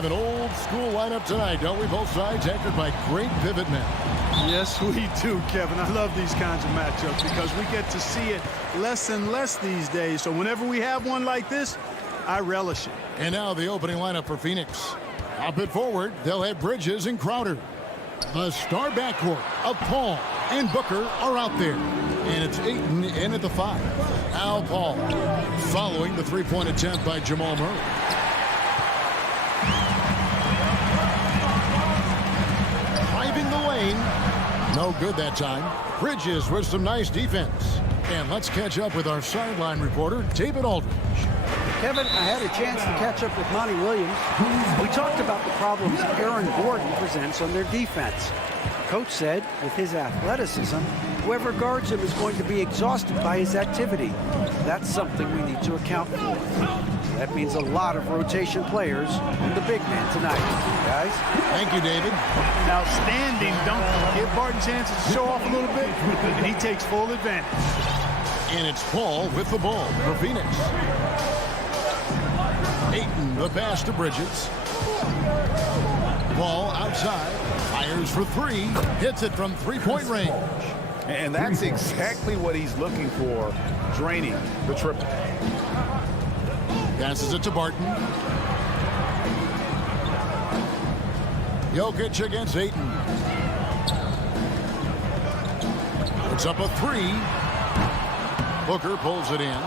have an old-school lineup tonight, don't we? Both sides anchored by great pivot men. Yes, we do, Kevin. I love these kinds of matchups because we get to see it less and less these days. So whenever we have one like this, I relish it. And now the opening lineup for Phoenix. Up and forward, they'll have Bridges and Crowder. The star backcourt of Paul and Booker are out there. And it's Ayton in at the 5. Al Paul following the three-point attempt by Jamal Murray. Driving the lane. No good that time. Bridges with some nice defense. And let's catch up with our sideline reporter, David Aldridge. Kevin, I had a chance to catch up with Monty Williams. We talked about the problems Aaron Gordon presents on their defense. Coach said, with his athleticism, whoever guards him is going to be exhausted by his activity. That's something we need to account for. That means a lot of rotation players and the big man tonight. Guys? Thank you, David. An outstanding dunk. Give Barton chances to show off a little bit, and he takes full advantage. And it's Paul with the ball for Phoenix. Ayton, the pass to Bridges. Ball outside. Fires for 3. Hits it from three-point range. And that's exactly what he's looking for, draining the triple. Passes it to Barton. Jokic against Ayton. Puts up a 3. Booker pulls it in.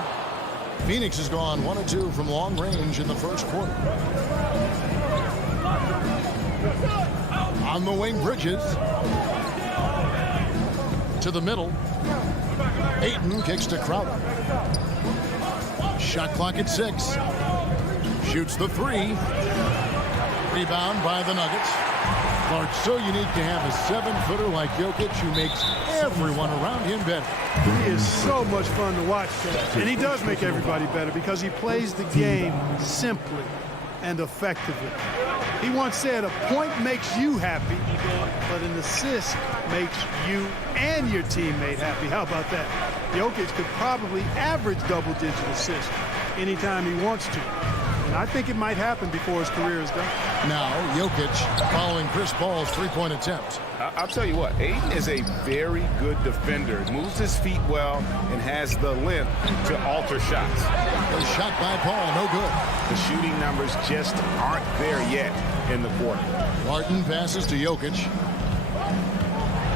Phoenix has gone 1 of 2 from long range in the first quarter. On the wing, Bridges. To the middle. Ayton kicks to Crowder. Shot clock at 6. Shoots the 3. Rebound by the Nuggets. Well, it's so unique to have a 7-footer like Jokic who makes everyone around him better. He is so much fun to watch, and he does make everybody better because he plays the game simply and effectively. He once said, a point makes you happy, but an assist makes you and your teammate happy. How about that? Jokic could probably average double-digit assists anytime he wants to. And I think it might happen before his career is done. Now, Jokic following Chris Paul's three-point attempt. I'll tell you what, Ayton is a very good defender. Moves his feet well and has the length to alter shots. A shot by Paul, no good. The shooting numbers just aren't there yet in the quarter. Barton passes to Jokic.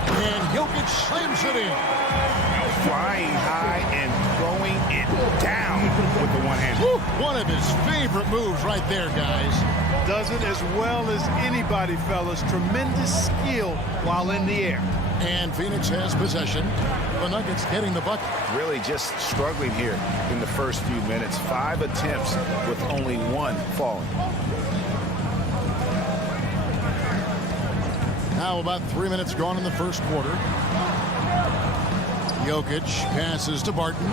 And Jokic slams it in. Flying high and throwing it down with the one-hand. One of his favorite moves right there, guys. Does it as well as anybody, fellas. Tremendous skill while in the air. And Phoenix has possession. The Nuggets getting the bucket. Really just struggling here in the first few minutes. 5 attempts with only 1 falling. Now about 3 minutes gone in the first quarter. Jokic passes to Barton.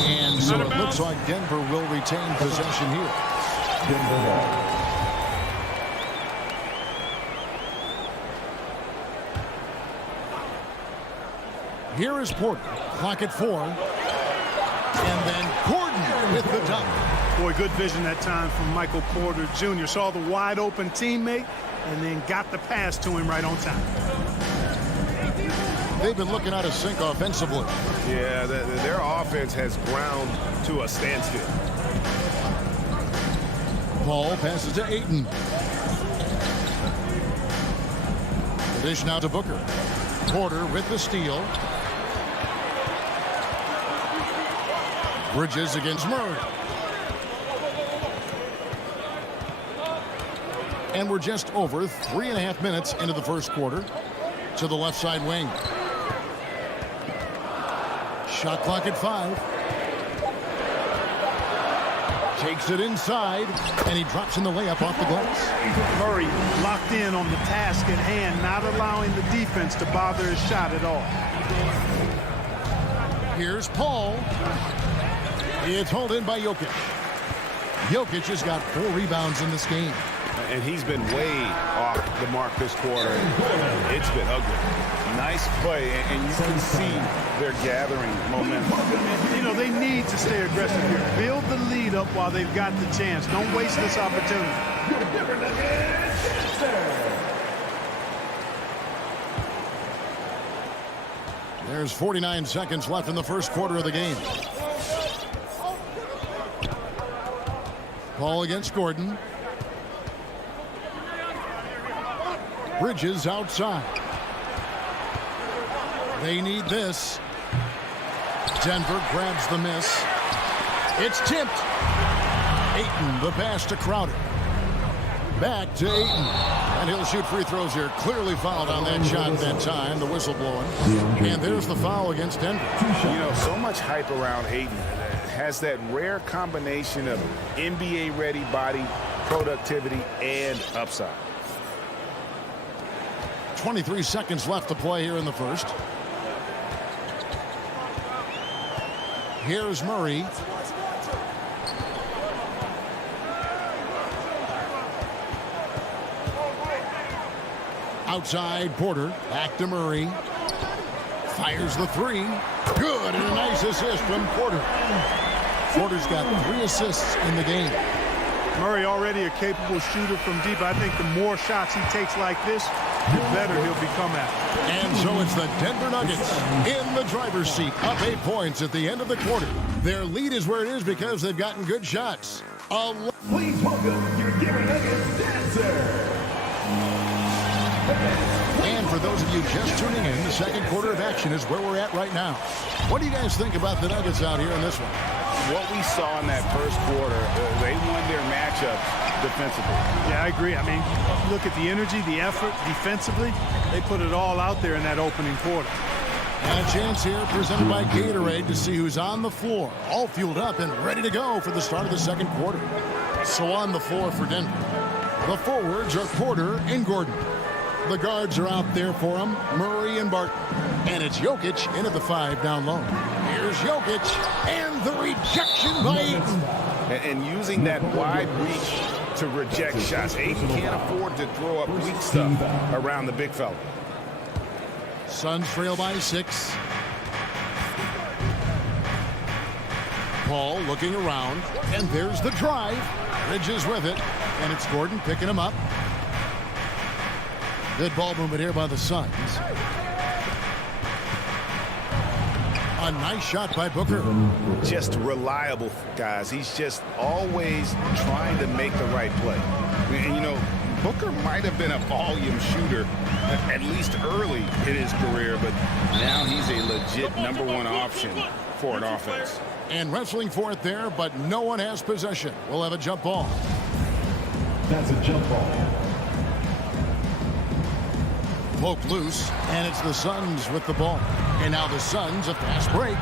And so it looks like Denver will retain possession here. Here is Porter. Clock at 4. And then Gordon with the dunk. Boy, good vision that time from Michael Porter Jr. Saw the wide open teammate and then got the pass to him right on time. They've been looking out of sync offensively. Yeah, their offense has ground to a standstill. Paul passes to Ayton. The dish now to Booker. Porter with the steal. Bridges against Murray. And we're just over 3.5 minutes into the first quarter. To the left side wing. Shot clock at 5. Takes it inside, and he drops in the layup off the glass. Murray locked in on the task at hand, not allowing the defense to bother his shot at all. Here's Paul. It's hauled in by Jokic. Jokic has got 4 rebounds in this game. And he's been way off the mark this quarter. It's been ugly. Nice play, and you can see they're gathering momentum. You know, they need to stay aggressive here. Build the lead up while they've got the chance. Don't waste this opportunity. There's 49 seconds left in the first quarter of the game. Ball against Gordon. Bridges outside. They need this. Denver grabs the miss. It's tipped. Ayton, the pass to Crowder. Back to Ayton. And he'll shoot free throws here. Clearly fouled on that shot that time. The whistle blowing. And there's the foul against Denver. You know, so much hype around Ayton. Has that rare combination of NBA-ready body, productivity, and upside. 23 seconds left to play here in the first. Here's Murray. Outside Porter. Back to Murray. Fires the three. Good, and a nice assist from Porter. Porter's got 3 assists in the game. Murray already a capable shooter from deep. I think the more shots he takes like this, the better he'll become at it. And so it's the Denver Nuggets in the driver's seat, up 8 points at the end of the quarter. Their lead is where it is because they've gotten good shots. Please welcome your Denver Nuggets dancer. And for those of you just tuning in, the second quarter of action is where we're at right now. What do you guys think about the Nuggets out here in this one? What we saw in that first quarter, they won their matchups defensively. Yeah, I agree. I mean, look at the energy, the effort defensively. They put it all out there in that opening quarter. And a chance here presented by Gatorade to see who's on the floor, all fueled up and ready to go for the start of the second quarter. So on the floor for Denver, the forwards are Porter and Gordon. The guards are out there for them, Murray and Barton. And it's Jokic in at the 5 down low. Here's Jokic, and the rejection by Ayton. And using that wide reach to reject shots. Ayton can't afford to throw up weak stuff around the big fella. Suns trail by 6. Paul looking around, and there's the drive. Bridges with it, and it's Gordon picking him up. Good ball movement here by the Suns. A nice shot by Booker. Just reliable, guys. He's just always trying to make the right play. And, you know, Booker might have been a volume shooter, at least early in his career, but now he's a legit #1 option for an offense. And wrestling for it there, but no one has possession. We'll have a jump ball. That's a jump ball. Poked loose, and it's the Suns with the ball. And now the Suns, a fast break.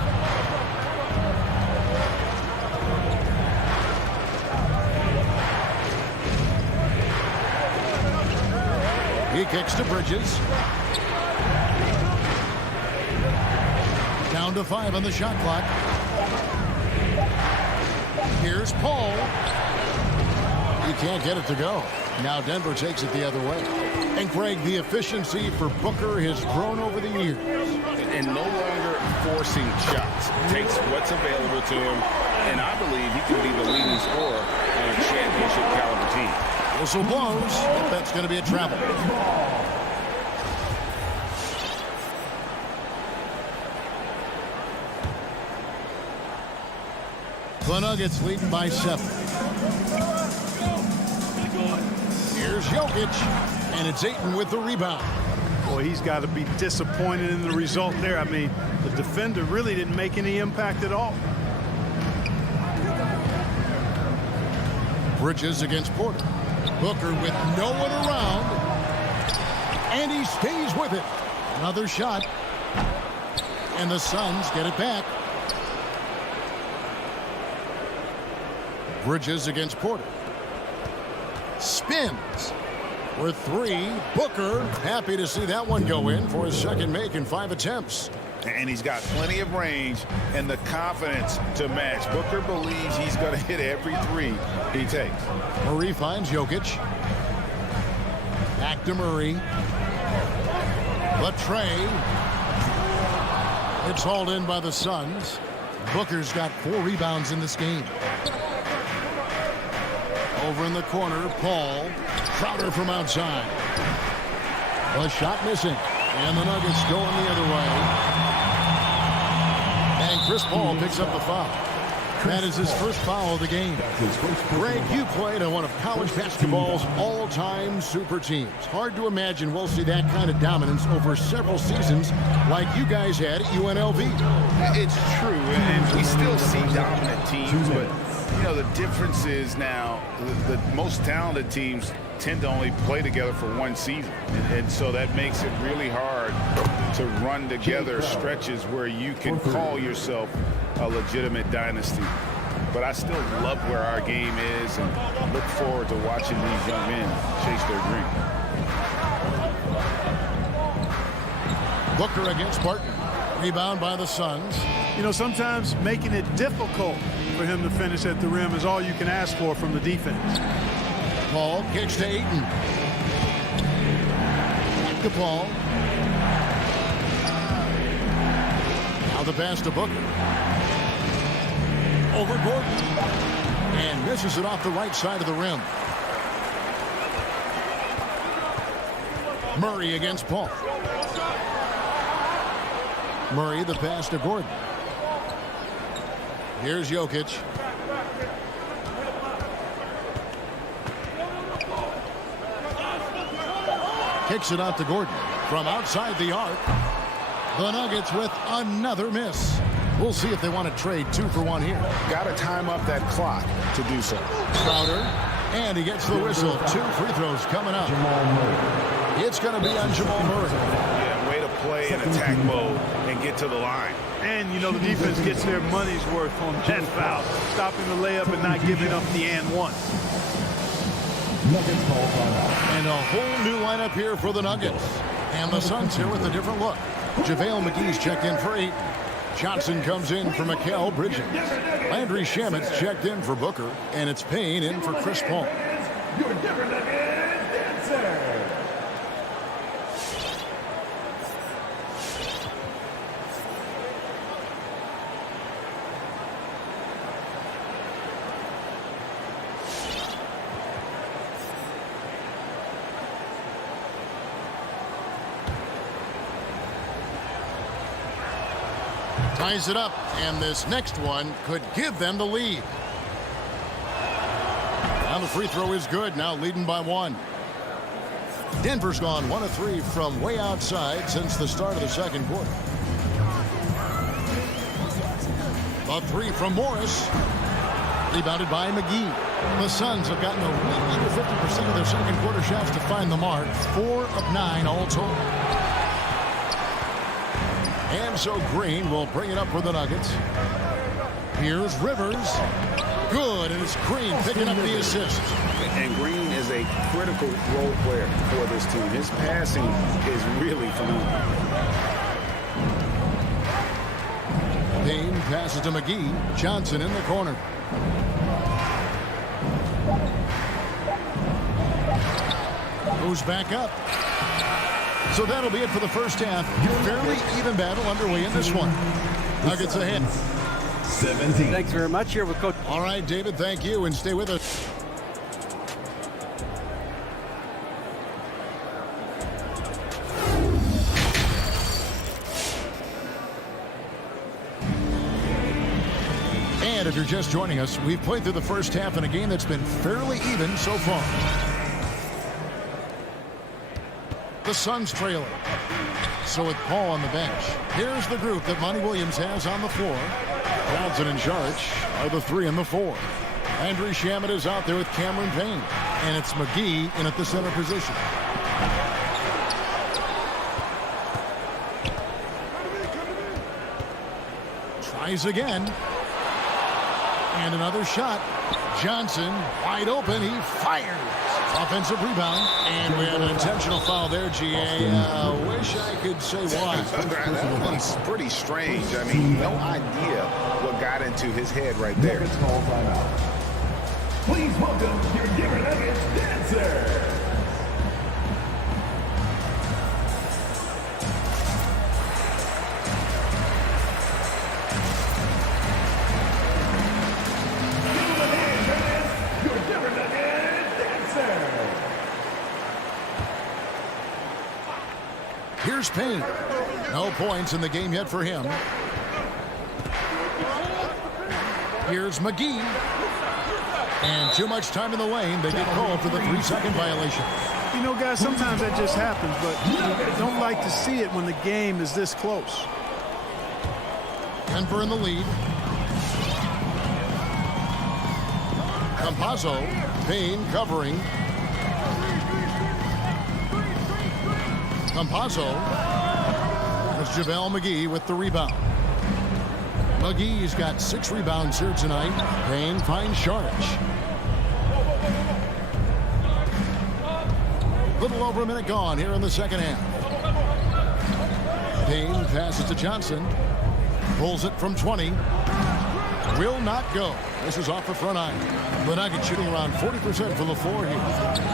He kicks to Bridges. Down to 5 on the shot clock. Here's Paul. He can't get it to go. Now Denver takes it the other way. And Craig, the efficiency for Booker has grown over the years. And no longer forcing shots. Takes what's available to him, and I believe he can be the leading scorer on a championship caliber team. Whistle blows. That's going to be a travel. The Nuggets leading by 7. Here's Jokic, and it's Ayton with the rebound. Boy, he's got to be disappointed in the result there. I mean, the defender really didn't make any impact at all. Bridges against Porter. Booker with no one around, and he stays with it. Another shot, and the Suns get it back. Bridges against Porter. Spins for 3. Booker happy to see that one go in for his second make in 5 attempts. And he's got plenty of range and the confidence to match. Booker believes he's going to hit every 3 he takes. Murray finds Jokic. Back to Murray. The tray. It's hauled in by the Suns. Booker's got 4 rebounds in this game. Over in the corner, Paul. Crowder from outside. A shot missing. And the Nuggets going the other way. And Chris Paul picks up the foul. That is his first foul of the game. Greg, you played on one of college basketball's all-time super teams. Hard to imagine we'll see that kind of dominance over several seasons like you guys had at UNLV. It's true, and we still see dominant teams, but you know, the difference is now the most talented teams tend to only play together for one season. And so that makes it really hard to run together stretches where you can call yourself a legitimate dynasty. But I still love where our game is and look forward to watching these young men chase their dream. Booker against Barton. Rebound by the Suns. You know, sometimes making it difficult for him to finish at the rim is all you can ask for from the defense. Paul kicks to Ayton. Back to Paul. Now the pass to Booker. Over Gordon. And misses it off the right side of the rim. Murray against Paul. Murray, the pass to Gordon. Here's Jokic. Kicks it out to Gordon from outside the arc. The Nuggets with another miss. We'll see if they want to trade 2 for 1 here. Got to time up that clock to do so. Crowder, and he gets the whistle. 2 free throws coming up. It's going to be on Jamal Murray. Yeah, way to play in attack mode and get to the line. And, you know, the defense gets their money's worth on that foul. Stopping the layup and not giving up the and one. And a whole new lineup here for the Nuggets. And the Suns here with a different look. JaVale McGee's checked in for 8. Johnson comes in for Mikal Bridges. Landry Shamet's checked in for Booker. And it's Payne in for Chris Paul. Your Denver Nuggets dancer. Ties it up, and this next one could give them the lead. Now the free throw is good, now leading by 1. Denver's gone 1 of 3 from way outside since the start of the second quarter. A 3 from Morris. Rebounded by McGee. The Suns have gotten a little under 50% of their second quarter shots to find the mark. 4 of 9 all told. And so Green will bring it up for the Nuggets. Here's Rivers. Good, and it's Green picking up the assist. And Green is a critical role player for this team. His passing is really phenomenal. Payne passes to McGee. Johnson in the corner. Goes back up. So that'll be it for the first half. Fairly even battle underway in this one. Nuggets ahead. 17. Thanks very much. Here with Coach. All right, David, thank you, and stay with us. And if you're just joining us, we've played through the first half in a game that's been fairly even so far. The Suns trailing. So with Paul on the bench, here's the group that Monty Williams has on the floor. Johnson and Saric are the 3 and the 4. Landry Shamet is out there with Cameron Payne. And it's McGee in at the center position. Tries again. And another shot. Johnson wide open. He fires. Offensive rebound. And we have an intentional foul there, GA. Wish I could say why. That one's pretty strange. I mean, no idea what got into his head right there. Please welcome your Denver Nuggets dancer. Here's Payne. No points in the game yet for him. Here's McGee. And too much time in the lane. They get called for the 3-second violation. You know, guys, sometimes that just happens, but I don't like to see it when the game is this close. Denver in the lead. Campazzo. Payne covering. Campazzo. There's JaVale McGee with the rebound. McGee's got 6 rebounds here tonight. Payne finds Šarić. Little over a minute gone here in the second half. Payne passes to Johnson. Pulls it from 20. Will not go. This is off the front eye. The Nuggets shooting around 40% from the floor here.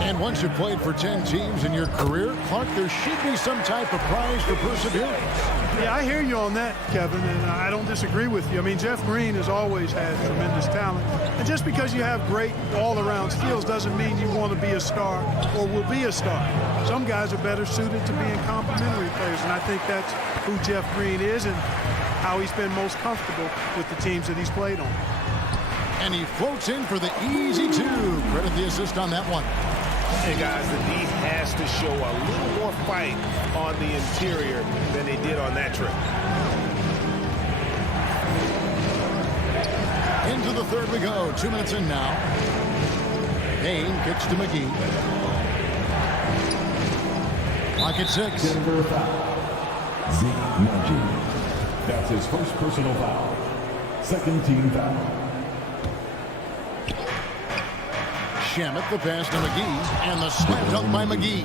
And once you've played for 10 teams in your career, Clark, there should be some type of prize for perseverance. Yeah, I hear you on that, Kevin, and I don't disagree with you. I mean, Jeff Green has always had tremendous talent. And just because you have great all-around skills doesn't mean you want to be a star or will be a star. Some guys are better suited to being complementary players, and I think that's who Jeff Green is and how he's been most comfortable with the teams that he's played on. And he floats in for the easy 2. Credit the assist on that one. Hey, guys, the D has to show a little more fight on the interior than they did on that trip. Into the third we go. 2 minutes in now. Payne kicks to McGee. Clock at 6. Denver foul. Zeke Nnaji. That's his first personal foul. Second team foul. Shamet the pass to McGee, and the slam dunk by McGee.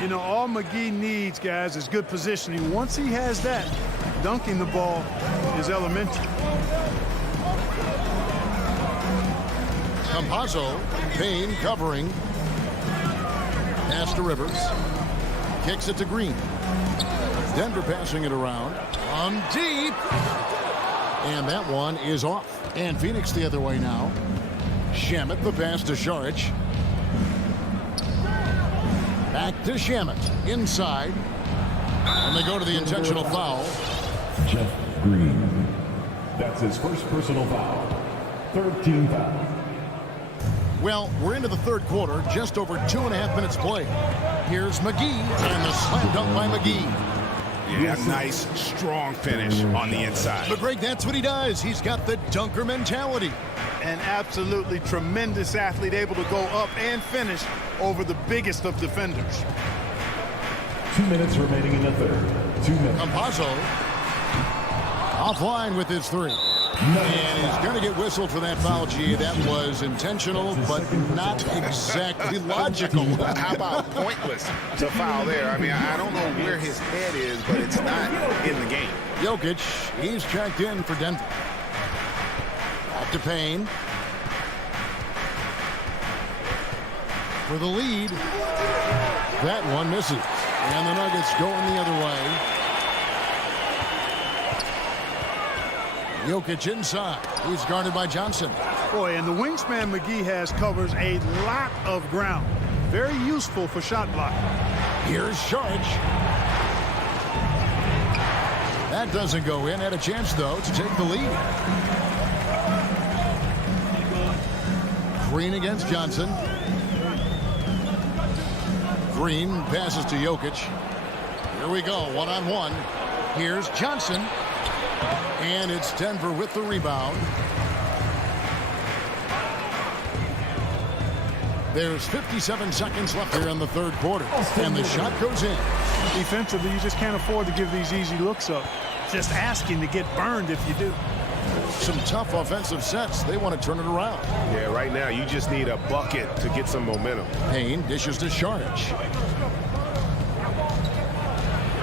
You know, all McGee needs, guys, is good positioning. Once he has that, dunking the ball is elementary. Campazzo, Payne covering. Pass to Rivers. Kicks it to Green. Denver passing it around. From deep. And that one is off. And Phoenix the other way now. Shamet the pass to Šarić. Back to Shamet. Inside. And they go to the intentional foul. Jeff Green. That's his first personal foul. Third team foul. Well, we're into the third quarter. Just over 2.5 minutes played. Here's McGee. And the slam dunk by McGee. Yeah, nice, strong finish on the inside. But Greg, that's what he does. He's got the dunker mentality. An absolutely tremendous athlete, able to go up and finish over the biggest of defenders. 2 minutes remaining in the third. 2 minutes. Campazzo offline with his 3. And he's going to get whistled for that foul, G. That was intentional, but not exactly logical. How about pointless to foul there? I mean, I don't know where his head is, but it's not in the game. Jokic, he's checked in for Denver. Back to Payne. For the lead. That one misses. And the Nuggets going the other way. Jokic inside. He's guarded by Johnson. Boy, and the wingspan McGee has covers a lot of ground. Very useful for shot blocking. Here's Šarić. That doesn't go in. Had a chance, though, to take the lead. Green against Johnson. Green passes to Jokic. Here we go, one-on-one. Here's Johnson. And it's Denver with the rebound. There's 57 seconds left here in the third quarter. And the shot goes in. Defensively, you just can't afford to give these easy looks up. Just asking to get burned if you do. Some tough offensive sets. They want to turn it around. Yeah, right now you just need a bucket to get some momentum. Payne dishes to Šarić.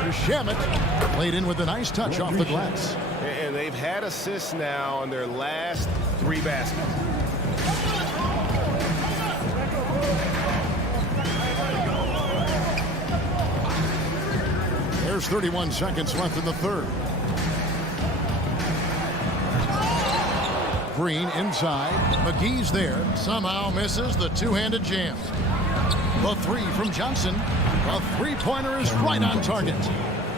Shamet played in with a nice touch off the glass. And they've had assists now on their last 3 baskets. There's 31 seconds left in the third. Green inside. McGee's there. Somehow misses the two-handed jam. The 3 from Johnson. A three-pointer is right on target.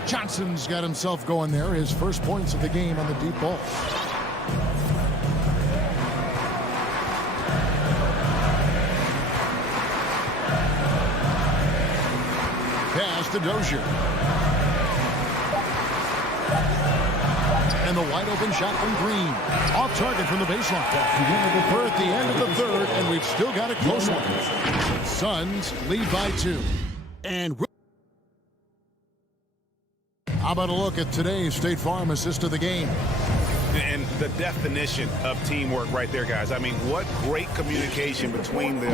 Johnson's got himself going there. His first points of the game on the deep ball. Pass to Dozier. And the wide open shot from Green. Off target from the baseline. We're at the end of the third, and we've still got a close one. Suns lead by 2. And how about a look at today's State Farm assist of the game? And the definition of teamwork right there, guys. I mean, what great communication between them,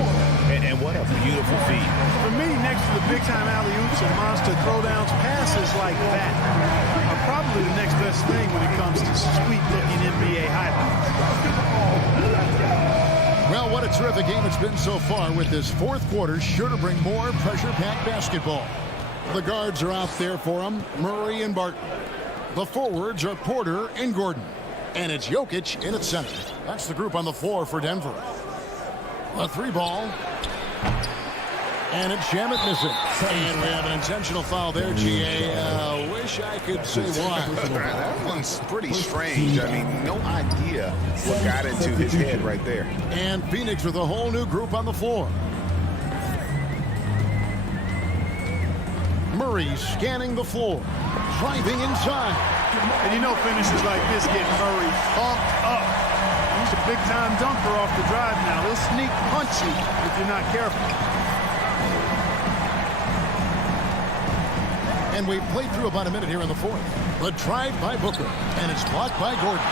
and what a beautiful feat. For me, next to the big-time alley-oops and monster throwdowns, passes like that are probably the next best thing when it comes to sweet-looking NBA highlights. Well, what a terrific game it's been so far, with this fourth quarter sure to bring more pressure-packed basketball. The guards are out there for them, Murray and Barton. The forwards are Porter and Gordon. And it's Jokic in at center. That's the group on the floor for Denver. A 3-ball. And it's Shamet missing. And we have an intentional foul there, G.A. Wish I could say why. That one's pretty strange. I mean, no idea what got into his head right there. And Phoenix with a whole new group on the floor. Murray scanning the floor. Driving inside. And you know finishes like this get Murray pumped up. He's a big-time dunker off the drive now. He'll sneak punch you if you're not careful. And we've played through about a minute here in the fourth. The drive by Booker. And it's blocked by Gordon.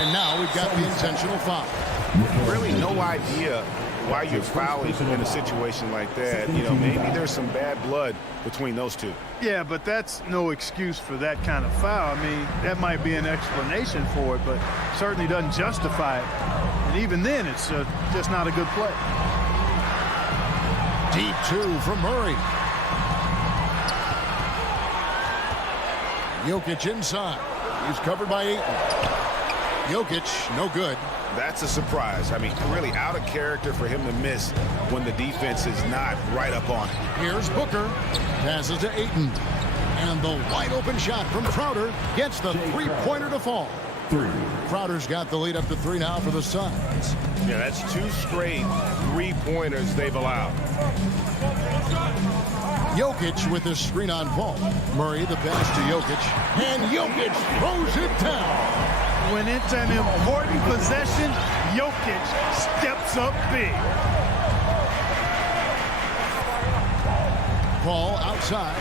And now we've got the intentional foul. Really no idea why you're fouling in a situation like that. You know, maybe there's some bad blood between those two. Yeah, but that's no excuse for that kind of foul. I mean, that might be an explanation for it, but certainly doesn't justify it. And even then, it's just not a good play. Deep 2 from Murray. Jokic inside. He's covered by Ayton. Jokic, no good. That's a surprise. I mean, really out of character for him to miss when the defense is not right up on it. Here's Booker. Passes to Ayton. And the wide open shot from Crowder gets the three-pointer to fall. 3. Crowder's got the lead up to 3 now for the Suns. Yeah, that's 2 straight three-pointers they've allowed. Jokic with this screen on Paul. Murray the pass to Jokic. And Jokic throws it down. When it's an important possession, Jokic steps up big. Paul outside.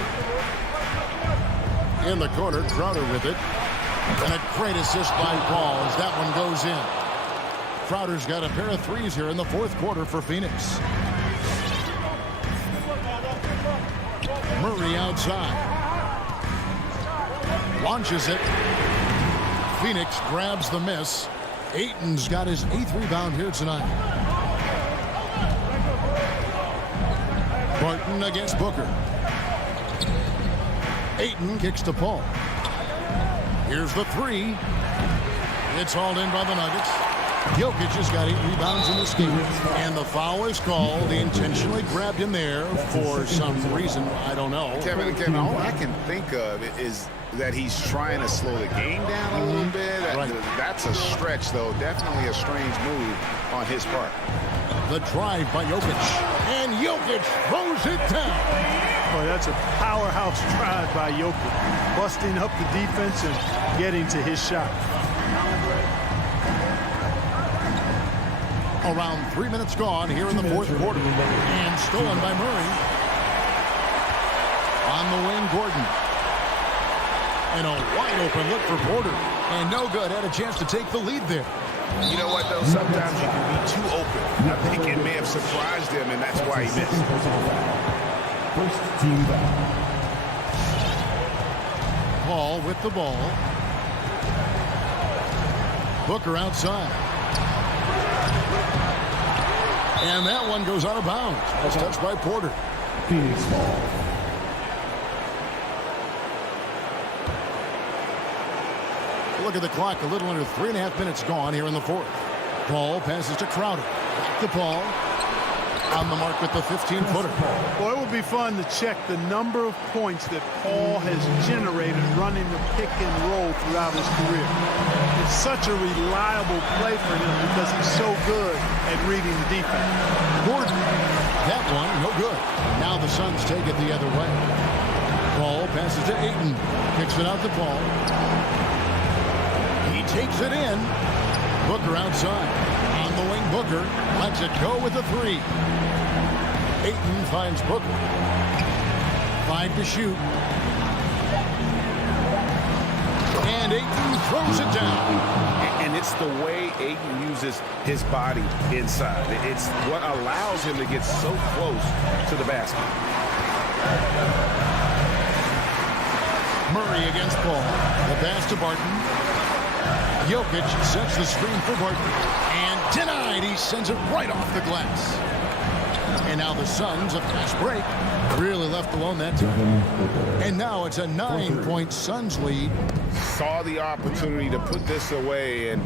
In the corner, Crowder with it. And a great assist by Paul as that one goes in. Crowder's got a pair of threes here in the fourth quarter for Phoenix. Murray outside. Launches it. Phoenix grabs the miss. Ayton's got his 8th rebound here tonight. Barton against Booker. Ayton kicks to Paul. Here's the 3. It's hauled in by the Nuggets. Jokic has got 8 rebounds in this game. And the foul is called. He intentionally grabbed him there for some reason. I don't know. Kevin, all I can think of is that he's trying to slow the game down a little bit. Right. That's a stretch, though. Definitely a strange move on his part. The drive by Jokic. And Jokic throws it down. Boy, that's a powerhouse drive by Jokic. Busting up the defense and getting to his shot. Around 3 minutes gone here in the fourth quarter. And stolen by Murray. On the wing, Gordon. And a wide open look for Porter. And no good. Had a chance to take the lead there. You know what, though? Sometimes you can be too open. I think it may have surprised him, and that's why he missed. First team foul. Paul with the ball. Booker outside. And that one goes out of bounds. That's touched by Porter. Phoenix ball. Look at the clock. A little under 3.5 minutes gone here in the fourth. Paul passes to Crowder. Back to Paul. on the mark with the 15-footer. Well, it would be fun to check the number of points that Paul has generated running the pick and roll throughout his career. It's such a reliable play for him because he's so good at reading the defense. Gordon, that one, no good. Now the Suns take it the other way. Paul passes to Ayton. Kicks it out to Paul. He takes it in. Booker outside. On the wing, Booker lets it go with a three. Ayton finds Booker. 5 to shoot. And Ayton throws it down. And it's the way Ayton uses his body inside. It's what allows him to get so close to the basket. Murray against Paul. The pass to Barton. Jokic sets the screen for Barton. And denied. He sends it right off the glass. And now the Suns, a fast break, really left alone that time. And now it's a 9-point Suns lead. Saw the opportunity to put this away and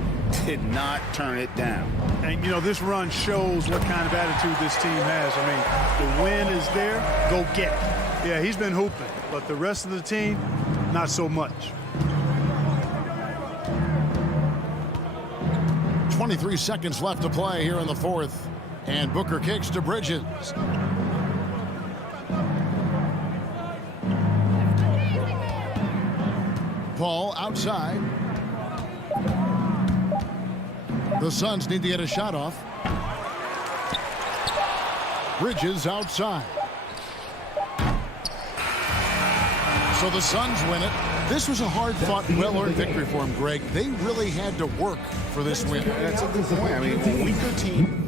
did not turn it down. And, you know, this run shows what kind of attitude this team has. I mean, the win is there, go get it. Yeah, he's been hooping, but the rest of the team, not so much. 23 seconds left to play here in the fourth. And Booker kicks to Bridges. Paul outside. The Suns need to get a shot off. Bridges outside. So the Suns win it. This was a hard-fought, well-earned victory for them, Greg. They really had to work for this win. That's a good point. I mean, weaker team.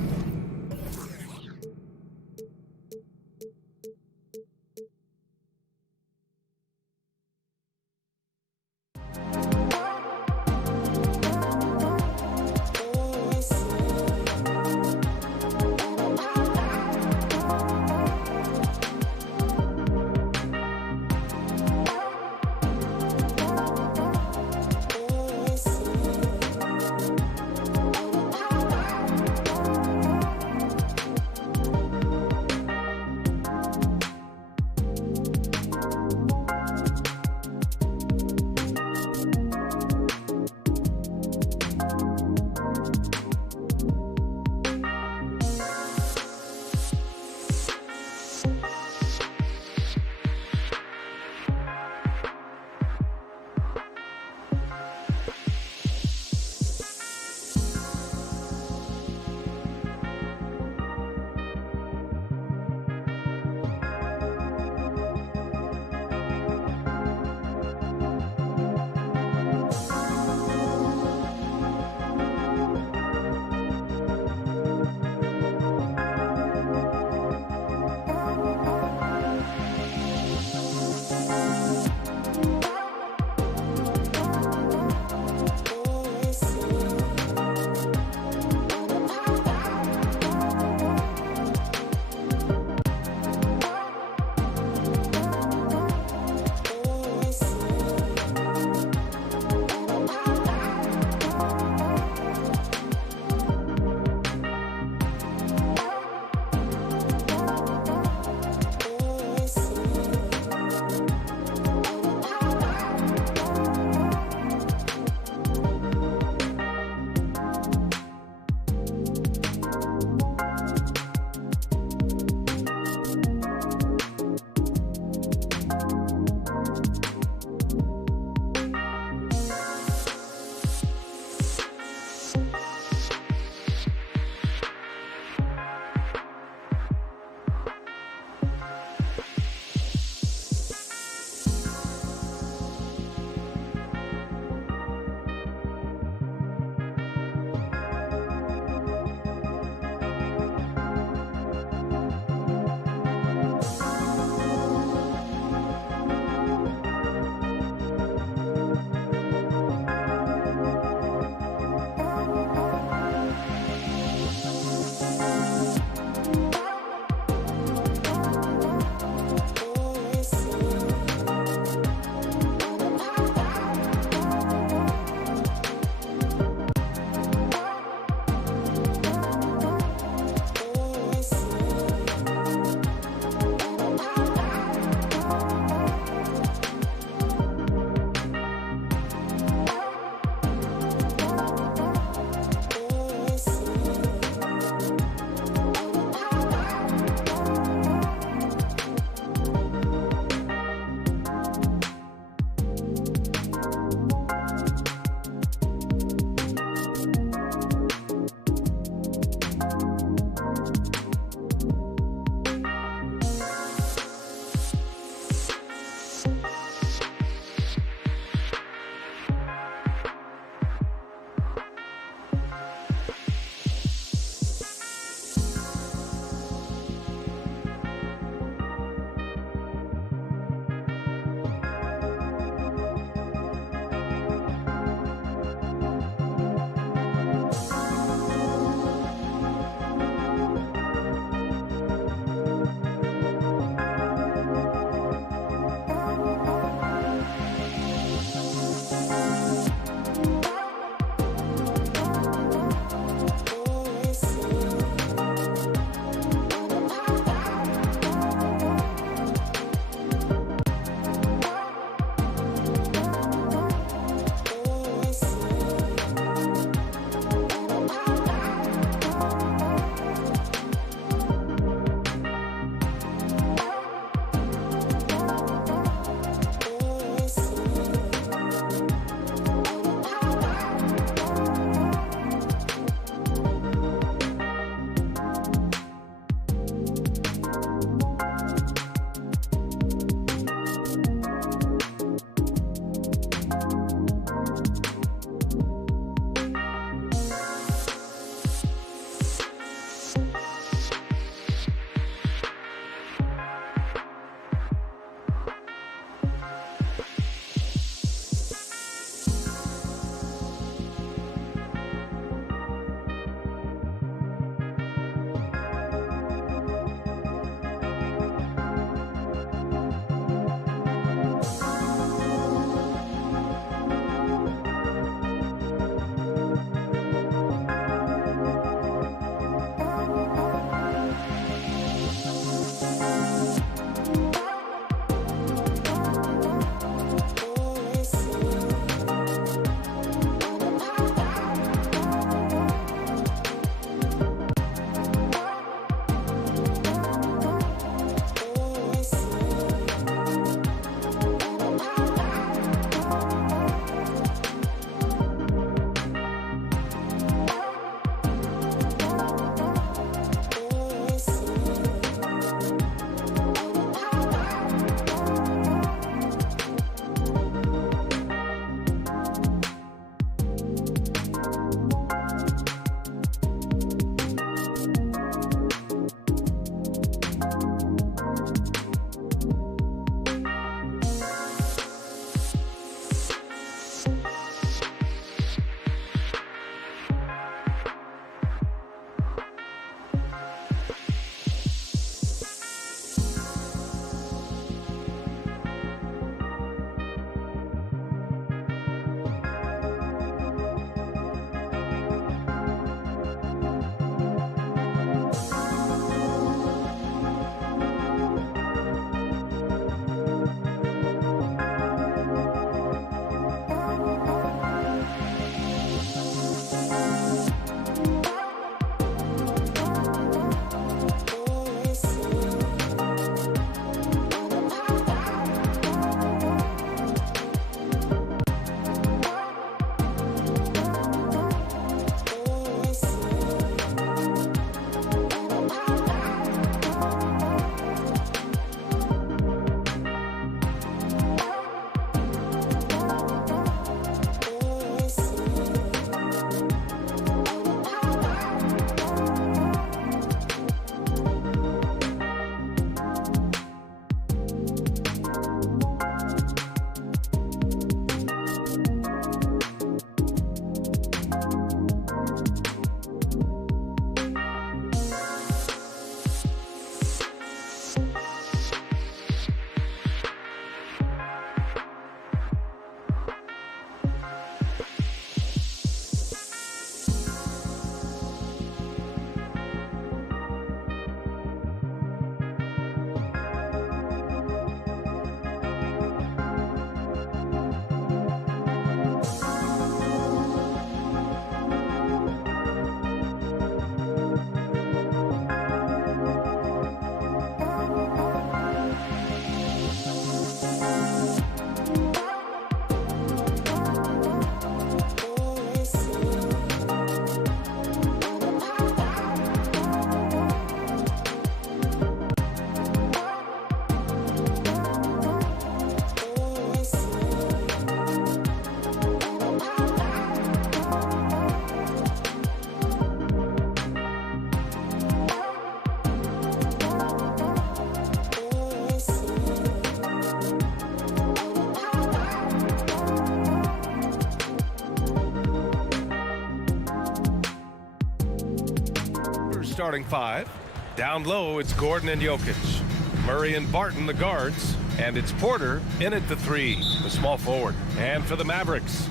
starting five. Down low, it's Gordon and Jokic. Murray and Barton, the guards. And it's Porter in at the three, the small forward. And for the Mavericks,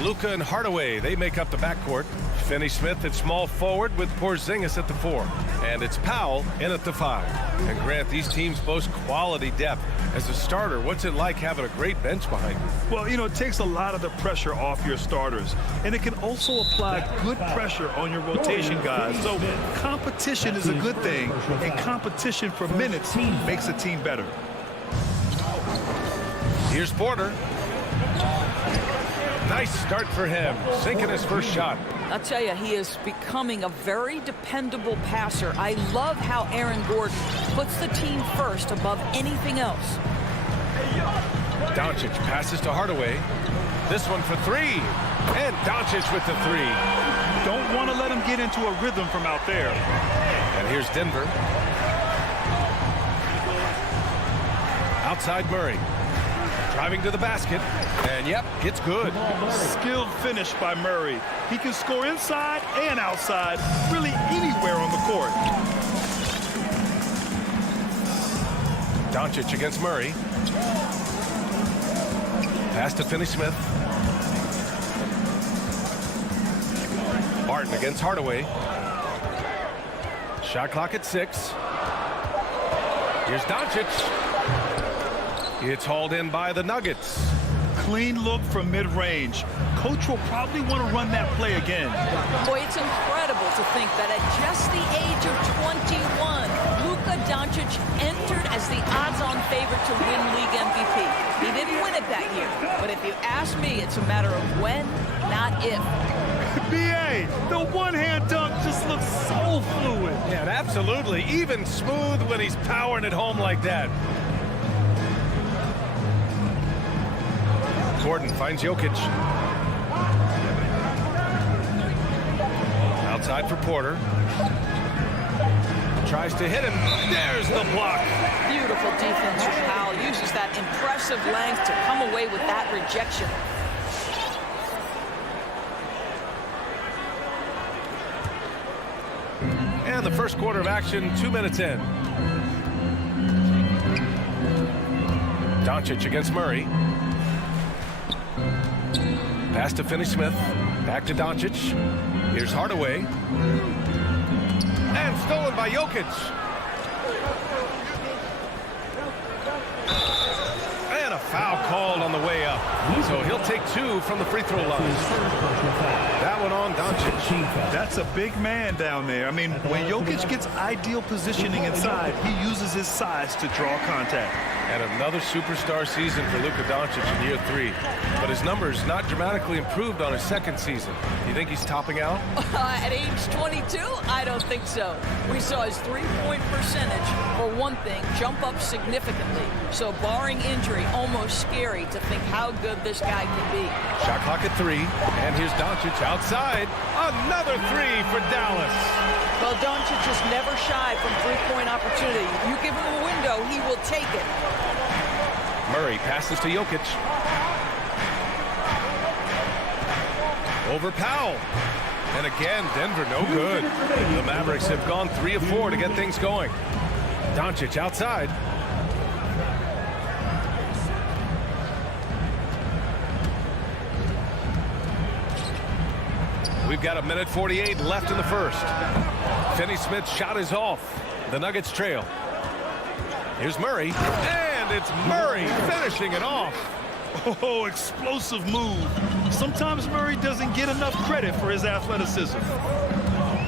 Luka and Hardaway, they make up the backcourt. Finney-Smith at small forward with Porzingis at the four. And it's Powell in at the five. And Grant, these teams boast quality depth. As a starter, what's it like having a great bench behind you? Well, you know, it takes a lot of the pressure off your starters. And it can also apply good pressure on your rotation guys. So competition is a good thing. And competition for minutes makes a team better. Here's Porter. Nice start for him, sinking his first shot. I'll tell you, he is becoming a very dependable passer. I love how Aaron Gordon puts the team first above anything else. Doncic passes to Hardaway. This one for three. And Doncic with the three. Don't want to let him get into a rhythm from out there. And here's Denver. Outside Murray. Driving to the basket. And yep, it's good. Skilled finish by Murray. He can score inside and outside, really anywhere on the court. Doncic against Murray. Pass to Finney-Smith. Barton against Hardaway. Shot clock at 6. Here's Doncic. It's hauled in by the Nuggets. Clean look from mid-range. Coach will probably want to run that play again. Boy, it's incredible to think that at just the age of 21, Luka Doncic entered as the odds-on favorite to win league MVP. He didn't win it that year, but if you ask me, it's a matter of when, not if. B.A., the one-hand dunk just looks so fluid. Yeah, absolutely. Even smooth when he's powering it home like that. Gordon finds Jokic. Outside for Porter. Tries to hit him. There's the block. Beautiful defense from Powell. Uses that impressive length to come away with that rejection. And the first quarter of action, 2 minutes in. Doncic against Murray. Pass to Finney-Smith. Back to Doncic. Here's Hardaway. And stolen by Jokic. And a foul called on the way up. So he'll take 2 from the free throw line. That one on Doncic. That's a big man down there. I mean, when Jokic gets ideal positioning inside, he uses his size to draw contact. And another superstar season for Luka Doncic in year 3. But his numbers not dramatically improved on his second season. You think he's topping out? At age 22, I don't think so. We saw his three-point percentage, for one thing, jump up significantly. So barring injury, almost scary to think how good this guy can be. Shot clock at 3. And here's Doncic outside. Another 3 for Dallas. Well, Doncic is never shy from three-point opportunity. You give him a window, he will take it. Murray passes to Jokic. Over Powell. And again, Denver no good. The Mavericks have gone 3 of 4 to get things going. Doncic outside. We've got 1:48 left in the first. Finney-Smith's shot is off. The Nuggets trail. Here's Murray. And it's Murray finishing it off. Oh, explosive move. Sometimes Murray doesn't get enough credit for his athleticism.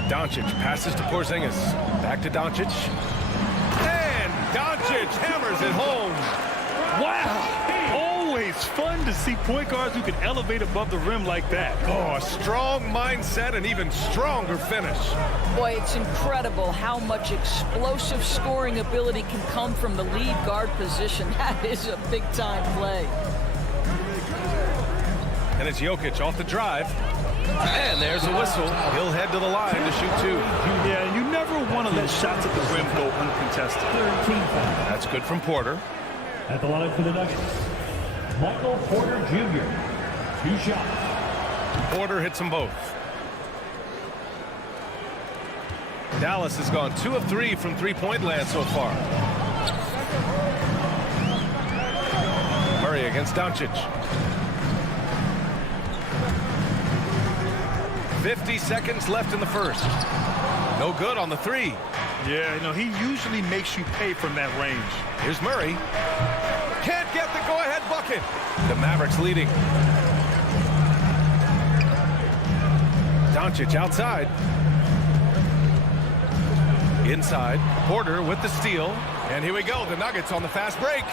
Doncic passes to Porzingis. Back to Doncic. And Doncic hammers it home. Wow. Always fun to see point guards who can elevate above the rim like that. Oh, a strong mindset and even stronger finish. Boy, it's incredible how much explosive scoring ability can come from the lead guard position. That is a big-time play. And it's Jokic off the drive. And there's a whistle. He'll head to the line to shoot 2. Yeah, you never want to let shots at the rim go uncontested. That's good from Porter. At the line for the Nuggets, Michael Porter Jr. 2 shots. Porter hits them both. Dallas has gone 2 of 3 from three-point land so far. Murray against Doncic. 50 seconds left in the first. No good on the three. Yeah, you know, he usually makes you pay from that range. Here's Murray. Can't get the go-ahead bucket. The Mavericks leading. Doncic outside. Inside. Porter with the steal. And here we go. The Nuggets on the fast break.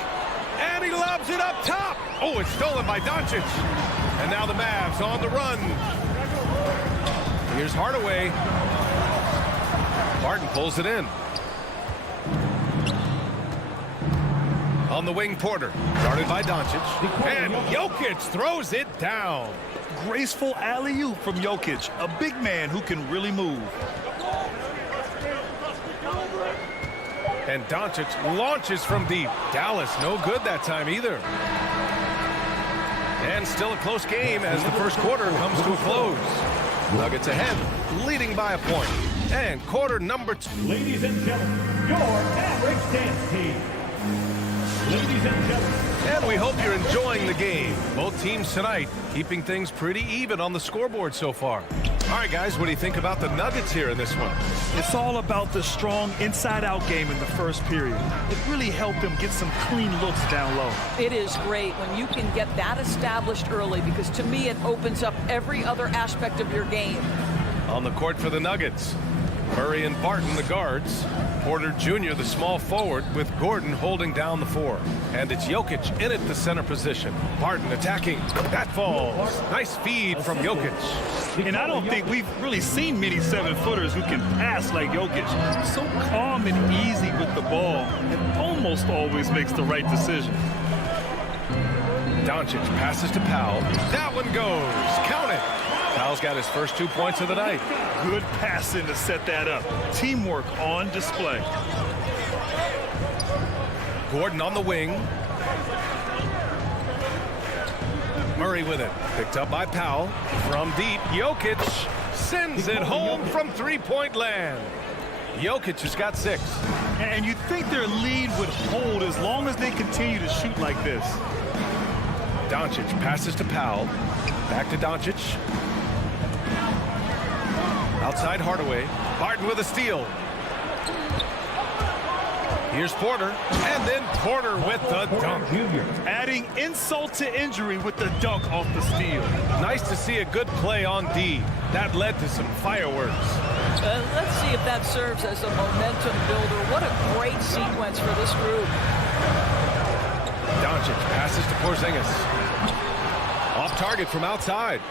And he lobs it up top. Oh, it's stolen by Doncic. And now the Mavs on the run. Here's Hardaway. Barton pulls it in. On the wing, Porter. Guarded by Doncic. And Jokic throws it down. Graceful alley-oop from Jokic, a big man who can really move. And Doncic launches from deep. Dallas no good that time either. And still a close game as the first quarter comes to a close. Nuggets ahead, leading by a point. And quarter number 2. Ladies and gentlemen, your Mavericks dance team. Ladies and gentlemen. And we hope you're enjoying the game. Both teams tonight keeping things pretty even on the scoreboard so far. All right, guys, what do you think about the Nuggets here in this one? It's all about the strong inside-out game in the first period. It really helped them get some clean looks down low. It is great when you can get that established early because to me it opens up every other aspect of your game. On the court for the Nuggets, Murray and Barton, the guards. Porter Jr., the small forward, with Gordon holding down the 4. And it's Jokic in at the center position. Barton attacking. That falls. Nice feed from Jokic. And I don't think we've really seen many 7-footers who can pass like Jokic. So calm and easy with the ball and almost always makes the right decision. Doncic passes to Powell. That one goes. Count it. Powell's got his first 2 points of the night. Good passing to set that up. Teamwork on display. Gordon on the wing. Murray with it. Picked up by Powell. From deep, Jokic sends it home from three-point land. Jokic has got 6. And you think their lead would hold as long as they continue to shoot like this. Doncic passes to Powell. Back to Doncic. Outside Hardaway. Barton with a steal. Here's Porter. And then Porter with the dunk. Adding insult to injury with the dunk off the steal. Nice to see a good play on D. That led to some fireworks. Let's see if that serves as a momentum builder. What a great sequence for this group. Doncic passes to Porzingis. Off target from outside.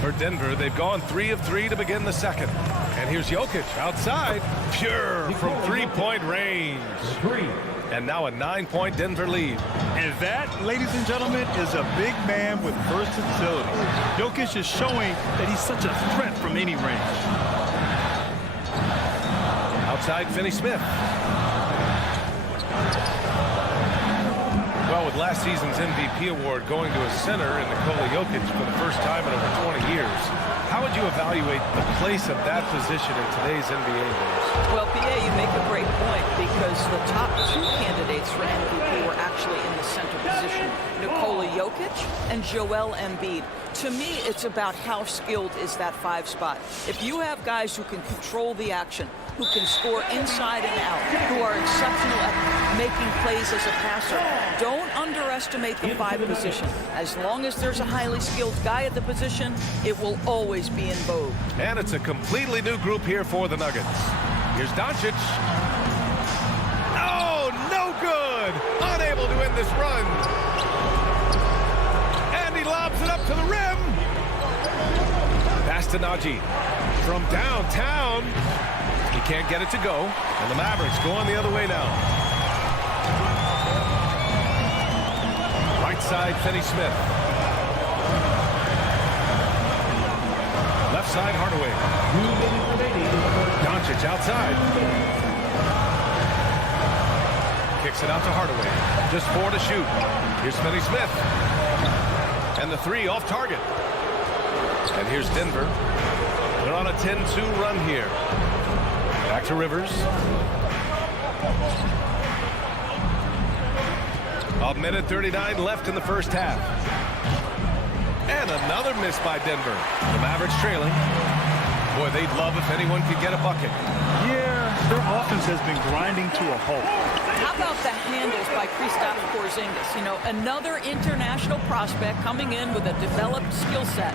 For Denver, they've gone 3 of 3 to begin the second. And here's Jokic outside. Pure from three-point range. And now a 9-point Denver lead. And that, ladies and gentlemen, is a big man with versatility. Jokic is showing that he's such a threat from any range. Outside Finney-Smith. Well, with last season's MVP award going to a center in Nikola Jokic for the first time in over 20 years, how would you evaluate the place of that position in today's NBA games? Well, P.A., you make a great point because the top 2 candidates for MVP were actually in the center position, Nikola Jokic and Joel Embiid. To me, it's about how skilled is that 5 spot. If you have guys who can control the action, who can score inside and out, who are exceptional at making plays as a passer, don't underestimate the 5 position. As long as there's a highly skilled guy at the position, it will always be in vogue. And it's a completely new group here for the Nuggets. Here's Doncic. Oh, no good! Unable to end this run. And he lobs it up to the rim. Pass to Najee. From downtown. He can't get it to go. And the Mavericks going the other way now. Right side, Finney-Smith. Left side, Hardaway. Doncic outside. Kicks it out to Hardaway. Just 4 to shoot. Here's Finney-Smith. And the 3 off target. And here's Denver. They're on a 10-2 run here. Back to Rivers. A minute 39 left in the first half. And another miss by Denver. The Mavericks trailing. Boy, they'd love if anyone could get a bucket. Yeah, their offense has been grinding to a halt. How about the handles by Kristaps Porzingis? You know, another international prospect coming in with a developed skill set.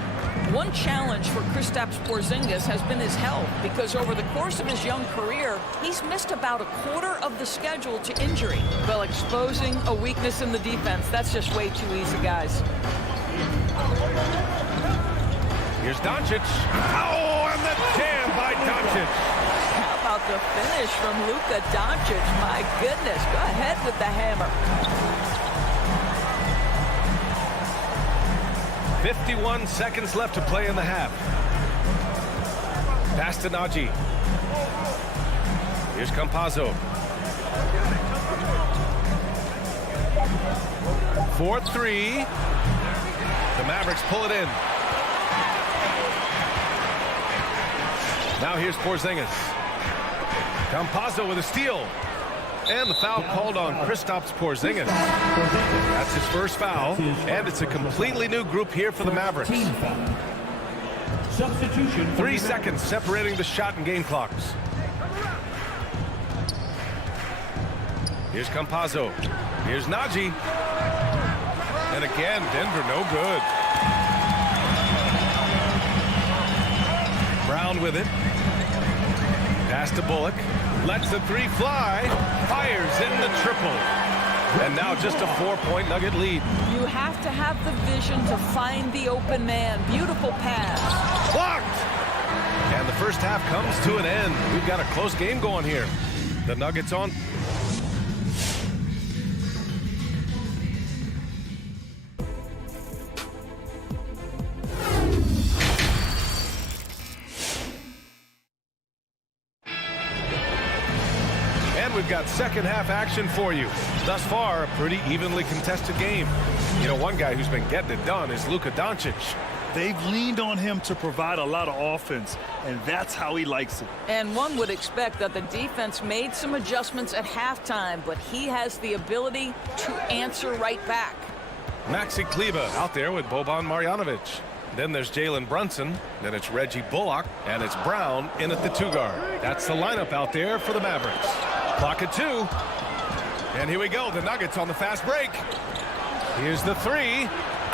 One challenge for Kristaps Porzingis has been his health, because over the course of his young career, he's missed about a quarter of the schedule to injury. Well, exposing a weakness in the defense, that's just way too easy, guys. Here's Doncic. Oh, and the jam by Doncic. How about the finish from Luka Doncic? My goodness, go ahead with the hammer. 51 seconds left to play in the half. Pass to Najee. Here's Campazzo. 4-3. The Mavericks pull it in. Now here's Porzingis. Campazzo with a steal. And the foul called on Kristaps Porzingis. That's his first foul. And it's a completely new group here for the Mavericks. 3 seconds separating the shot and game clocks. Here's Campazzo. Here's Najee. And again, Denver no good. Brown with it. Pass to Bullock. Lets the three fly. Fires in the triple. And now just a 4-point Nugget lead. You have to have the vision to find the open man. Beautiful pass. Blocked! And the first half comes to an end. We've got a close game going here. The Nuggets on. We've got second half action for you. Thus far, a pretty evenly contested game. You know, one guy who's been getting it done is Luka Doncic. They've leaned on him to provide a lot of offense, and that's how he likes it. And one would expect that the defense made some adjustments at halftime, but he has the ability to answer right back. Maxi Kleber out there with Boban Marjanovic. Then there's Jalen Brunson. Then it's Reggie Bullock. And it's Brown in at the 2-guard. That's the lineup out there for the Mavericks. Clock at 2. And here we go. The Nuggets on the fast break. Here's the 3.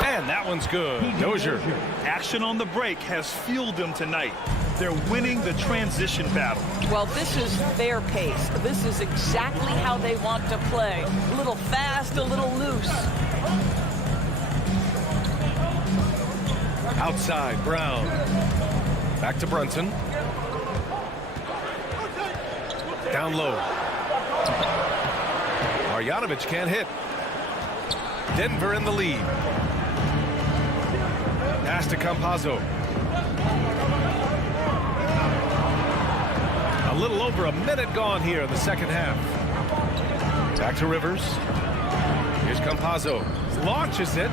And that one's good. Dozier. Action on the break has fueled them tonight. They're winning the transition battle. Well, this is their pace. This is exactly how they want to play. A little fast, a little loose. Outside, Brown. Back to Brunson. Down low. Marjanovic can't hit. Denver in the lead. Pass to Campazzo. A little over a minute gone here in the second half. Back to Rivers. Here's Campazzo. Launches it.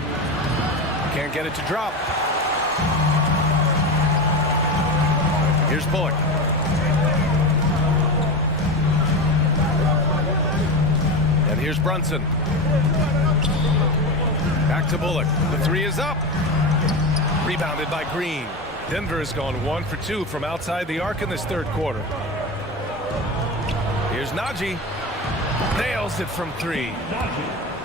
Can't get it to drop. Here's Bullock. And here's Brunson. Back to Bullock. The 3 is up. Rebounded by Green. Denver has gone 1 for 2 from outside the arc in this third quarter. Here's Najee. Nails it from 3.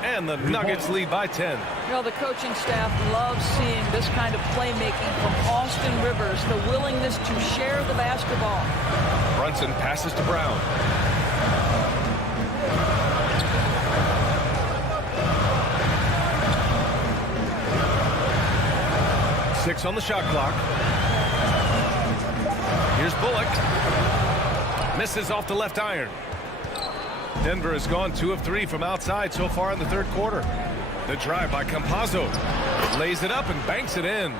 And the Nuggets lead by 10. You know, the coaching staff loves seeing this kind of playmaking from Austin Rivers, the willingness to share the basketball. Brunson passes to Brown. Six on the shot clock. Here's Bullock. Misses off the left iron. Denver has gone 2 of 3 from outside so far in the third quarter. The drive by Campazzo. Lays it up and banks it in.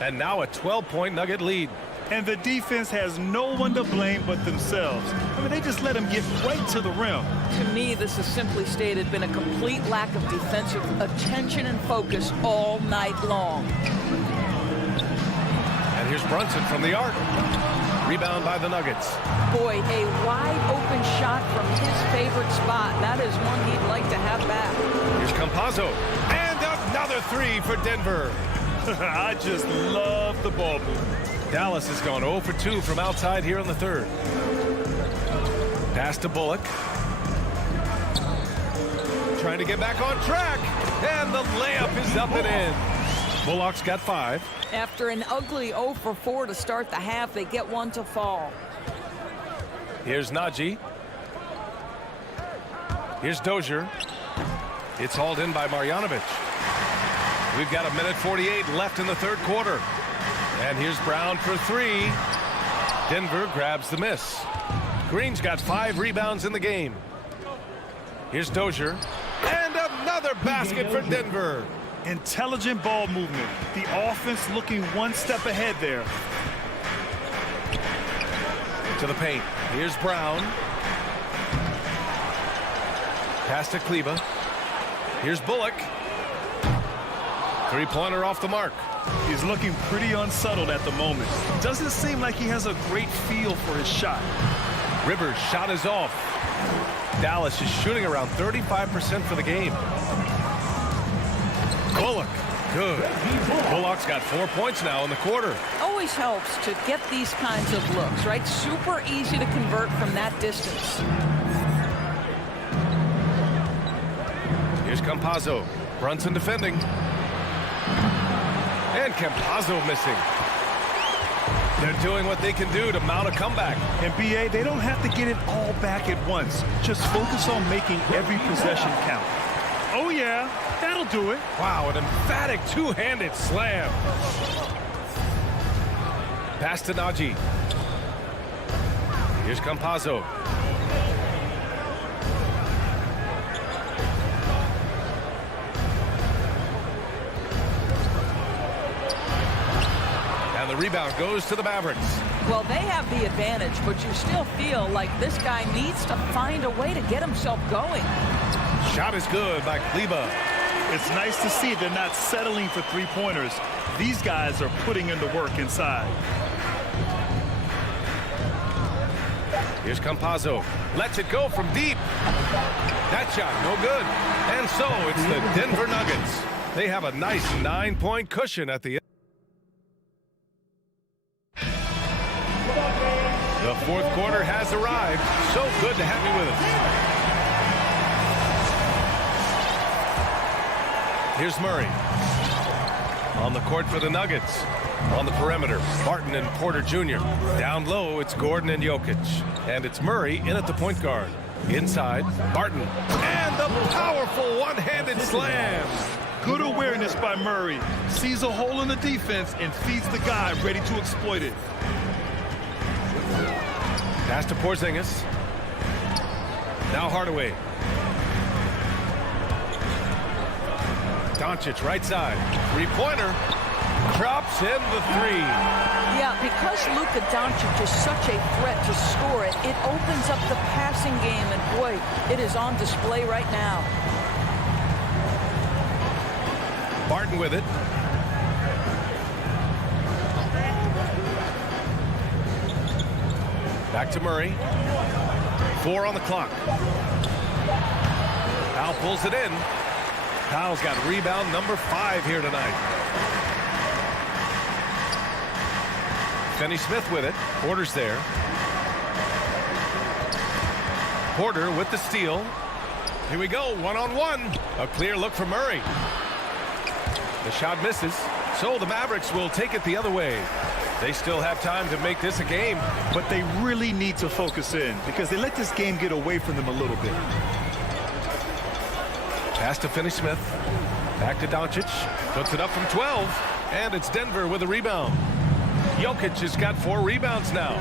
And now a 12-point Nugget lead. And the defense has no one to blame but themselves. I mean, they just let him get right to the rim. To me, this is simply stated been a complete lack of defensive attention and focus all night long. And here's Brunson from the arc. Rebound by the Nuggets. Boy, a wide open shot from his favorite spot. That is one he'd like to have back. Here's Campazzo. And another three for Denver. I just love the ball movement. Dallas has gone 0 for 2 from outside here in the third. Pass to Bullock. Trying to get back on track. And the layup is up and in. Bullock's got 5. After an ugly 0 for 4 to start the half, they get one to fall. Here's Naji. Here's Dozier. It's hauled in by Marjanovic. We've got 1:48 left in the third quarter. And here's Brown for 3. Denver grabs the miss. Green's got 5 rebounds in the game. Here's Dozier. And another basket for Denver. Intelligent ball movement. The offense looking one step ahead there. To the paint. Here's Brown. Pass to Kleba. Here's Bullock. Three-pointer off the mark. He's looking pretty unsettled at the moment. Doesn't seem like he has a great feel for his shot. Rivers' shot is off. Dallas is shooting around 35% for the game. Bullock, good. Bullock's got 4 points now in the quarter. Always helps to get these kinds of looks, right? Super easy to convert from that distance. Here's Campazzo. Brunson defending. And Campazzo missing. They're doing what they can do to mount a comeback. And BA, they don't have to get it all back at once. Just focus on making every possession count. Oh yeah, that'll do it. Wow, an emphatic two-handed slam. Pass to Naji. Here's Campazzo. And the rebound goes to the Mavericks. Well, they have the advantage, but you still feel like this guy needs to find a way to get himself going. Shot is good by Kleba. It's nice to see they're not settling for three-pointers. These guys are putting in the work inside. Here's Campazzo. Lets it go from deep. That shot, no good. And so it's the Denver Nuggets. They have a nice 9-point cushion at the end. The fourth quarter has arrived. So good to have you with us. Here's Murray. On the court for the Nuggets. On the perimeter, Barton and Porter Jr. Down low, it's Gordon and Jokic. And it's Murray in at the point guard. Inside, Barton. And the powerful one-handed slam. Good awareness by Murray. Sees a hole in the defense and feeds the guy ready to exploit it. Pass to Porzingis. Now Hardaway. Doncic right side. Three-pointer. Drops in the 3. Yeah, because Luka Doncic is such a threat to score it, it opens up the passing game, and boy, it is on display right now. Barton with it. Back to Murray. 4 on the clock. Powell pulls it in. Powell's got rebound number 5 here tonight. Finney-Smith with it. Porter's there. Porter with the steal. Here we go, one-on-one. A clear look for Murray. The shot misses, so the Mavericks will take it the other way. They still have time to make this a game. But they really need to focus in because they let this game get away from them a little bit. Pass to Finney-Smith. Back to Doncic. Puts it up from 12. And it's Denver with a rebound. Jokic has got 4 rebounds now.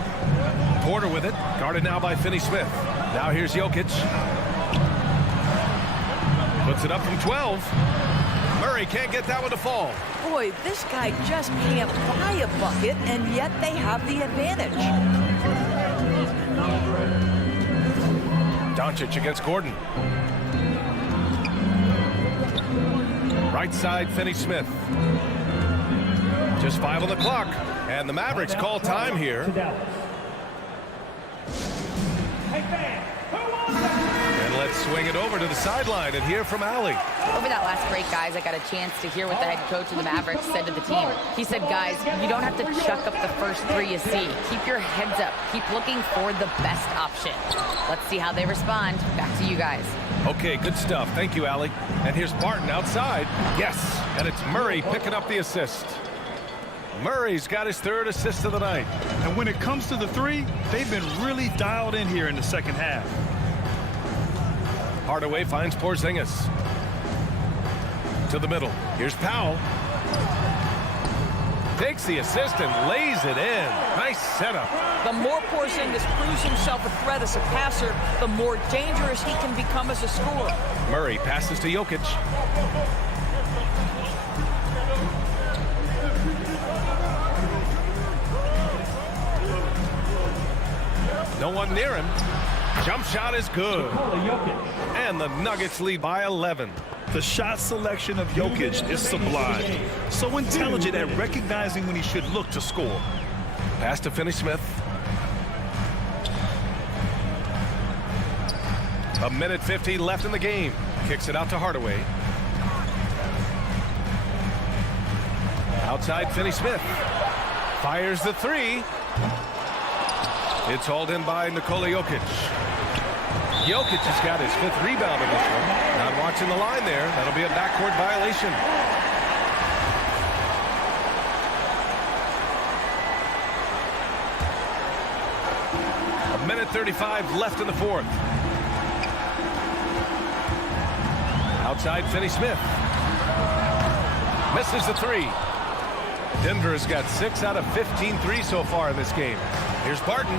Porter with it. Guarded now by Finney-Smith. Now here's Jokic. Puts it up from 12. Murray can't get that one to fall. Boy, this guy just can't buy a bucket, and yet they have the advantage. Doncic against Gordon. Right side, Finney-Smith. Just 5 on the clock. And the Mavericks call time here. And let's swing it over to the sideline and hear from Allie. Over that last break, guys, I got a chance to hear what the head coach of the Mavericks said to the team. He said, guys, you don't have to chuck up the first three you see. Keep your heads up. Keep looking for the best option. Let's see how they respond. Back to you guys. Okay, good stuff. Thank you, Allie. And here's Barton outside. Yes, and it's Murray picking up the assist. Murray's got his third assist of the night. And when it comes to the three, they've been really dialed in here in the second half. Hardaway finds Porzingis. To the middle. Here's Powell. Takes the assist and lays it in. Nice setup. The more Porzingis proves himself a threat as a passer, the more dangerous he can become as a scorer. Murray passes to Jokic. No one near him. Jump shot is good. And the Nuggets lead by 11. The shot selection of Jokic is sublime. So intelligent at recognizing when he should look to score. Pass to Finney-Smith. A minute 50 left in the game. Kicks it out to Hardaway. Outside Finney-Smith. Fires the three. It's hauled in by Nikola Jokic. Jokic has got his fifth rebound in this one. Not watching the line there. That'll be a backcourt violation. A minute 35 left in the fourth. Outside Finney-Smith. Misses the three. Denver has got 6 out of 15 threes so far in this game. Here's Barton.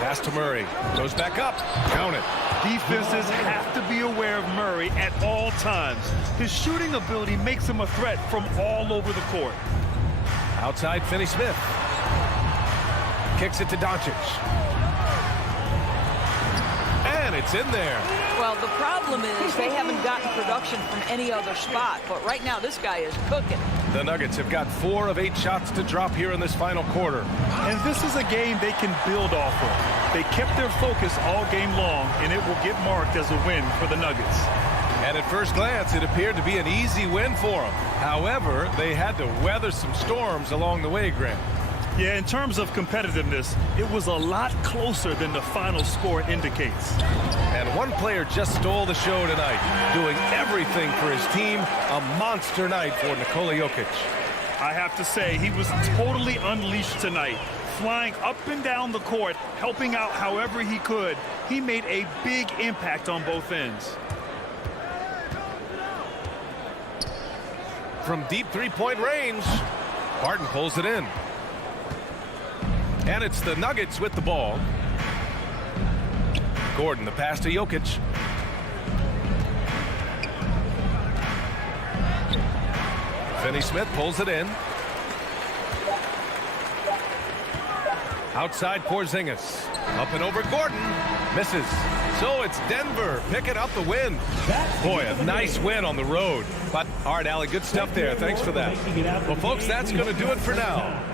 Pass to Murray. Goes back up. Count it. Defenses have to be aware of Murray at all times. His shooting ability makes him a threat from all over the court. Outside Finney-Smith. Kicks it to Doncic. And it's in there. Well, the problem is they haven't gotten production from any other spot. But right now, this guy is cooking. The Nuggets have got 4 of 8 shots to drop here in this final quarter. And this is a game they can build off of. They kept their focus all game long, and it will get marked as a win for the Nuggets. And at first glance, it appeared to be an easy win for them. However, they had to weather some storms along the way, Grant. Yeah, in terms of competitiveness, it was a lot closer than the final score indicates. And one player just stole the show tonight, doing everything for his team. A monster night for Nikola Jokic. I have to say, he was totally unleashed tonight. Flying up and down the court, helping out however he could. He made a big impact on both ends. From deep three-point range, Barton pulls it in. And it's the Nuggets with the ball. Gordon, the pass to Jokic. Finney-Smith pulls it in. Outside Porzingis. Up and over Gordon. Misses. So it's Denver picking up the win. Boy, a nice win on the road. But, all right, Allie, good stuff there. Thanks for that. Well, folks, that's going to do it for now.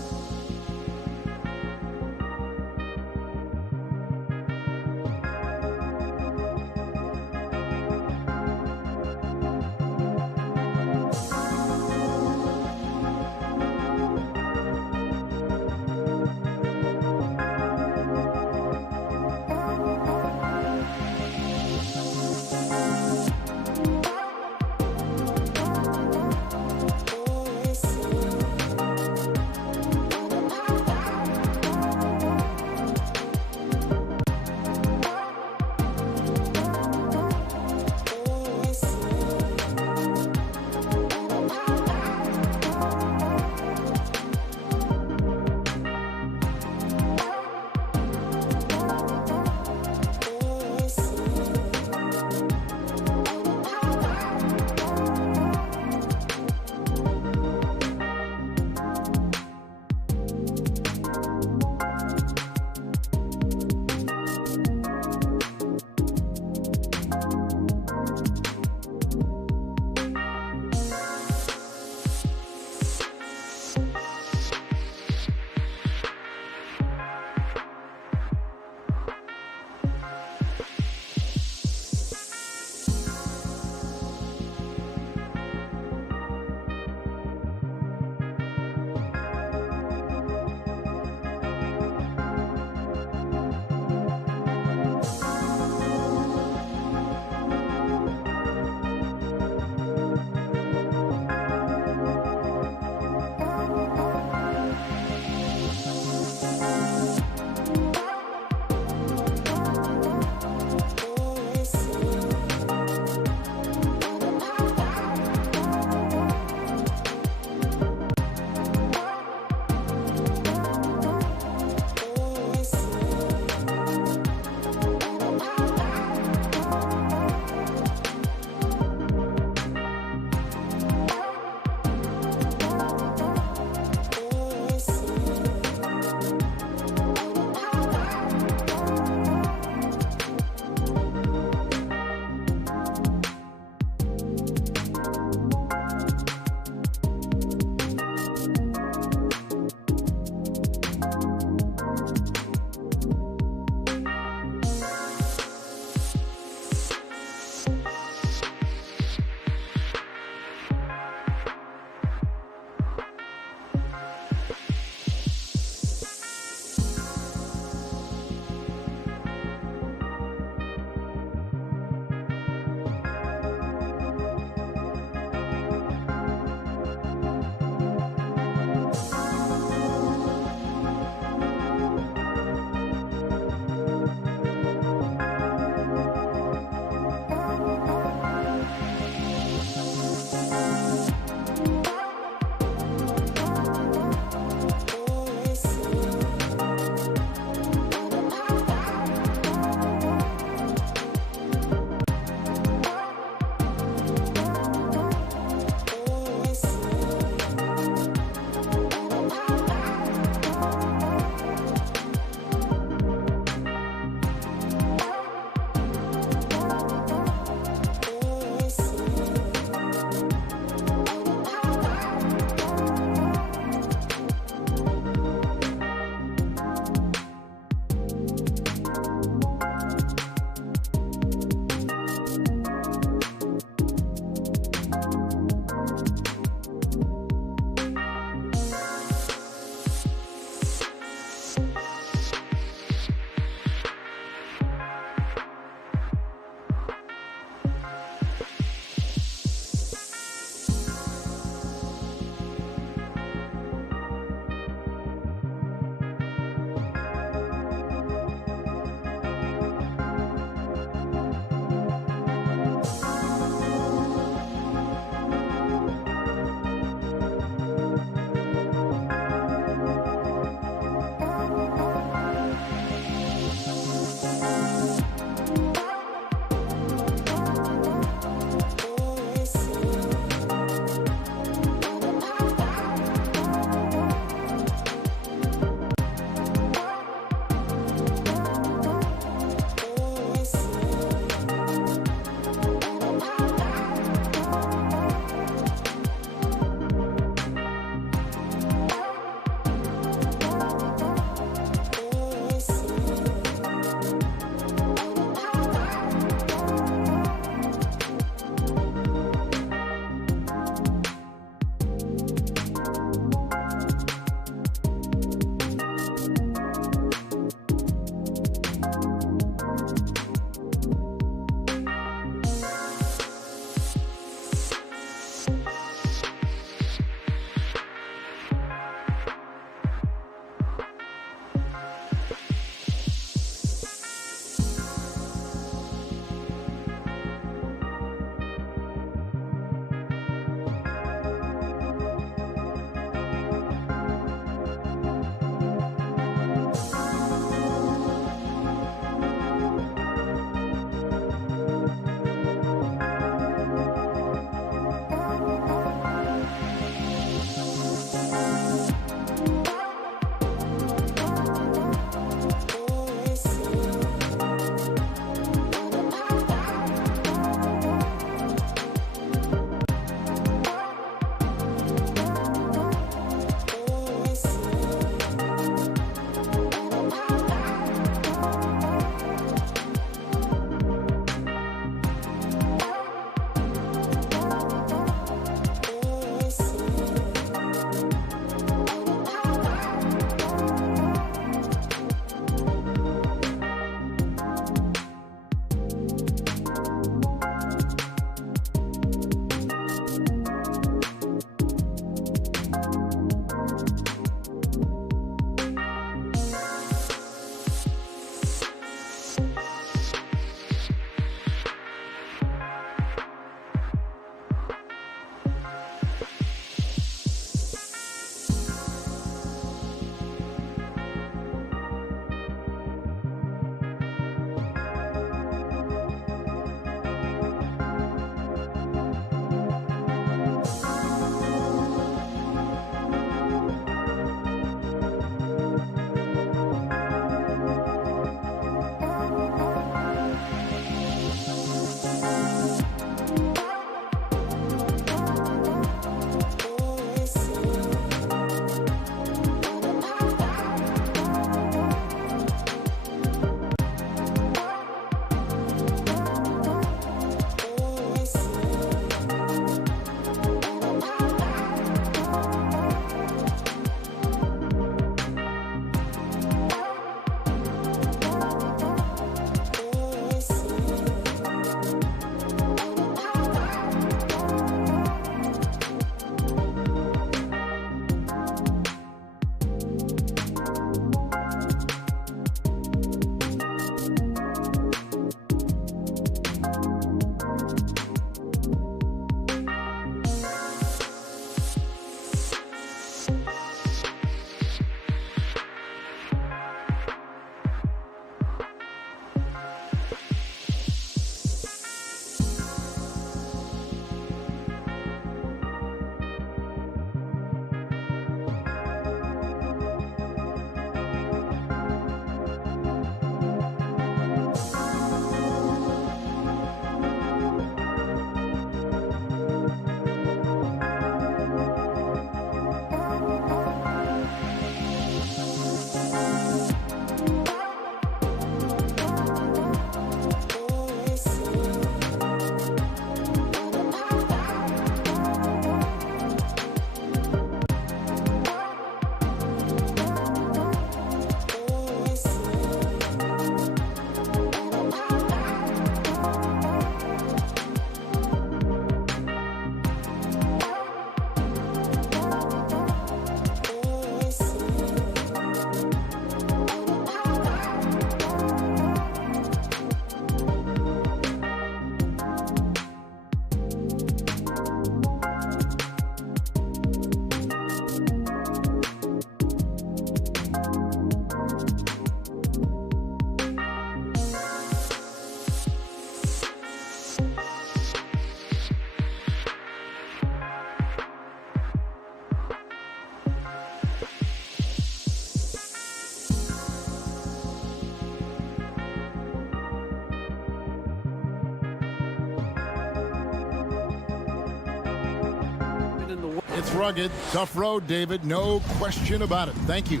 It's rugged, tough road, David. No question about it. Thank you.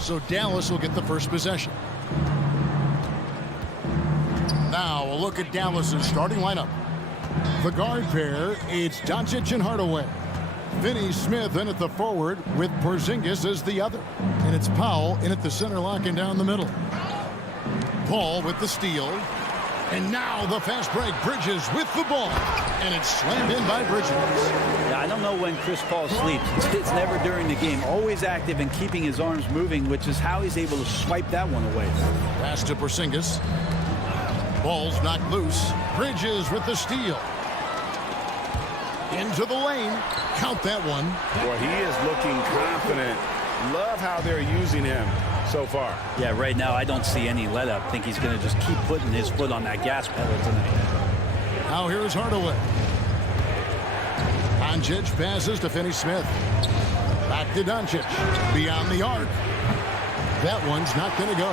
So Dallas will get the first possession. Now a look at Dallas's starting lineup. The guard pair, it's Doncic and Hardaway. Finney-Smith in at the forward with Porzingis as the other. And it's Powell in at the center, locking down the middle. Paul with the steal. And now the fast break. Bridges with the ball. And it's slammed in by Bridges. Yeah, I don't know when Chris Paul sleeps. It's never during the game. Always active and keeping his arms moving, which is how he's able to swipe that one away. Pass to Porzingis. Ball's knocked loose. Bridges with the steal. Into the lane. Count that one. Boy, he is looking confident. Love how they're using him so far. Yeah, right now I don't see any let up. I think he's going to just keep putting his foot on that gas pedal tonight. Now here's Hardaway. Doncic passes to Finney-Smith. Back to Doncic. Beyond the arc. That one's not going to go.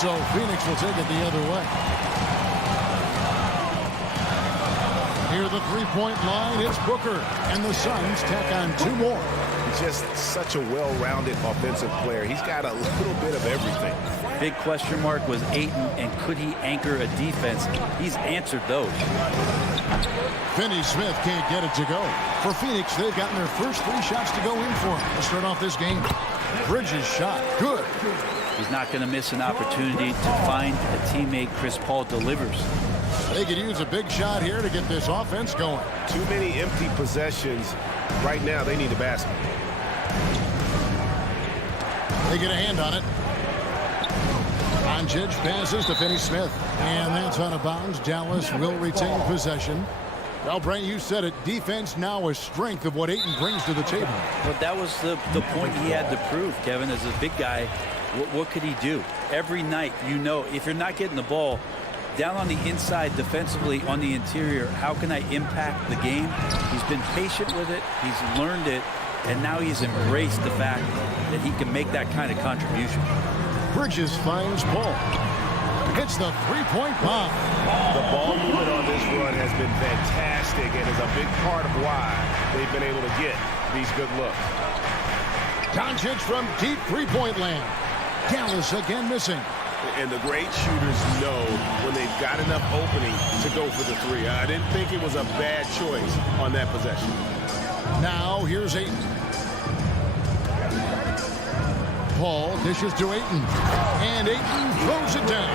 So Phoenix will take it the other way. Near the three-point line, it's Booker. And the Suns tack on 2 more. Just such a well-rounded offensive player. He's got a little bit of everything. Big question mark was Ayton, and could he anchor a defense? He's answered those. Finney-Smith can't get it to go. For Phoenix, they've gotten their first 3 shots to go in for him to start off this game. Bridges shot. Good. He's not going to miss an opportunity to find a teammate. Chris Paul delivers. They could use a big shot here to get this offense going. Too many empty possessions. Right now, they need a basket. They get a hand on it. Doncic passes to Finney-Smith. And that's out of bounds. Dallas will retain possession. Well, Brent, you said it. Defense now a strength of what Ayton brings to the table. But that was the point he had to prove, Kevin. As a big guy, what could he do? Every night, you know, if you're not getting the ball, down on the inside defensively on the interior, how can I impact the game? He's been patient with it. He's learned it. And now he's embraced the fact that he can make that kind of contribution. Bridges finds Paul. Hits the three-point bomb. The ball movement on this run has been fantastic and is a big part of why they've been able to get these good looks. Doncic from deep three-point land. Dallas again missing. And the great shooters know when they've got enough opening to go for the 3. I didn't think it was a bad choice on that possession. Now here's Ayton. Paul dishes to Ayton. And Ayton throws it down.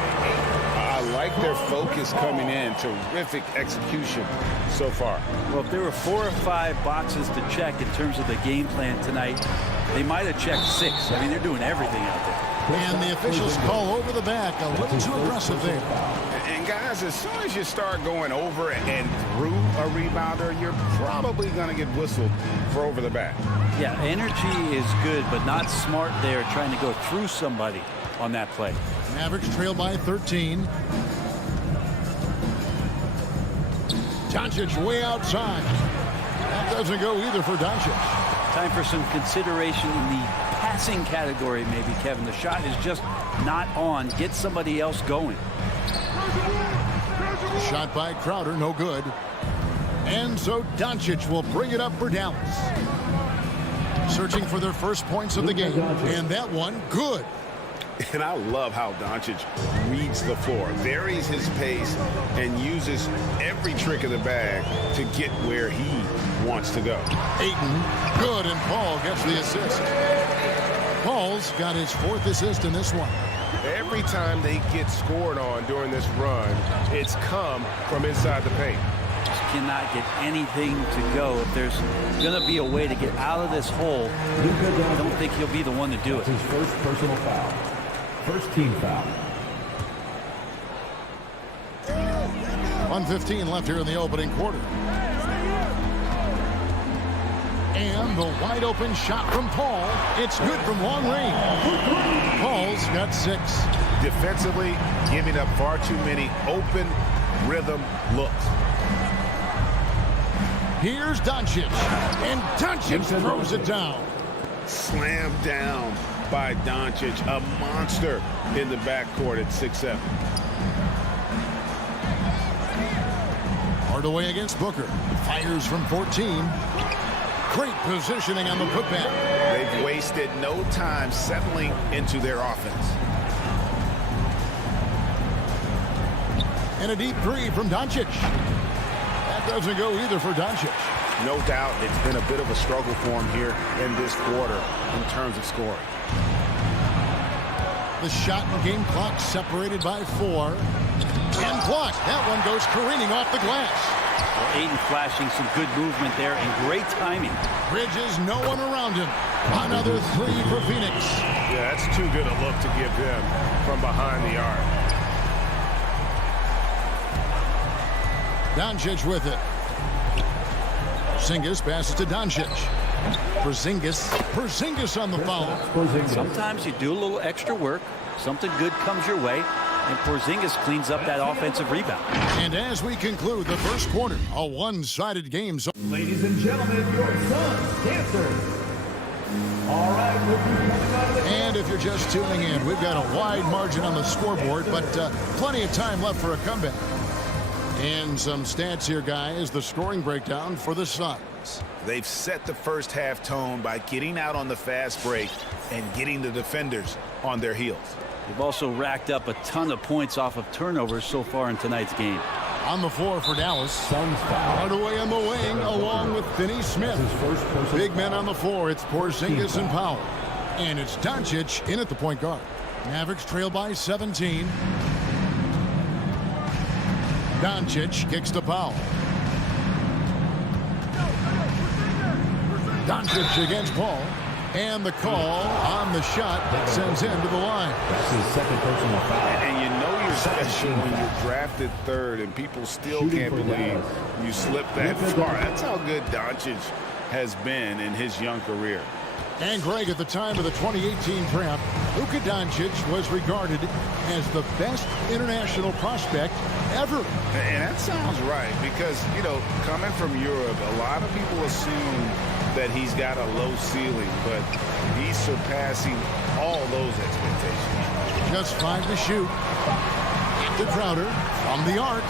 I like their focus coming in. Terrific execution so far. Well, if there were 4 or 5 boxes to check in terms of the game plan tonight, they might have checked 6. I mean, they're doing everything out there. And the officials call over the back. A little too aggressive there. And guys, as soon as you start going over and through a rebounder, you're probably going to get whistled for over the back. Yeah, energy is good, but not smart there trying to go through somebody on that play. Mavericks trail by 13. Doncic way outside. That doesn't go either for Doncic. Time for some consideration in the passing category, maybe, Kevin. The shot is just not on. Get somebody else going. Shot by Crowder, no good. And so Doncic will bring it up for Dallas. Searching for their first points of the game. And that one, good. And I love how Doncic reads the floor, varies his pace, and uses every trick of the bag to get where he wants to go. Ayton, good, and Paul gets the assist. Paul's got his 4th assist in this one. Every time they get scored on during this run, it's come from inside the paint. Just cannot get anything to go. If there's going to be a way to get out of this hole, I don't think he'll be the one to do it. His first personal foul. First team foul. 1:15 left here in the opening quarter. And the wide open shot from Paul. It's good from long range. Paul's got 6. Defensively, giving up far too many open rhythm looks. Here's Doncic. And Doncic throws it down. Slammed down by Doncic, a monster in the backcourt at 6'7". Hardaway against Booker. Fires from 14. Great positioning on the putback. They've wasted no time settling into their offense. And a deep three from Doncic. That doesn't go either for Doncic. No doubt it's been a bit of a struggle for him here in this quarter in terms of scoring. The shot and game clock separated by 4. And blocked. That one goes careening off the glass. Well, Ayton flashing some good movement there and great timing. Bridges, no one around him. Another 3 for Phoenix. Yeah, that's too good a look to give him from behind the arc. Doncic with it. Porzingis passes to Doncic. Porzingis on the foul. Sometimes you do a little extra work, something good comes your way, and Porzingis cleans up that offensive rebound. And as we conclude the first quarter, a one-sided game. Ladies and gentlemen, your Suns dancers. All right, we'll be coming out of the... And if you're just tuning in, we've got a wide margin on the scoreboard, but plenty of time left for a comeback. And some stats here, guys. The scoring breakdown for the Suns. They've set the first half tone by getting out on the fast break and getting the defenders on their heels. They've also racked up a ton of points off of turnovers so far in tonight's game. On the floor for Dallas. Hardaway on the wing along with Finney Smith. Big men on the floor. It's Porzingis and Powell. And it's Doncic in at the point guard. Mavericks trail by 17. Doncic kicks to Powell. Doncic against Paul. And the call on the shot that sends him to the line. That's his second personal foul. And you know you're special when you're drafted third and people still can't believe you slipped that far. That's how good Doncic has been in his young career. And Greg, at the time of the 2018 draft, Luka Doncic was regarded as the best international prospect ever. And that sounds right because, you know, coming from Europe, a lot of people assume that he's got a low ceiling, but he's surpassing all those expectations. Just 5 to shoot. To Crowder from the arc.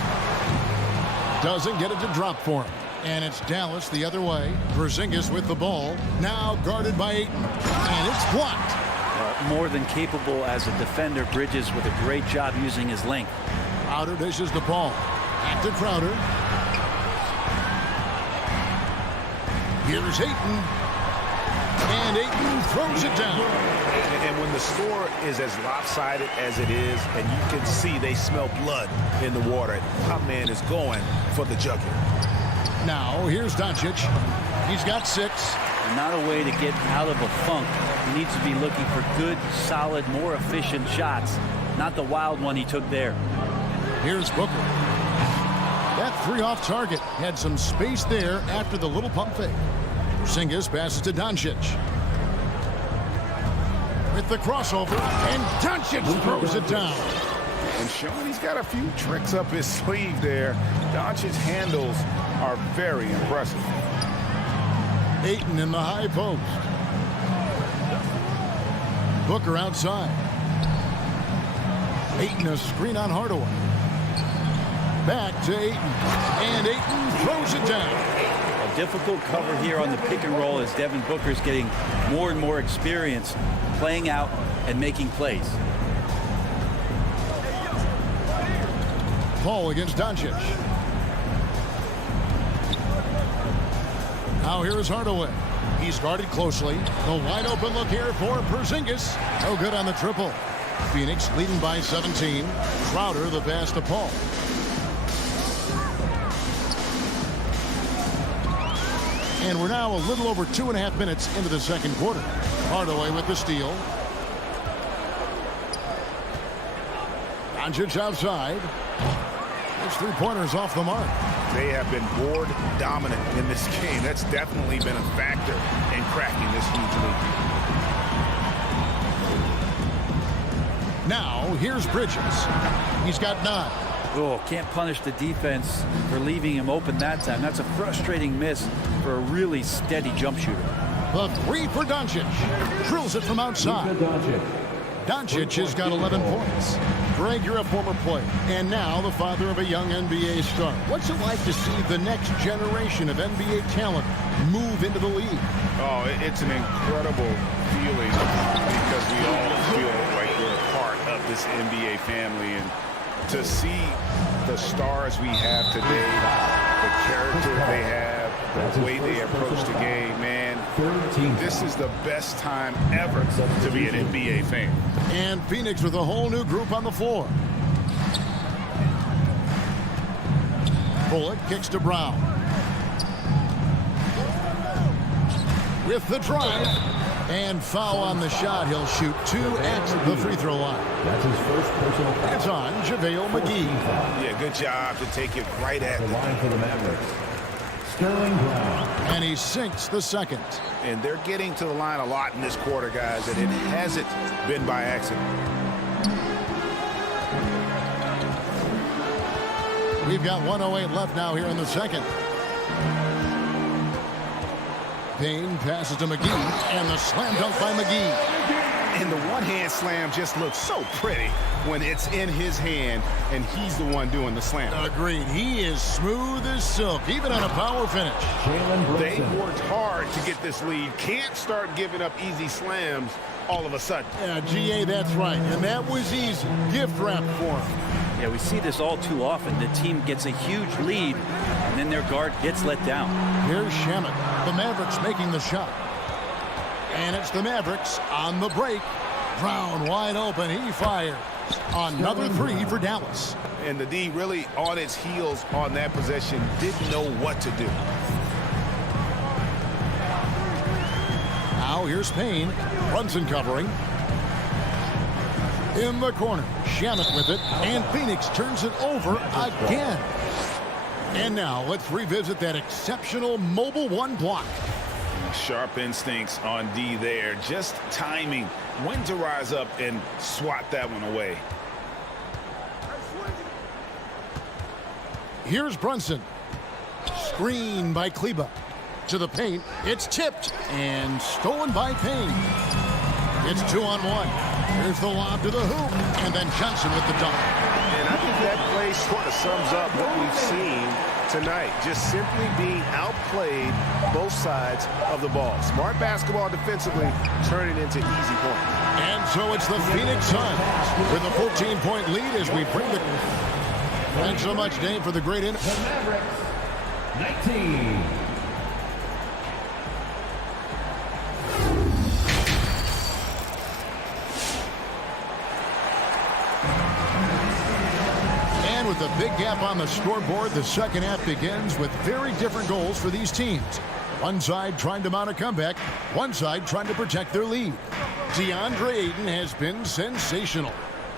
Doesn't get it to drop for him. And it's Dallas the other way. Porzingis with the ball. Now guarded by Ayton. And it's blocked. More than capable as a defender. Bridges with a great job using his length. Crowder dishes the ball. Back to Crowder. Here's Ayton. And Ayton throws it down. And when the score is as lopsided as it is, and you can see they smell blood in the water, my man is going for the jugular. Now, here's Doncic. He's got 6. Not a way to get out of a funk. He needs to be looking for good, solid, more efficient shots. Not the wild one he took there. Here's Booker. That 3 off target. Had some space there after the little pump fake. Porzingis passes to Doncic. With the crossover, and Doncic throws it down. And showing he's got a few tricks up his sleeve there. Doncic's handles are very impressive. Ayton in the high post. Booker outside. Ayton a screen on Hardaway. Back to Ayton. And Ayton throws it down. A difficult cover here on the pick and roll as Devin Booker's getting more and more experience playing out and making plays. Paul against Doncic. Now here is Hardaway. He's guarded closely. The wide open look here for Porzingis. No good on the triple. Phoenix leading by 17. Crowder the pass to Paul. And we're now a little over 2.5 minutes into the second quarter. Hardaway with the steal. Doncic outside. His 3-pointers off the mark. They have been board dominant in this game. That's definitely been a factor in cracking this huge lead. Now, here's Bridges. He's got 9. Oh, can't punish the defense for leaving him open that time. That's a frustrating miss for a really steady jump shooter. The 3 for Doncic. Drills it from outside. Doncic has got 11 points. Greg, you're a former player, and now the father of a young NBA star. What's it like to see the next generation of NBA talent move into the league? Oh, it's an incredible feeling because we all feel like we're a part of this NBA family. And to see the stars we have today, the character they have, the way they approach the game, man, this is the best time ever to be an NBA fan. And Phoenix with a whole new group on the floor. Bullock kicks to Brown. With the drive. And foul on the shot. He'll shoot 2 at the free throw line. That's his first personal foul. It's on JaVale McGee. Yeah, good job to take it right at The line for the Mavericks. Sterling Brown. And he sinks the second. And they're getting to the line a lot in this quarter, guys, and it hasn't been by accident. We've got 1:08 left now here in the second. Payne passes to McGee, and the slam dunk by McGee. And the one-hand slam just looks so pretty when it's in his hand, and he's the one doing the slam. Agreed. He is smooth as silk, even on a power finish. They worked hard to get this lead. Can't start giving up easy slams all of a sudden. Yeah, GA, that's right. And that was easy. Gift wrap for him. Yeah, we see this all too often. The team gets a huge lead, and then their guard gets let down. Here's Shamet. The Mavericks making the shot. And it's the Mavericks on the break. Brown wide open. He fires. Another 3 for Dallas. And the D really on its heels on that possession, didn't know what to do. Now here's Payne. Brunson covering. In the corner. Shamet with it. And Phoenix turns it over again. And now let's revisit that exceptional mobile 1 block. Sharp instincts on D there. Just timing when to rise up and swat that one away. Here's Brunson. Screen by Kleber. To the paint. It's tipped and stolen by Payne. It's 2-on-1. Here's the lob to the hoop. And then Johnson with the dunk. And I think that play sort of sums up what we've seen tonight. Just simply being outplayed both sides of the ball. Smart basketball defensively, turning into easy points. And so it's the Phoenix Suns with a 14-point lead as we bring the... Thanks so much, Dave, for the great input. The Mavericks, 19. And with a big gap on the scoreboard, the second half begins with very different goals for these teams. One side trying to mount a comeback, one side trying to protect their lead. DeAndre Ayton has been sensational.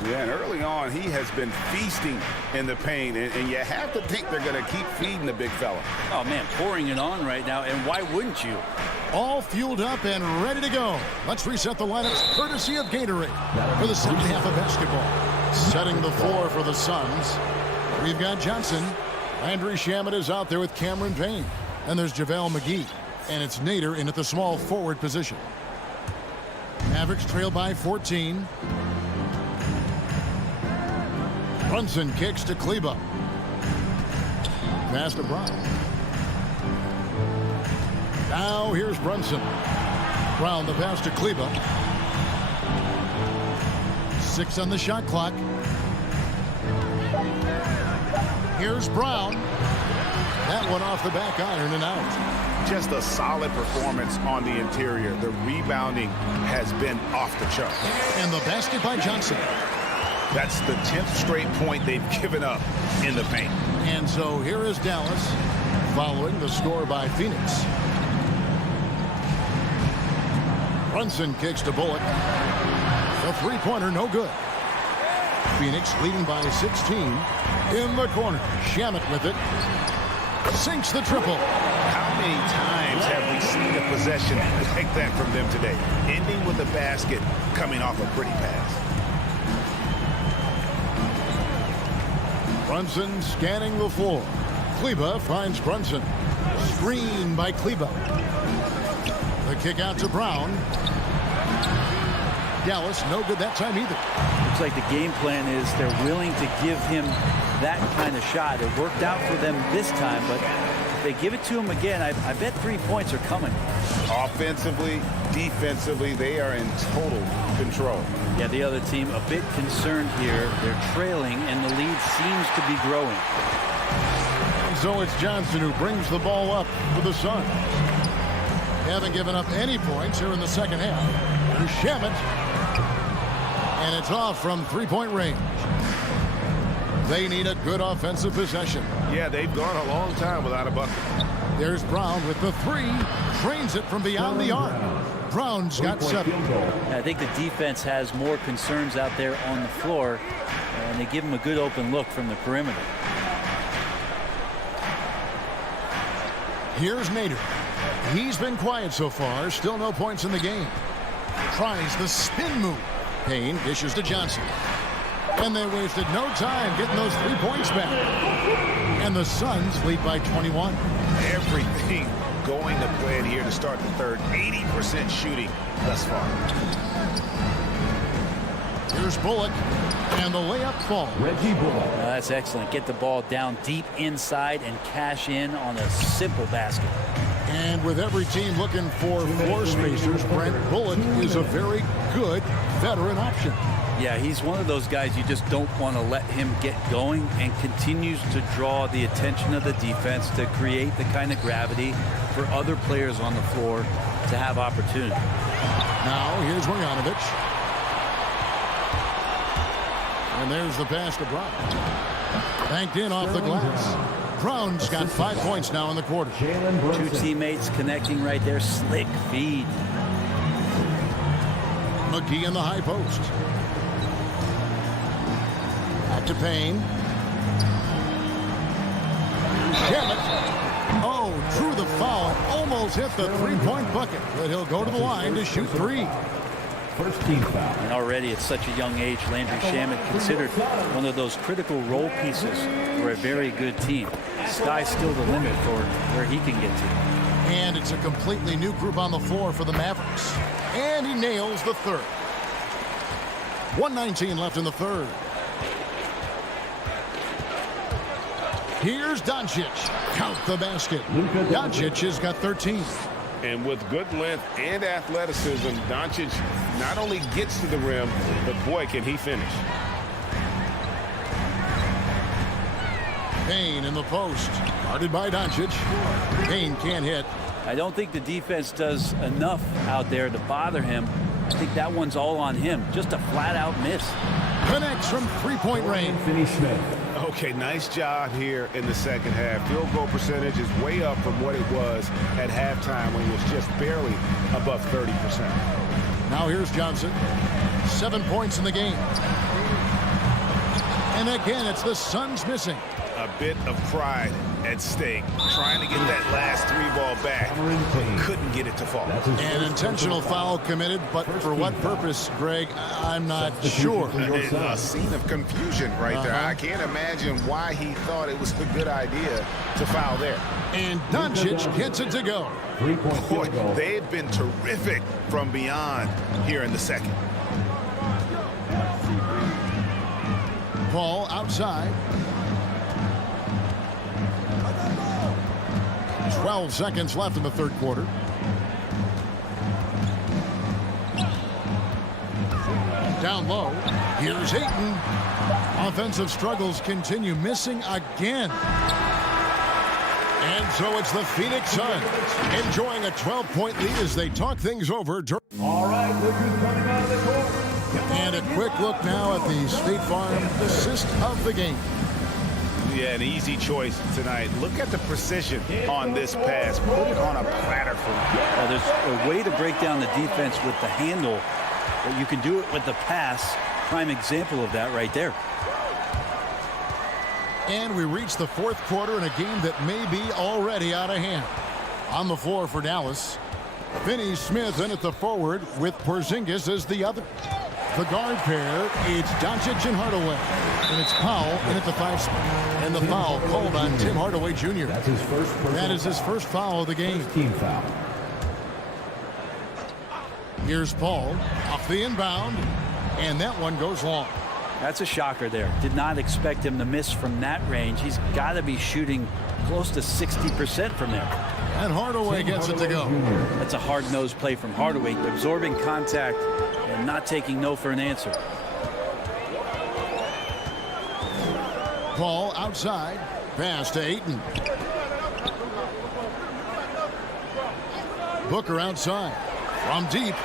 Yeah, and early on, he has been feasting in the paint, and you have to think they're going to keep feeding the big fella. Oh, man, pouring it on right now, and why wouldn't you? All fueled up and ready to go. Let's reset the lineups courtesy of Gatorade for the second half of basketball. Setting the floor for the Suns. We've got Johnson. Landry Shamet is out there with Cameron Payne. And there's JaVale McGee. And it's Nader in at the small forward position. Mavericks trail by 14. Brunson kicks to Kleber. Pass to Brown. Now here's Brunson. Brown the pass to Kleber. 6 on the shot clock. Here's Brown. That one off the back iron and out. Just a solid performance on the interior. The rebounding has been off the chart. And the basket by Johnson. That's the 10th straight point they've given up in the paint. And so here is Dallas following the score by Phoenix. Brunson kicks to Bullock. The three-pointer no good. Phoenix leading by 16. In the corner. Shamet with it. Sinks the triple. How many times have we seen a possession like that from them today? Ending with a basket, coming off a pretty pass. Brunson scanning the floor. Kleber finds Brunson. Screen by Kleber. The kick out to Brown. Dallas no good that time either. Looks like the game plan is they're willing to give him that kind of shot. It worked out for them this time, but if they give it to him again, I bet 3 points are coming. Offensively, defensively, they are in total control. Yeah, the other team a bit concerned here. They're trailing, and the lead seems to be growing. So it's Johnson who brings the ball up for the Suns. Haven't given up any points here in the second half. Here's Shamet. And it's off from three-point range. They need a good offensive possession. Yeah, they've gone a long time without a bucket. There's Brown with the three. Trains it from beyond the arc. Brown's got 7. I think the defense has more concerns out there on the floor, and they give him a good open look from the perimeter. Here's Nader. He's been quiet so far. Still no points in the game. Tries the spin move. Payne dishes to Johnson. And they wasted no time getting those 3 points back. And the Suns lead by 21. Everything going to plan here to start the third. 80% shooting thus far. Here's Bullock. And the layup falls. Reggie Bullock. That's excellent. Get the ball down deep inside and cash in on a simple basket. And with every team looking for floor spacers, Brent, Bullock is a very good veteran option. Yeah, he's one of those guys you just don't want to let him get going, and continues to draw the attention of the defense to create the kind of gravity for other players on the floor to have opportunity. Now here's Marjanovic. And there's the pass to Brown. Banked in off the glass. Brown's got 5 points now in the quarter. Two teammates connecting right there. Slick feed. McGee in the high post. Back to Payne. Shamet. Oh, drew the foul. Almost hit the three-point bucket. But he'll go to the line to shoot 3. First team foul. And already at such a young age, Landry Shamet considered one of those critical role pieces for a very good team. Sky's still the limit for where he can get to. And it's a completely new group on the floor for the Mavericks. And he nails the third. 1:19 left in the third. Here's Doncic. Count the basket. Doncic has got 13. And with good length and athleticism, Doncic not only gets to the rim, but boy, can he finish. Payne in the post. Guarded by Doncic. Payne can't hit. I don't think the defense does enough out there to bother him. I think that one's all on him. Just a flat-out miss. Connects from three-point range. Finney Smith. Okay, nice job here in the second half. Field goal percentage is way up from what it was at halftime when it was just barely above 30%. Now here's Johnson. 7 points in the game. And again, it's the Suns missing. A bit of pride at stake. Trying to get that last 3 ball back. Couldn't get it to fall. An intentional foul committed, but for what purpose, Greg, I'm not sure. A scene of confusion right there. I can't imagine why he thought it was a good idea to foul there. And Doncic gets it to go. 3-point Boy, field goal. they've been terrific from beyond here in the second. Ball outside. 12 seconds left in the third quarter. Down low. Here's Ayton. Offensive struggles continue. Missing again. And so it's the Phoenix Suns enjoying a 12-point lead as they talk things over. All right, look who's coming out of the court. And a quick look now at the State Farm assist of the game. Yeah, an easy choice tonight. Look at the precision on this pass. Put it on a platter for him. There's a way to break down the defense with the handle, but you can do it with the pass. Prime example of that right there. And we reach the fourth quarter in a game that may be already out of hand. On the floor for Dallas, Finney Smith in at the forward with Porzingis as the other. The guard pair, it's Doncic and Hardaway. And it's Powell in at the 5 spot. And the foul called on Tim Hardaway Jr. That's his first. That is his first foul of the game. Team foul. Here's Paul off the inbound. And that one goes long. That's a shocker there. Did not expect him to miss from that range. He's got to be shooting close to 60% from there. And Hardaway gets it to go. That's a hard-nosed play from Hardaway, absorbing contact and not taking no for an answer. Ball outside. Pass to Ayton. Booker outside. From deep.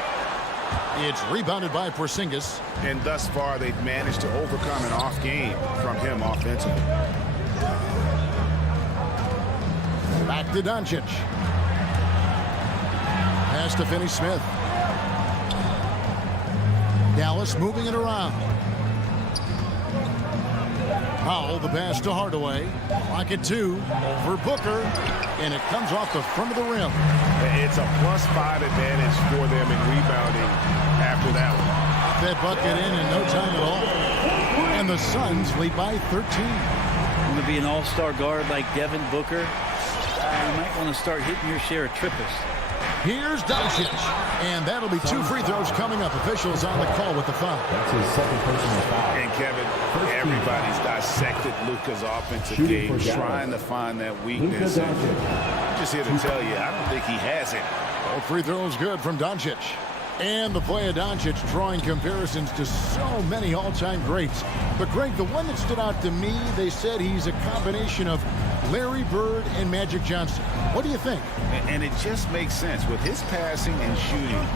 It's rebounded by Porzingis. And thus far, they've managed to overcome an off game from him offensively. Back to Doncic. Pass to Finney-Smith. Dallas moving it around. Powell, the pass to Hardaway. Pocket 2 for Booker. And it comes off the front of the rim. It's a +5 advantage for them in rebounding after that one. That bucket in no time at all. And the Suns lead by 13. Going to be an all-star guard like Devin Booker. You might want to start hitting your share of triples. Here's Doncic. And that'll be 2 free throws coming up. Officials on the call with the foul. That's his second personal foul. And Kevin, everybody's dissected Luka's offensive game, trying to find that weakness. And I'm just here to tell you, I don't think he has it. Both free throws good from Doncic. And the play of Doncic drawing comparisons to so many all-time greats. But Greg, the one that stood out to me, they said he's a combination of Larry Bird and Magic Johnson. What do you think? And it just makes sense. With his passing and shooting,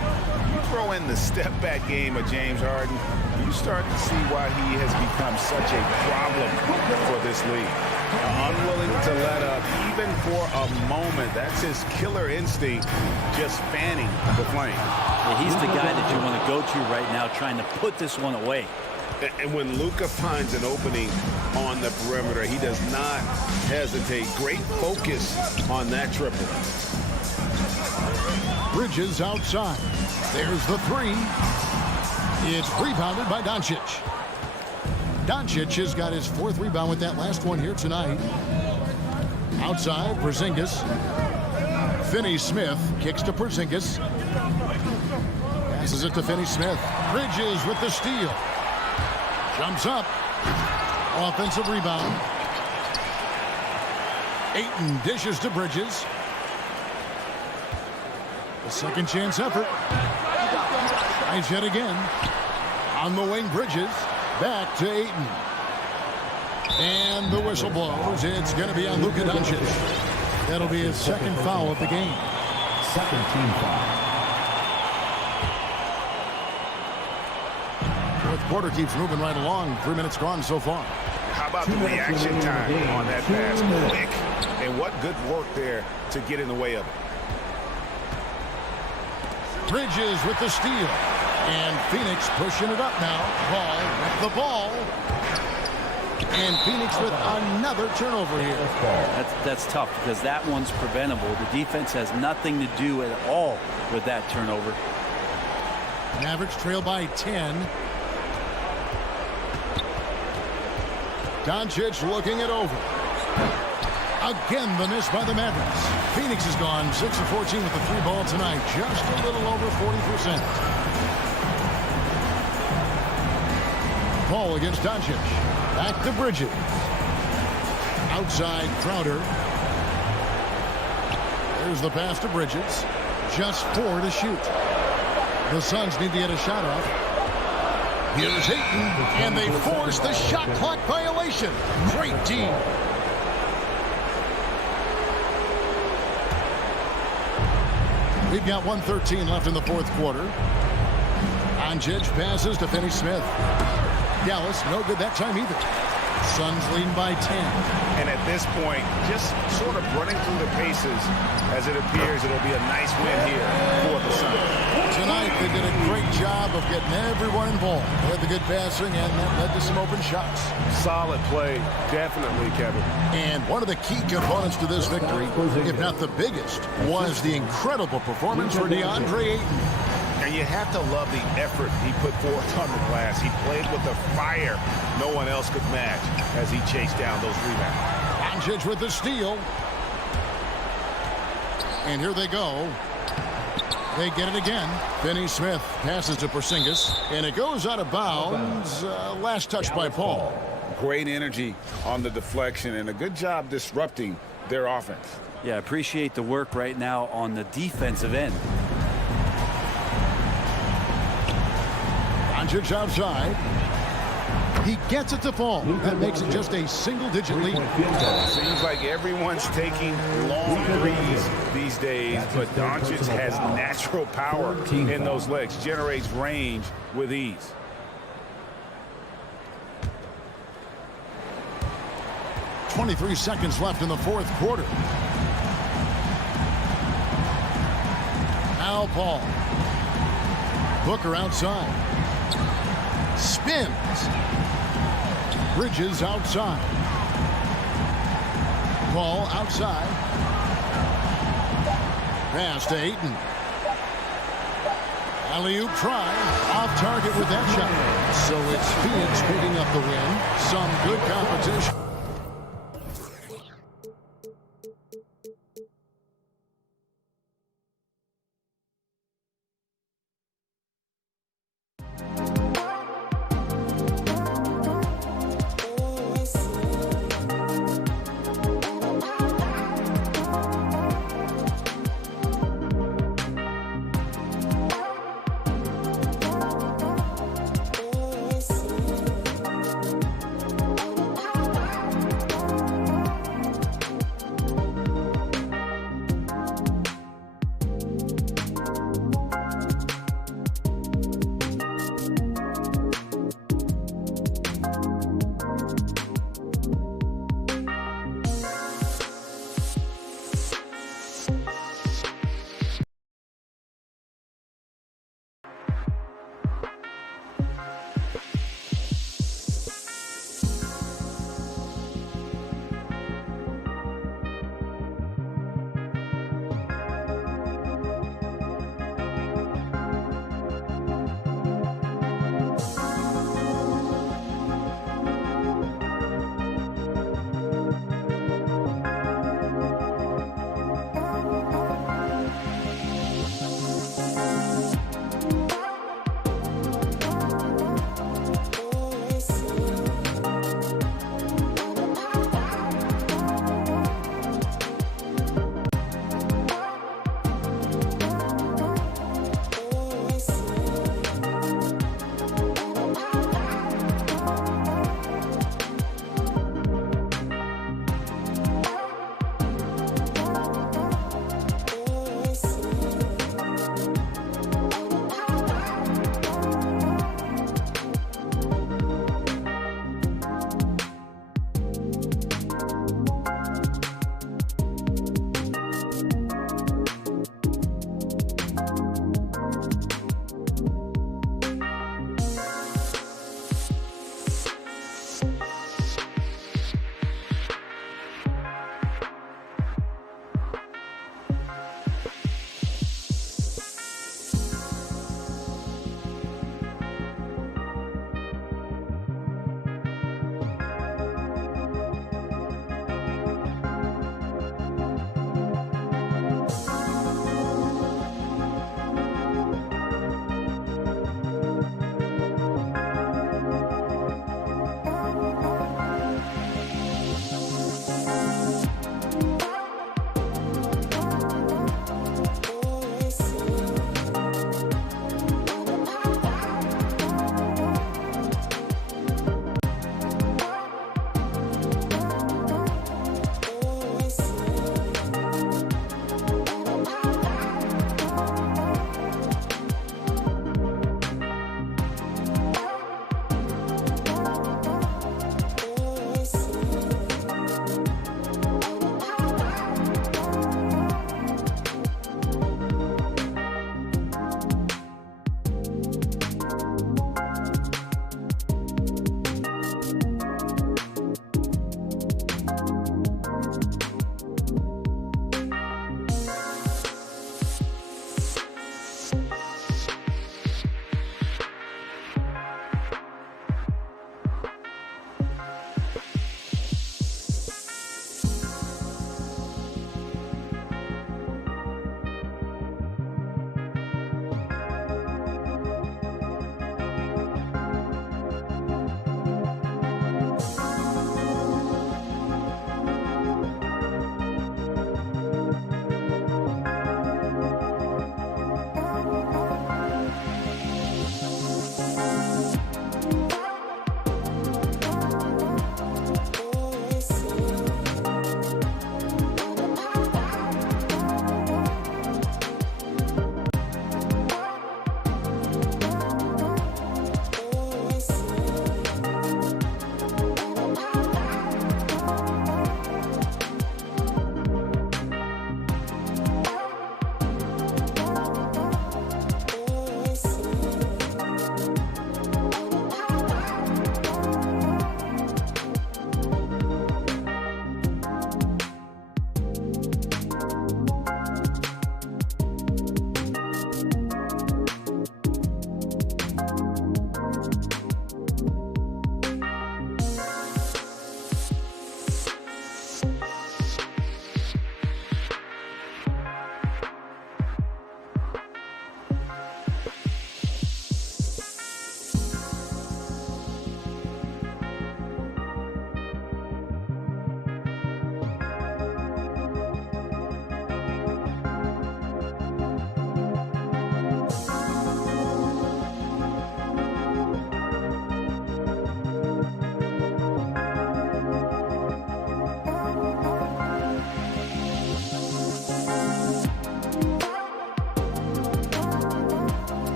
you throw in the step-back game of James Harden, you start to see why he has become such a problem for this league. Unwilling to let up even for a moment. That's his killer instinct, just fanning the flame. Yeah, he's the guy that you want to go to right now, trying to put this one away. And when Luka finds an opening on the perimeter, he does not hesitate. Great focus on that triple. Bridges outside. There's the 3. It's rebounded by Doncic. Doncic has got his 4th rebound with that last one here tonight. Outside, Porzingis. Finney-Smith kicks to Porzingis. Passes it to Finney-Smith. Bridges with the steal. Jumps up. Offensive rebound. Ayton dishes to Bridges. The second chance effort. Tries yet again. On the wing, Bridges. Back to Ayton. And the whistle blows. It's going to be on Luka Doncic. That'll be his second foul of the game. Second team foul. Fourth quarter keeps moving right along. 3 minutes gone so far. How about the reaction time on that pass? Quick. And what good work there to get in the way of it. Bridges with the steal. And Phoenix pushing it up now. Ball with the ball. And Phoenix with another turnover here. That's tough because that one's preventable. The defense has nothing to do at all with that turnover. Mavericks trail by 10. Doncic looking it over. Again, the miss by the Mavericks. Phoenix has gone 6 of 14 with the 3 ball tonight. Just a little over 40%. Ball against Doncic. Back to Bridges. Outside Crowder. There's the pass to Bridges. Just 4 to shoot. The Suns need to get a shot off. Here's Ayton, and they force the shot clock violation. Great team. We've got 1:13 left in the 4th quarter. Doncic passes to Finney-Smith. Dallas, no good that time either. Suns leading by 10. And at this point, just sort of running through the paces as it appears it'll be a nice win here for the Suns. Tonight, they did a great job of getting everyone involved. They had the good passing, and that led to some open shots. Solid play, definitely, Kevin. And one of the key components to this victory, if not the biggest, was the incredible performance for DeAndre Ayton. And you have to love the effort he put forth on the glass. He played with a fire no one else could match as he chased down those rebounds. Doncic with the steal. And here they go. They get it again. Finney Smith passes to Porzingis, and it goes out of bounds. Last touch by Paul. Great energy on the deflection and a good job disrupting their offense. Yeah, appreciate the work right now on the defensive end. Doncic outside. He gets it to fall. That makes it just a single-digit lead. Seems like everyone's taking long threes these days, but Doncic has natural power in those legs, generates range with ease. .23 seconds left in the fourth quarter. Now Paul. Booker outside. Spins. Bridges outside. Paul outside. Pass to Ayton. Alley-oop try. Off target with that shot. So it's Phoenix picking up the win. Some good competition.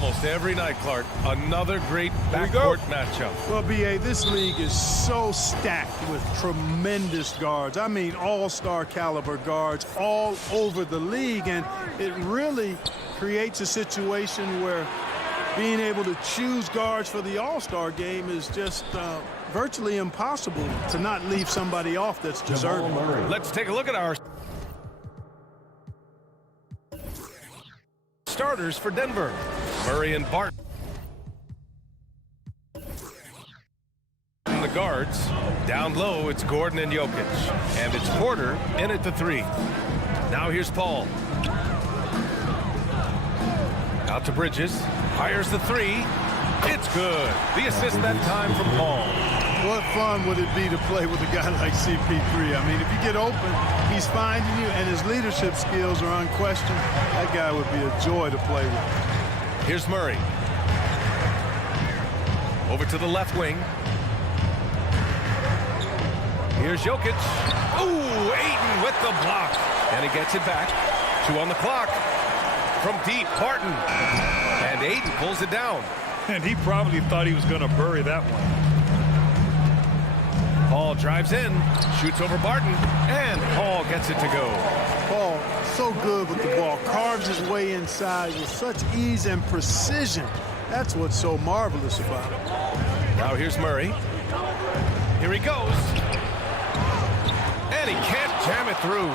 almost every night, Clark. Another great backcourt matchup. Well, B.A., this league is so stacked with tremendous guards. I mean, all-star caliber guards all over the league, and it really creates a situation where being able to choose guards for the all-star game is just virtually impossible to not leave somebody off that's deserving. Let's take a look at our starters for Denver. Murray and Barton. The guards. Down low, it's Gordon and Jokic. And it's Porter in at the 3. Now here's Paul. Out to Bridges. Fires the 3. It's good. The assist that time from Paul. What fun would it be to play with a guy like CP3? I mean, if you get open, he's finding you, and his leadership skills are unquestioned. That guy would be a joy to play with. Here's Murray. Over to the left wing. Here's Jokic. Ooh, Ayton with the block. And he gets it back. 2 on the clock. From deep, Barton. And Ayton pulls it down. And he probably thought he was going to bury that one. Paul drives in, shoots over Barton, and Paul gets it to go. Paul, so good with the ball. Carves his way inside with such ease and precision. That's what's so marvelous about him. Now here's Murray. Here he goes. And he can't jam it through.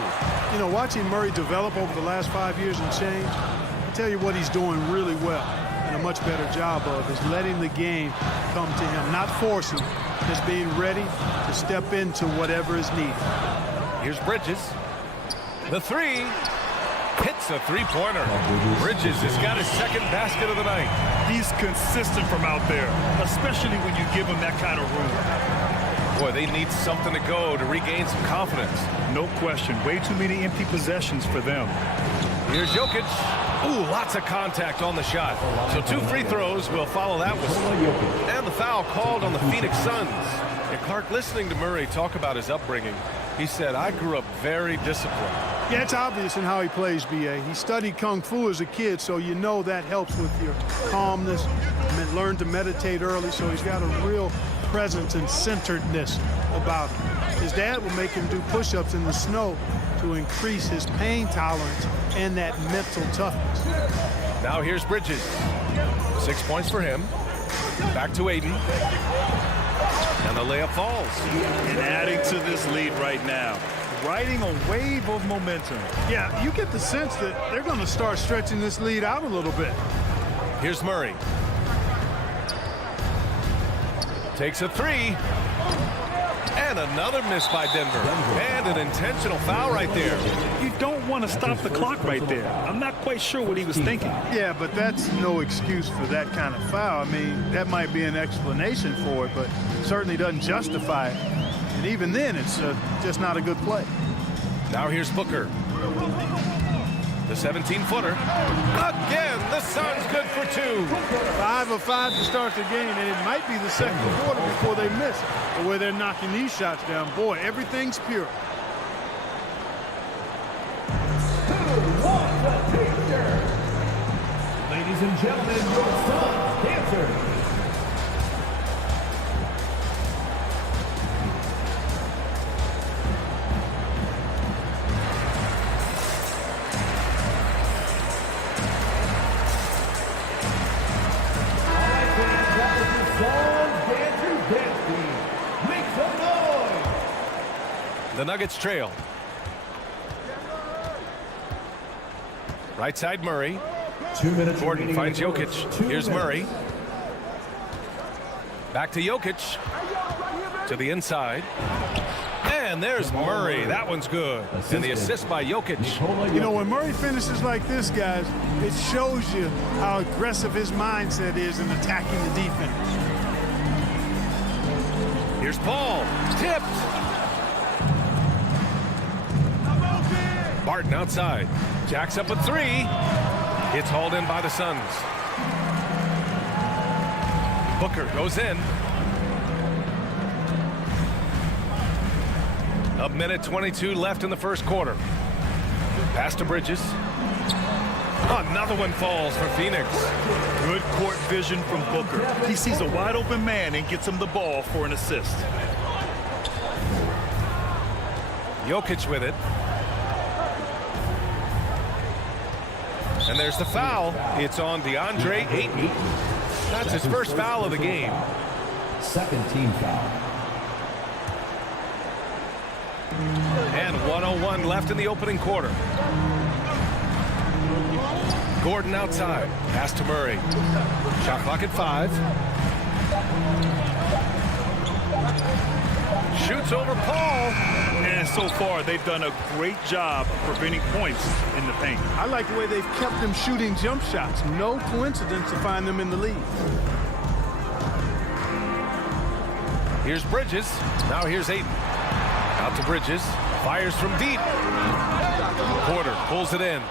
You know, watching Murray develop over the last 5 years and change, I tell you what he's doing really well and a much better job of is letting the game come to him, not forcing, just being ready to step into whatever is needed. Here's Bridges. The 3 hits a 3-pointer. Bridges has got his second basket of the night. He's consistent from out there, especially when you give him that kind of room. Boy, they need something to go to regain some confidence. No question. Way too many empty possessions for them. Here's Jokic. Ooh, lots of contact on the shot. So 2 free throws will follow that whistle. And the foul called on the Phoenix Suns. And Clark, listening to Murray talk about his upbringing, he said, I grew up very disciplined. Yeah, it's obvious in how he plays, B.A. He studied Kung Fu as a kid, so you know that helps with your calmness. Learned to meditate early, so he's got a real presence and centeredness about him. His dad would make him do push-ups in the snow to increase his pain tolerance and that mental toughness. Now here's Bridges. 6 points for him. Back to Ayton. And the layup falls. And adding to this lead right now. Riding a wave of momentum. Yeah, you get the sense that they're going to start stretching this lead out a little bit. Here's Murray. Takes a 3. And another miss by Denver. And an intentional foul right there. You don't want to stop the clock right there. I'm not quite sure what he was thinking. Yeah, but that's no excuse for that kind of foul. I mean, that might be an explanation for it, but certainly doesn't justify it. And even then, it's just not a good play. Now here's Booker. The 17-footer. Again, the Suns good for 2. 5 of 5 to start the game, and it might be the second quarter before they miss it. The way they're knocking these shots down, boy, everything's pure. Ladies and gentlemen, your Suns dancers. The Nuggets trail. Right side Murray. 2 minutes. Gordon finds Jokic. Here's Murray. Back to Jokic. To the inside. And there's Murray. That one's good. And the assist by Jokic. You know, when Murray finishes like this, guys, it shows you how aggressive his mindset is in attacking the defense. Here's Paul. Tipped. Barton outside. Jacks up a 3. It's hauled in by the Suns. Booker goes in. A minute 22 left in the first quarter. Pass to Bridges. Another one falls for Phoenix. Good court vision from Booker. He sees a wide open man and gets him the ball for an assist. Jokic with it. And there's the foul. It's on DeAndre Ayton. That's his first foul of the game. Second team foul. And 1:01 left in the opening quarter. Gordon outside. Pass to Murray. Shot clock at 5. Shoots over Paul. And so far, they've done a great job of preventing points in the paint. I like the way they've kept them shooting jump shots. No coincidence to find them in the lead. Here's Bridges. Now here's Ayton. Out to Bridges. Fires from deep. Porter pulls it in.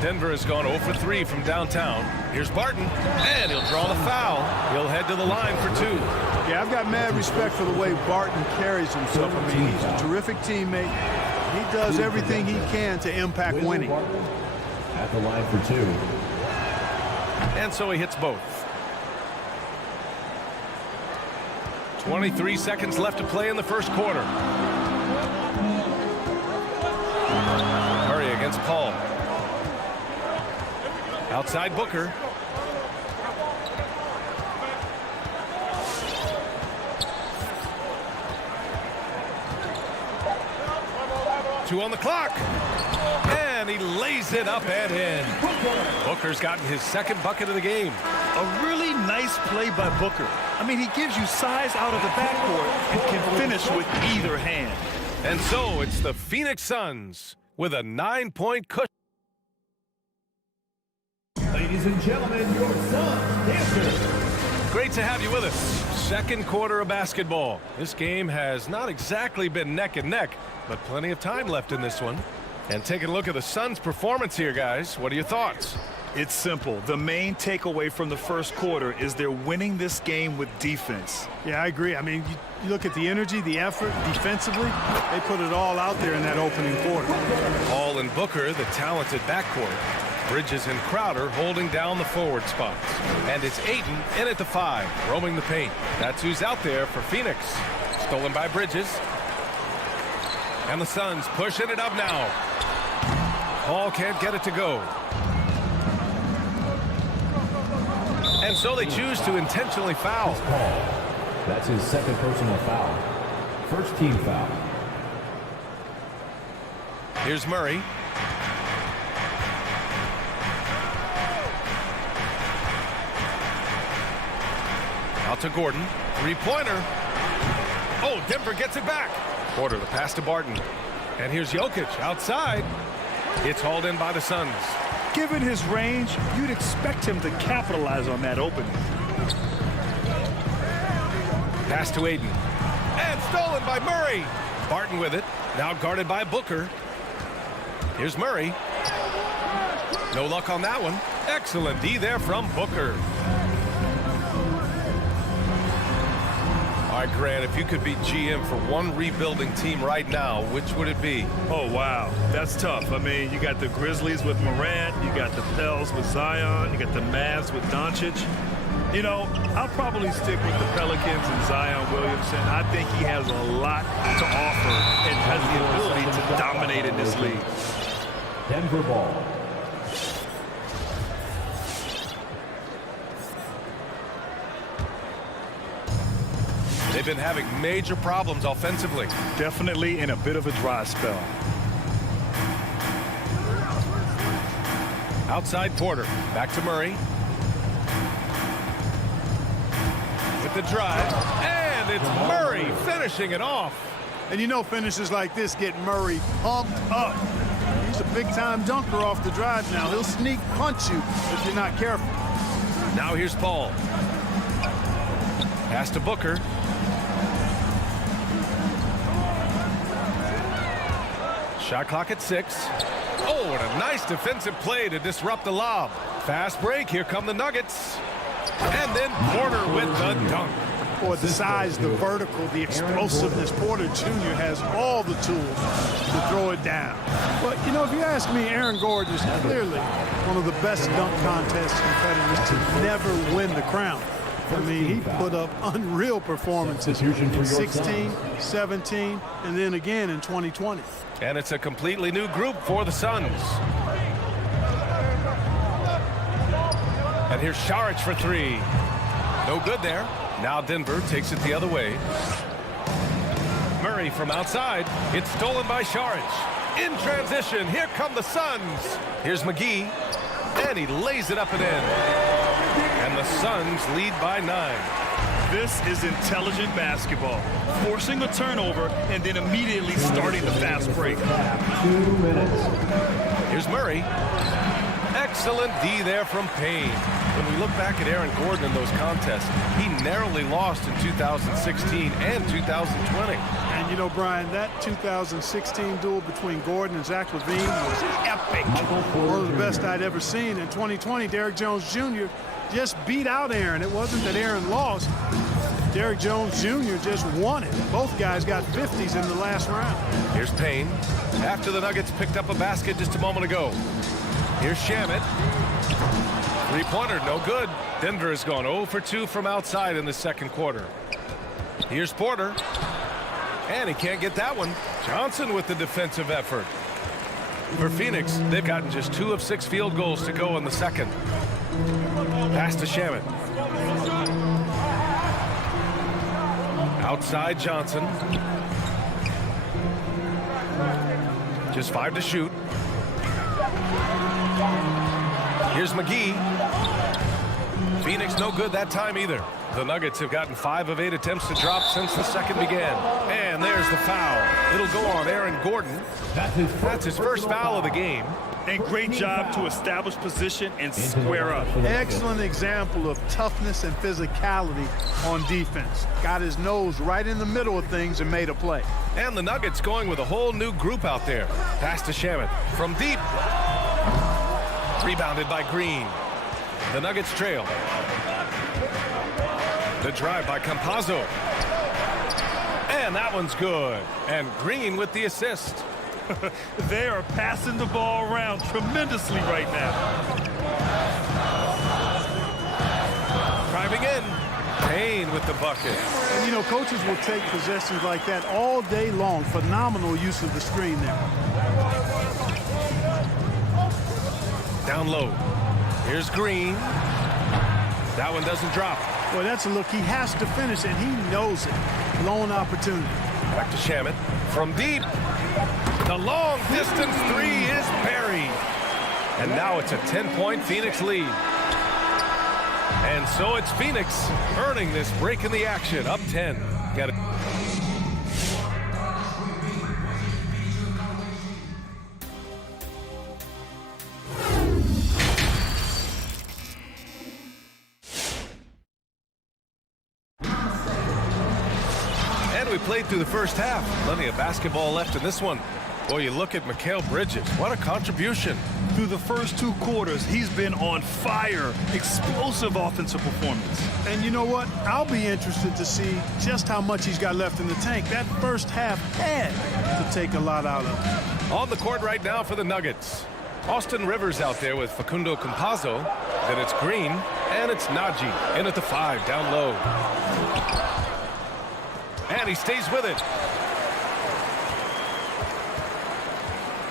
Denver has gone 0 for 3 from downtown. Here's Barton, and he'll draw the foul. He'll head to the line for 2. Yeah, I've got mad respect for the way Barton carries himself. I mean, he's a terrific teammate. He does everything he can to impact winning. At the line for 2. And so he hits both. 23 seconds left to play in the first quarter. Murray against Paul. Outside Booker. Two on the clock. And he lays it up and in. Booker's gotten his second bucket of the game. A really nice play by Booker. I mean, he gives you size out of the backcourt and can finish with either hand. And so it's the Phoenix Suns with a 9-point cushion. Ladies and gentlemen, your Suns dancers. Great to have you with us. Second quarter of basketball. This game has not exactly been neck and neck, but plenty of time left in this one. And taking a look at the Suns' performance here, guys. What are your thoughts? It's simple. The main takeaway from the first quarter is they're winning this game with defense. Yeah, I agree. I mean, you look at the energy, the effort, defensively, they put it all out there in that opening quarter. Paul and Booker, the talented backcourt. Bridges and Crowder holding down the forward spots. And it's Ayton in at the 5, roaming the paint. That's who's out there for Phoenix. Stolen by Bridges. And the Suns pushing it up now. Paul can't get it to go. And so they choose to intentionally foul. Paul. That's his second personal foul. First team foul. Here's Murray. Out to Gordon. Three-pointer. Oh, Denver gets it back. Porter, the pass to Barton. And here's Jokic outside. It's hauled in by the Suns. Given his range, you'd expect him to capitalize on that opening. Pass to Ayton. And stolen by Murray. Barton with it. Now guarded by Booker. Here's Murray. No luck on that one. Excellent D there from Booker. All right, Grant, if you could be GM for one rebuilding team right now, which would it be? Oh, wow. That's tough. I mean, you got the Grizzlies with Morant. You got the Pels with Zion. You got the Mavs with Doncic. You know, I'll probably stick with the Pelicans and Zion Williamson. I think he has a lot to offer and has the ability to dominate in this league. Denver ball. They've been having major problems offensively. Definitely in a bit of a dry spell. Outside Porter. Back to Murray. With the drive. And it's Murray finishing it off. And you know finishes like this get Murray pumped up. He's a big-time dunker off the drive now. He'll sneak punch you if you're not careful. Now here's Paul. Pass to Booker. Shot clock at 6. Oh, and a nice defensive play to disrupt the lob. Fast break. Here come the Nuggets. And then Porter with the dunk. Or the size, the vertical, the explosiveness. Porter Jr. has all the tools to throw it down. But, you know, if you ask me, Aaron Gordon is clearly one of the best dunk contest competitors to never win the crown. I mean, he put up unreal performances in 16, 17, and then again in 2020. And it's a completely new group for the Suns. And here's Saric for three. No good there. Now Denver takes it the other way. Murray from outside. It's stolen by Saric. In transition, here come the Suns. Here's McGee. And he lays it up and in. And the Suns lead by 9. This is intelligent basketball. Forcing a turnover and then immediately starting the fast break. 2 minutes. Here's Murray. Excellent D there from Payne. When we look back at Aaron Gordon in those contests, he narrowly lost in 2016 and 2020. And you know, Brian, that 2016 duel between Gordon and Zach LaVine was epic. One of the best I'd ever seen. In 2020, Derrick Jones Jr. just beat out Aaron. It wasn't that Aaron lost. Derrick Jones Jr. just won it. Both guys got 50s in the last round. Here's Payne. After the Nuggets picked up a basket just a moment ago. Here's Shamet. Three-pointer, no good. Denver has gone 0 for 2 from outside in the second quarter. Here's Porter. And he can't get that one. Johnson with the defensive effort. For Phoenix, they've gotten just 2 of 6 field goals to go in the second. Pass to Shamet. Outside Johnson. Just 5 to shoot. Here's McGee. Phoenix no good that time either. The Nuggets have gotten 5 of 8 attempts to drop since the second began. And there's the foul. It'll go on Aaron Gordon. That's his first foul of the game. And great job to establish position and square up. Excellent example of toughness and physicality on defense. Got his nose right in the middle of things and made a play. And the Nuggets going with a whole new group out there. Pass to Shamet from deep. Rebounded by Green. The Nuggets trail. The drive by Campazzo. And that one's good. And Green with the assist. They are passing the ball around tremendously right now. Driving in. Payne with the bucket. And, you know, coaches will take possessions like that all day long. Phenomenal use of the screen there. Down low. Here's Green. That one doesn't drop. Boy, that's a look. He has to finish, and he knows it. Lone opportunity. Back to Shamet. From deep. The long distance three is buried. And now it's a 10-point Phoenix lead. And so it's Phoenix earning this break in the action. Up 10. Got it. We played through the first half. Plenty of basketball left in this one. Boy, you look at Mikal Bridges. What a contribution. Through the first 2 quarters, he's been on fire. Explosive offensive performance. And you know what? I'll be interested to see just how much he's got left in the tank. That first half had to take a lot out of him. On the court right now for the Nuggets. Austin Rivers out there with Facundo Campazzo. Then it's Green, and it's Najee in at the 5, down low. And he stays with it.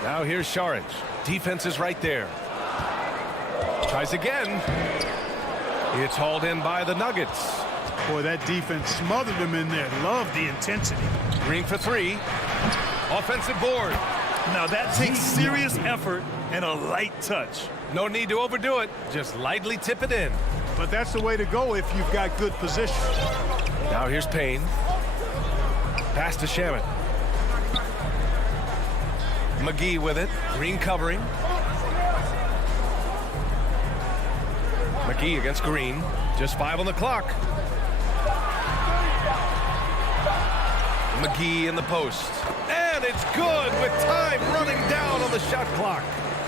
Now here's Saric. Defense is right there. Tries again. It's hauled in by the Nuggets. Boy, that defense smothered him in there. Love the intensity. Green for 3. Offensive board. Now that takes serious effort and a light touch. No need to overdo it. Just lightly tip it in. But that's the way to go if you've got good position. Now here's Payne. Pass to Shamet. McGee with it. Green covering. McGee against Green. Just 5 on the clock. McGee in the post. And it's good with time running down on the shot clock.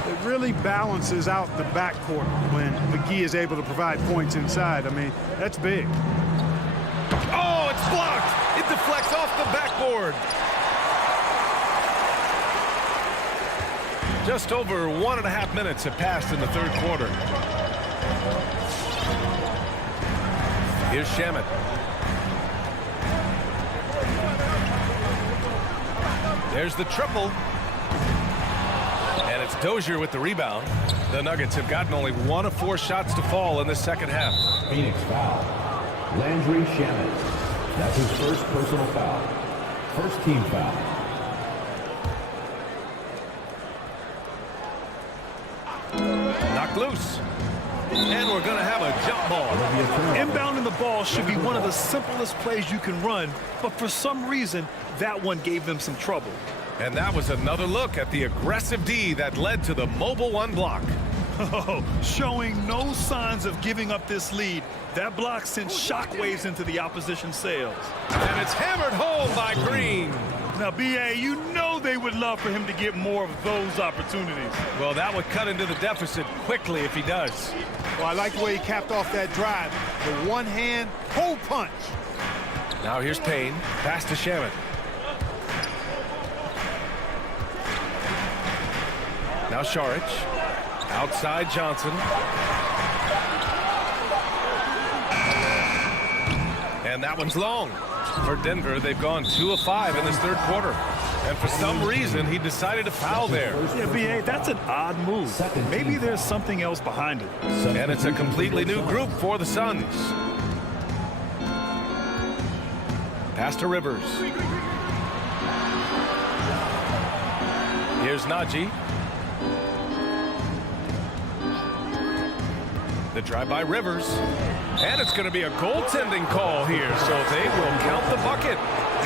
It really balances out the backcourt when McGee is able to provide points inside. I mean, that's big. Oh! deflects off the backboard. Just over 1.5 minutes have passed in the third quarter. Here's Shamet. There's the triple. And it's Dozier with the rebound. The Nuggets have gotten only 1 of 4 shots to fall in the second half. Phoenix foul. Landry Shamet. That's his first personal foul. First team foul. Knocked loose. And we're going to have a jump ball. Inbounding the ball should be one of the simplest plays you can run, but for some reason, that one gave them some trouble. And that was another look at the aggressive D that led to the mobile one block. Oh, showing no signs of giving up this lead. That block sent shockwaves into the opposition sails. And it's hammered home by Green. Now, B.A., you know they would love for him to get more of those opportunities. Well, that would cut into the deficit quickly if he does. Well, I like the way he capped off that drive. The one-hand pull punch. Now here's Payne. Pass to Shamet. Now Šarić. Outside Johnson. And that one's long. For Denver, they've gone 2 of 5 in this third quarter. And for some reason, he decided to foul there. Yeah, B.A., that's an odd move. Maybe there's something else behind it. And it's a completely new group for the Suns. Pass to Rivers. Here's Naji. The drive by Rivers. And it's going to be a goaltending call here, so they will count the bucket.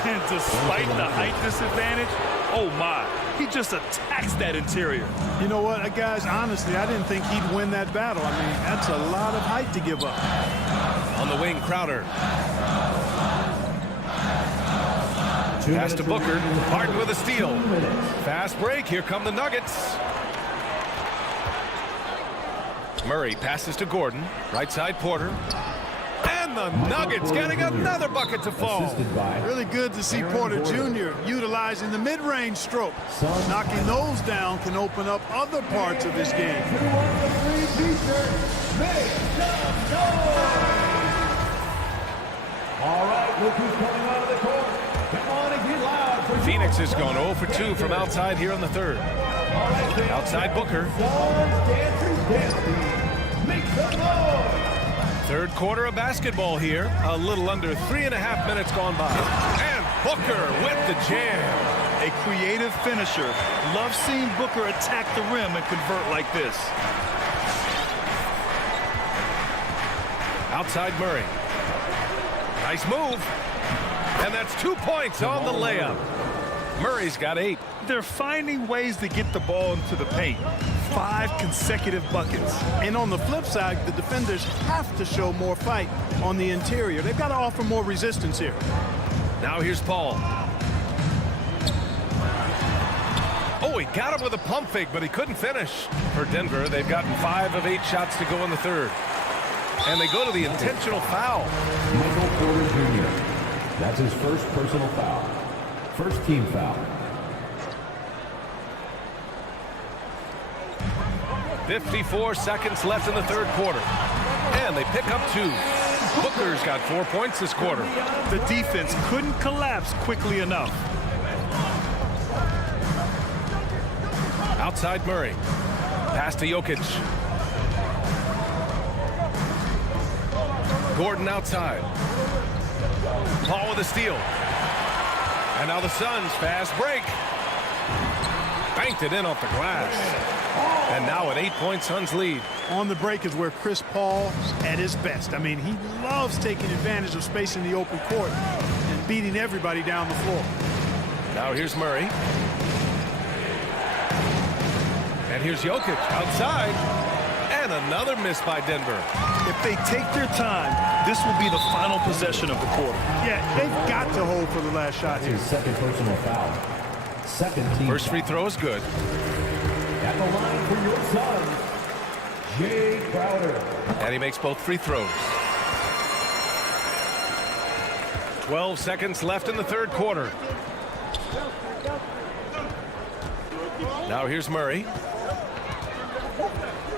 And despite the height disadvantage, oh my, he just attacks that interior. You know what, guys, honestly, I didn't think he'd win that battle. I mean, that's a lot of height to give up. On the wing, Crowder. Pass to Booker. Harden with a steal. Fast break. Here come the Nuggets. Murray passes to Gordon. Right side, Porter. And the Nuggets getting another bucket to fall. Really good to see Porter Jr. utilizing the mid-range stroke. Knocking those down can open up other parts of his game. All right, look who's coming out of the court. Come on and get loud. Phoenix has gone 0 for 2 from outside here in the third. Outside Booker. Third quarter of basketball here. A little under 3.5 minutes gone by. And Booker with the jam. A creative finisher. Love seeing Booker attack the rim and convert like this. Outside Murray. Nice move. And that's 2 points on the layup. Murray's got 8. They're finding ways to get the ball into the paint. 5 consecutive buckets. And on the flip side, the defenders have to show more fight on the interior. They've got to offer more resistance here. Now here's Paul. Oh, he got him with a pump fake, but he couldn't finish. For Denver, they've gotten 5 of 8 shots to go in the third. And they go to the intentional foul. Michael Porter Jr. That's his first personal foul. First team foul. 54 seconds left in the third quarter. And they pick up 2. Booker's got 4 points this quarter. The defense couldn't collapse quickly enough. Outside Murray. Pass to Jokic. Gordon outside. Paul with a steal. And now the Suns fast break. Banked it in off the glass. And now an 8-point Suns lead. On the break is where Chris Paul's at his best. I mean, he loves taking advantage of space in the open court and beating everybody down the floor. Now here's Murray. And here's Jokic outside. And another miss by Denver. If they take their time, this will be the final possession of the quarter. Yeah, they've got to hold for the last shot here. His second personal foul. Second team First free foul. throw is good. At the line for your Suns, Jay Crowder. And he makes both free throws. 12 seconds left in the third quarter. Now here's Murray.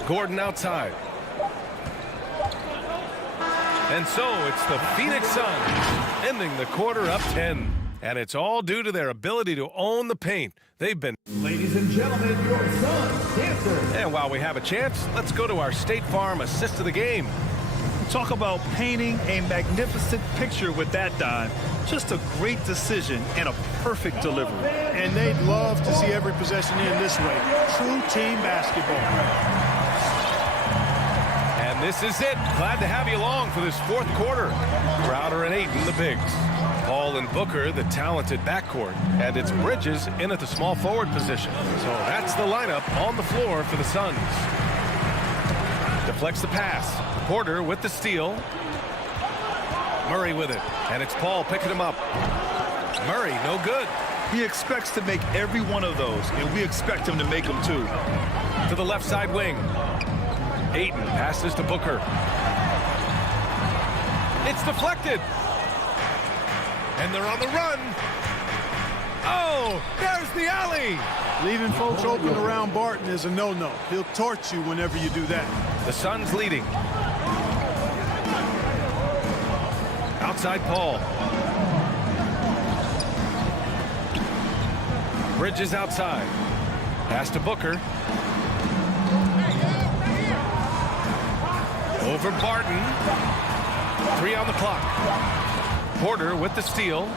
Gordon outside. And so it's the Phoenix Suns ending the quarter up 10. And it's all due to their ability to own the paint. They've been... Ladies and gentlemen, your Suns dancer. And while we have a chance, let's go to our State Farm assist of the game. Talk about painting a magnificent picture with that dime. Just a great decision and a perfect delivery. And they'd love to see every possession in this way. True team basketball. And this is it. Glad to have you along for this fourth quarter. Crowder and Ayton, the bigs. Paul and Booker, the talented backcourt. And it's Bridges in at the small forward position. So that's the lineup on the floor for the Suns. Deflects the pass. Porter with the steal. Murray with it. And it's Paul picking him up. Murray, no good. He expects to make every one of those, and we expect him to make them too. To the left side wing. Ayton passes to Booker. It's deflected. And they're on the run. Oh, there's the alley. Leaving folks open around Barton is a no-no. He'll torch you whenever you do that. The Suns leading. Outside Paul. Bridges outside. Pass to Booker. Over Barton. 3 on the clock. Porter with the steal.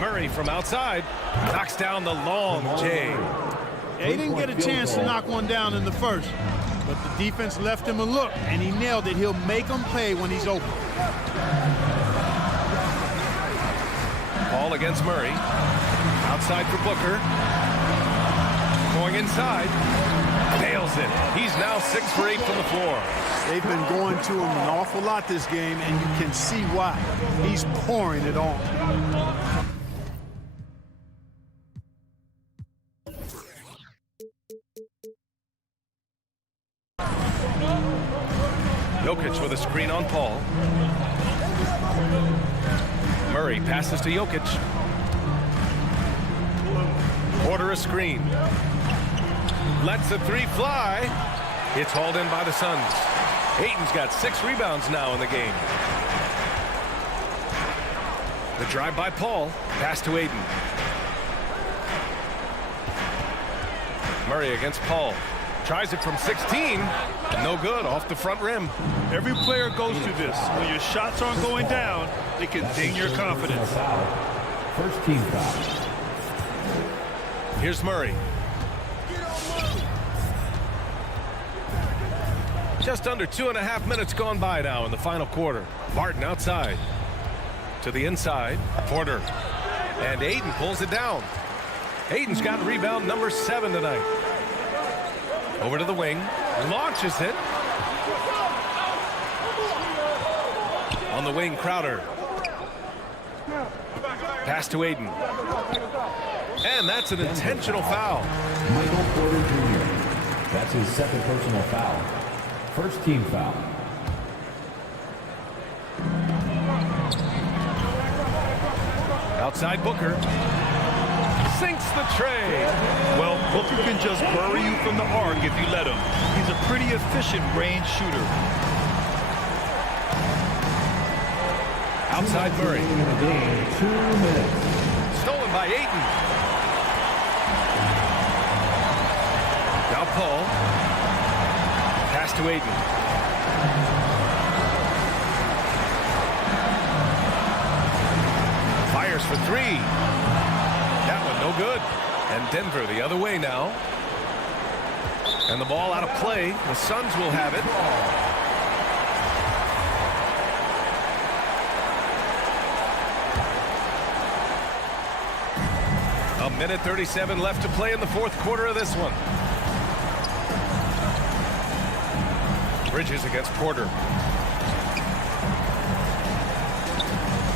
Murray from outside knocks down the long J. He didn't get a chance to knock one down in the first, but the defense left him a look, and he nailed it. He'll make them pay when he's open. Paul against Murray. Outside for Booker. Going inside. Nails it. He's now 6 for 8 from the floor. They've been going to him an awful lot this game, and you can see why. He's pouring it on. Jokic with a screen on Paul. Murray passes to Jokic. Porter a screen. Lets the 3 fly. It's hauled in by the Suns. Ayton's got 6 rebounds now in the game. The drive by Paul. Pass to Ayton. Murray against Paul. Tries it from 16. No good, off the front rim. Every player goes through this. When your shots aren't going down, it can ding your confidence. First team foul. Here's Murray. Just under 2.5 minutes gone by now in the final quarter. Barton outside. To the inside. Porter. And Ayton pulls it down. Ayton's got rebound number 7 tonight. Over to the wing. Launches it. On the wing, Crowder. Pass to Ayton. And that's an intentional foul. Michael Porter Jr. That's his second personal foul. First team foul. Outside Booker. Sinks the tray. Well, Booker can just bury you from the arc if you let him. He's a pretty efficient range shooter. Outside Murray. 2 minutes. Stolen by Ayton. Now Paul. Pass to Ayton. Fires for 3. That one no good. And Denver the other way now. And the ball out of play. The Suns will have it. A minute 37 left to play in the fourth quarter of this one. Bridges against Porter.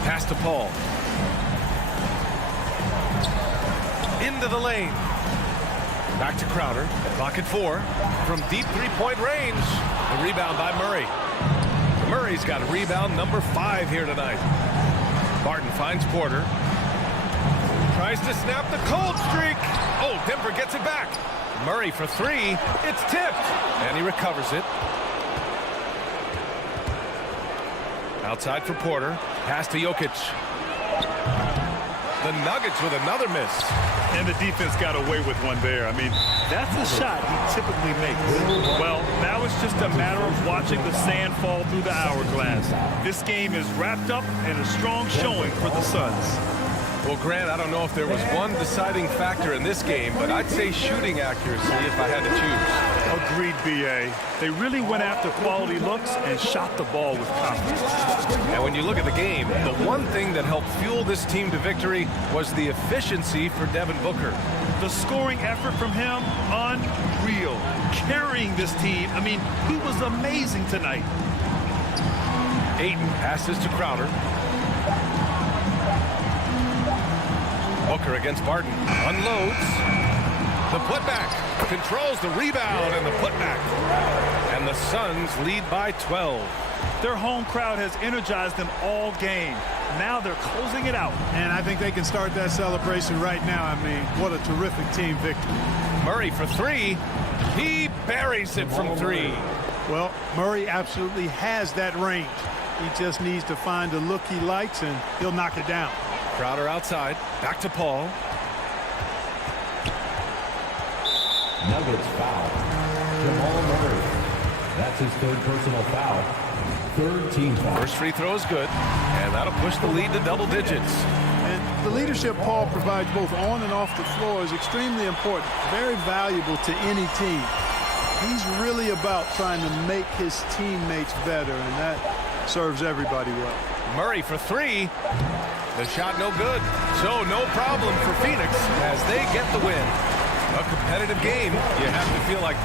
Pass to Paul. Into the lane. Back to Crowder. Clock at 4. From deep 3-point range. The rebound by Murray. Murray's got rebound number 5 here tonight. Barton finds Porter. Tries to snap the cold streak. Oh, Denver gets it back. Murray for 3. It's tipped. And he recovers it. Outside for Porter. Pass to Jokic. The Nuggets with another miss. And the defense got away with one there. I mean, that's the shot he typically makes. Well, now it's just a matter of watching the sand fall through the hourglass. This game is wrapped up in a strong showing for the Suns. Well, Grant, I don't know if there was one deciding factor in this game, but I'd say shooting accuracy if I had to choose. Agreed, B.A. They really went after quality looks and shot the ball with confidence. And when you look at the game, the one thing that helped fuel this team to victory was the efficiency for Devin Booker. The scoring effort from him, unreal. Carrying this team, I mean, he was amazing tonight. Ayton passes to Crowder. Booker against Barton. Unloads. The putback. Controls the rebound and the putback. And the Suns lead by 12. Their home crowd has energized them all game. Now they're closing it out. And I think they can start that celebration right now. I mean, what a terrific team victory. Murray for 3. He buries it from 3. Well, Murray absolutely has that range. He just needs to find the look he likes, and he'll knock it down. Crowder outside. Back to Paul. Nuggets foul. Jamal Murray. That's his 3rd personal foul. 3rd team foul. First free throw is good, and that'll push the lead to double digits. And the leadership Paul provides both on and off the floor is extremely important, very valuable to any team. He's really about trying to make his teammates better, and that serves everybody well. Murray for 3. The shot no good. So no problem for Phoenix as they get the win. A competitive game. You have to feel like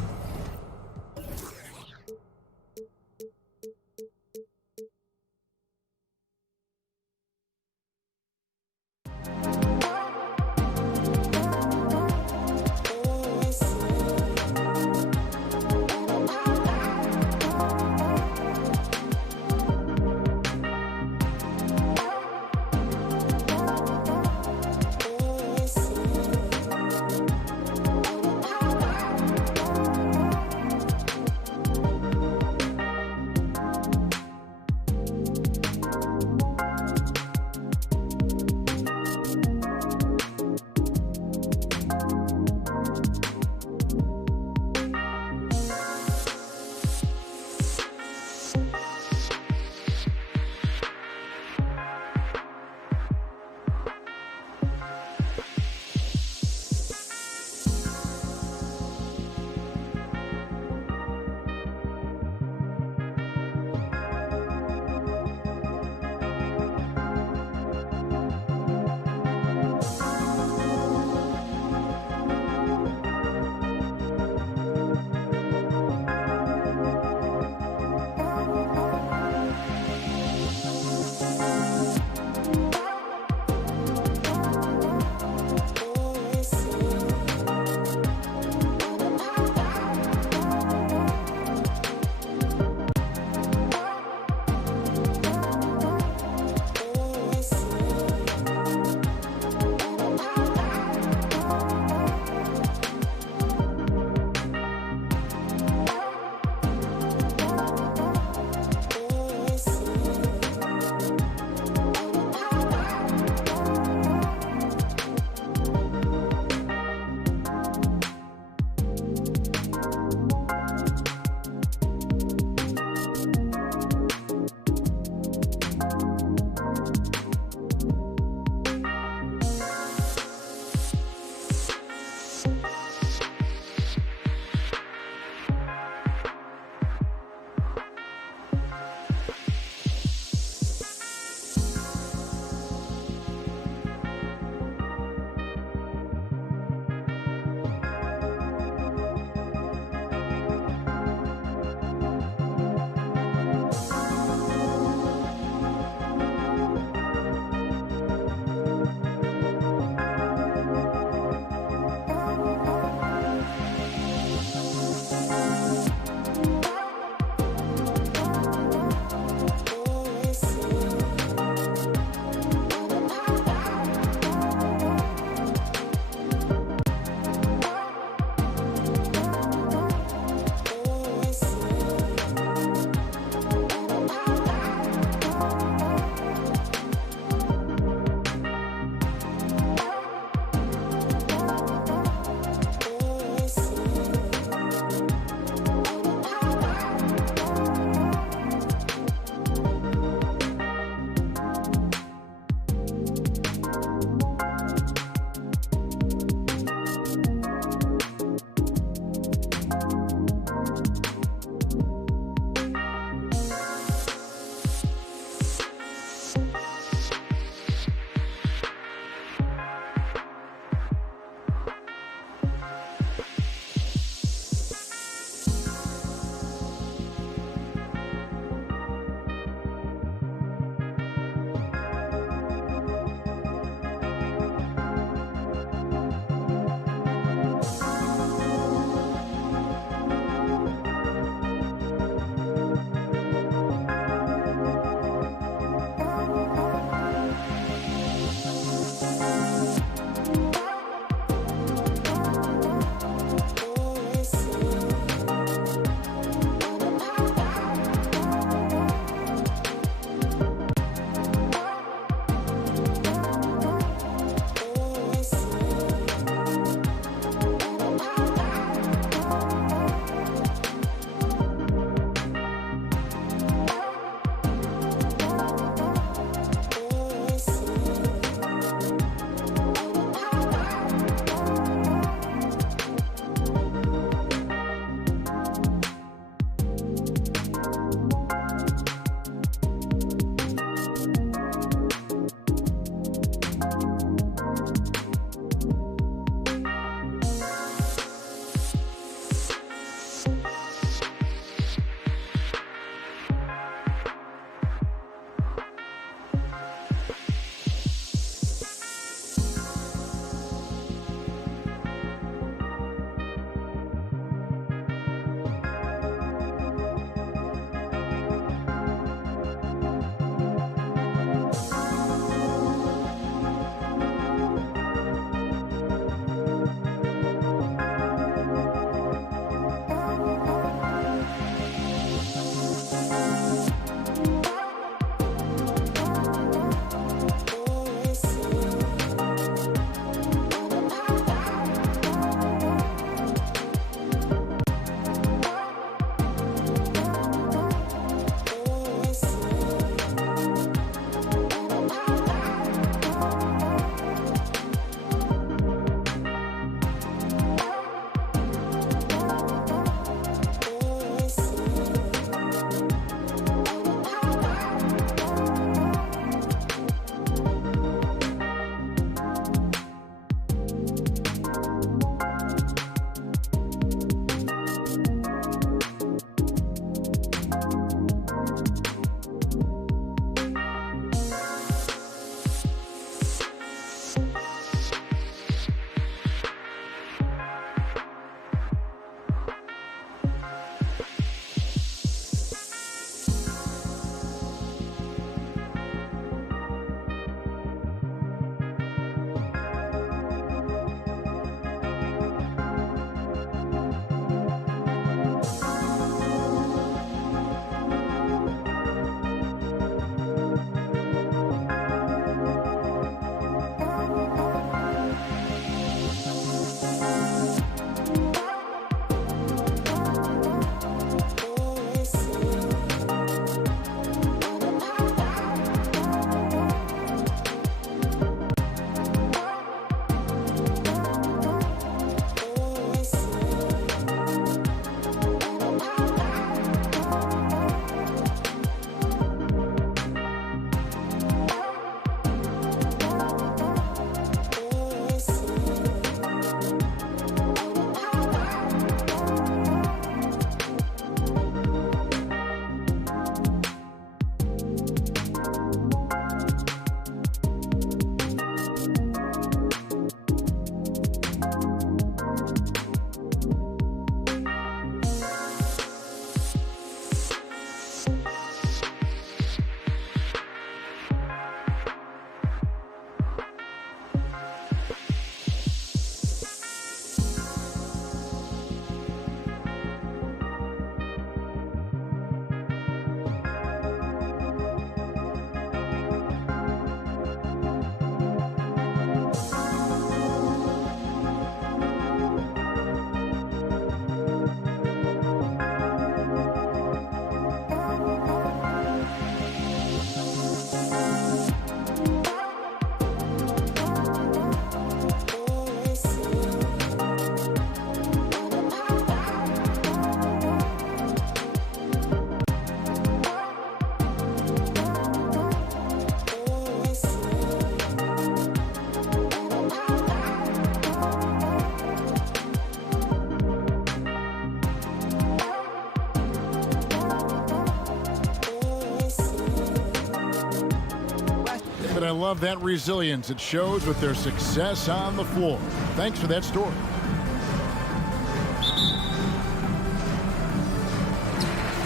I love that resilience. It shows with their success on the floor. Thanks for that story.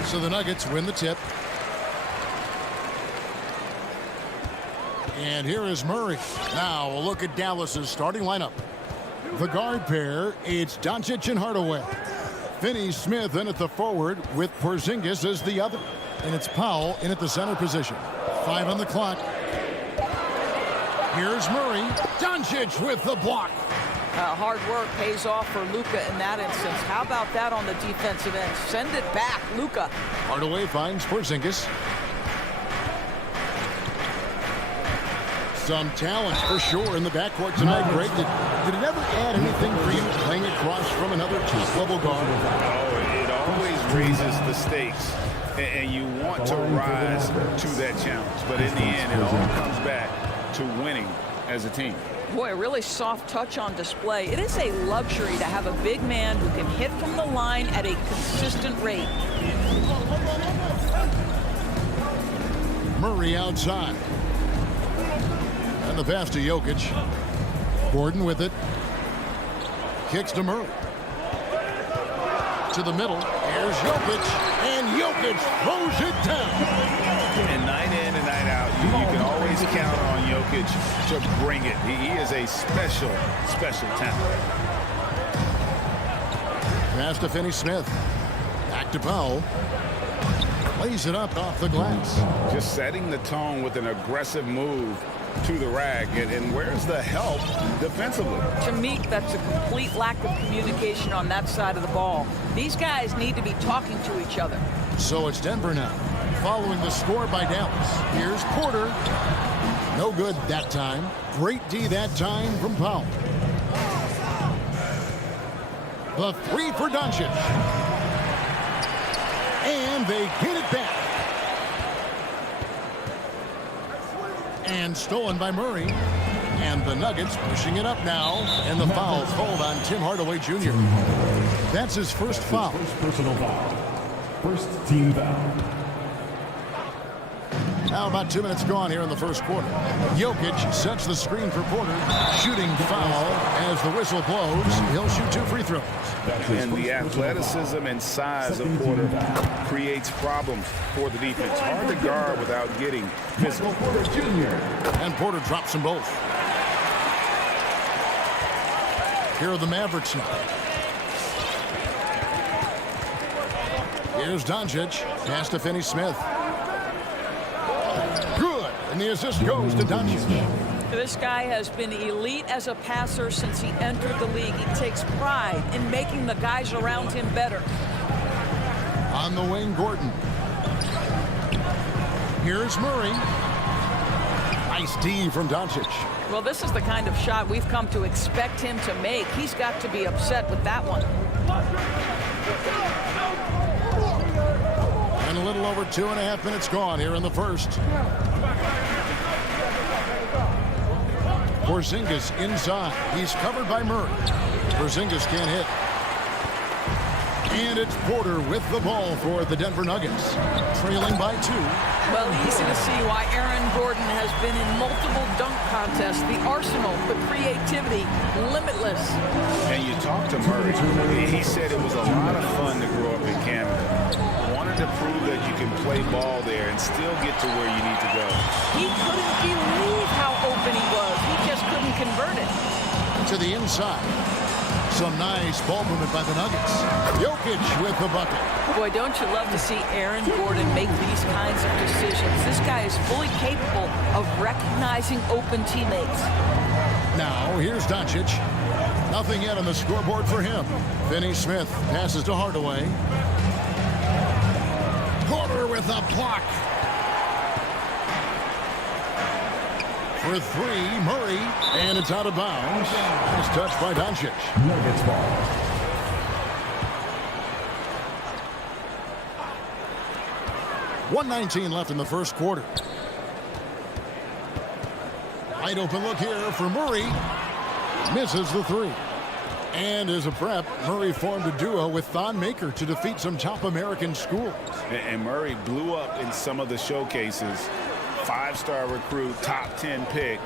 So the Nuggets win the tip. And here is Murray. Now a look at Dallas's starting lineup. The guard pair, it's Doncic and Hardaway. Finney-Smith in at the forward with Porzingis as the other. And it's Powell in at the center position. 5 on the clock. Here's Murray. Doncic with the block. Hard work pays off for Luka in that instance. How about that on the defensive end? Send it back, Luka. Hardaway finds Porzingis. Some talent for sure in the backcourt tonight, Greg. Did it ever add anything for you playing across from another top-level guard? Oh, it always raises the stakes, and you want to rise to that challenge. But in the end, it all comes back to winning as a team. Boy, a really soft touch on display. It is a luxury to have a big man who can hit from the line at a consistent rate. Murray outside. And the pass to Jokic. Gordon with it. Kicks to Murray. To the middle. Here's Jokic. And Jokic throws it down. And night in and night out, you can always count on Jokic to bring it. He is a special, special talent. Pass to Finney-Smith. Back to Powell. Lays it up off the glass. Just setting the tone with an aggressive move to the rag. And where's the help defensively? To me, that's a complete lack of communication on that side of the ball. These guys need to be talking to each other. So it's Denver now, following the score by Dallas. Here's Porter. No good that time. Great D that time from Powell. The three for Doncic. And they get it back. And stolen by Murray. And the Nuggets pushing it up now. And the foul called on Tim Hardaway Jr. That's his first foul. First personal foul. First team foul. Now about 2 minutes gone here in the first quarter. Jokic sets the screen for Porter. Shooting foul as the whistle blows. He'll shoot 2 free throws. And the athleticism and size of Porter creates problems for the defense. Hard to guard without getting physical. And Porter drops them both. Here are the Mavericks now. Here's Doncic. Pass to Finney-Smith. Good. And the assist goes to Doncic. This guy has been elite as a passer since he entered the league. He takes pride in making the guys around him better. On the wing, Gordon. Here's Murray. Nice D from Doncic. Well, this is the kind of shot we've come to expect him to make. He's got to be upset with that one. And a little over 2.5 minutes gone here in the first. Porzingis inside. He's covered by Murray. Porzingis can't hit. And it's Porter with the ball for the Denver Nuggets. Trailing by 2. Well, easy to see why Aaron Gordon has been in multiple dunk contests. The arsenal, the creativity, limitless. And you talk to Murray. He said it was a lot of fun to grow up in Canada. Wanted to prove that you can play ball there and still get to where you need to go. He couldn't believe how open he was. He just couldn't convert it. To the inside. Some nice ball movement by the Nuggets. Jokic with the bucket. Boy, don't you love to see Aaron Gordon make these kinds of decisions. This guy is fully capable of recognizing open teammates. Now, here's Doncic. Nothing yet on the scoreboard for him. Finney-Smith passes to Hardaway. Porter with a block. For 3, Murray, and it's out of bounds. Nice touch by Doncic. Nuggets ball. .119 left in the first quarter. Wide open look here for Murray. Misses the 3. And as a prep, Murray formed a duo with Thon Maker to defeat some top American schools. And Murray blew up in some of the showcases 5-star recruit, top 10 pick.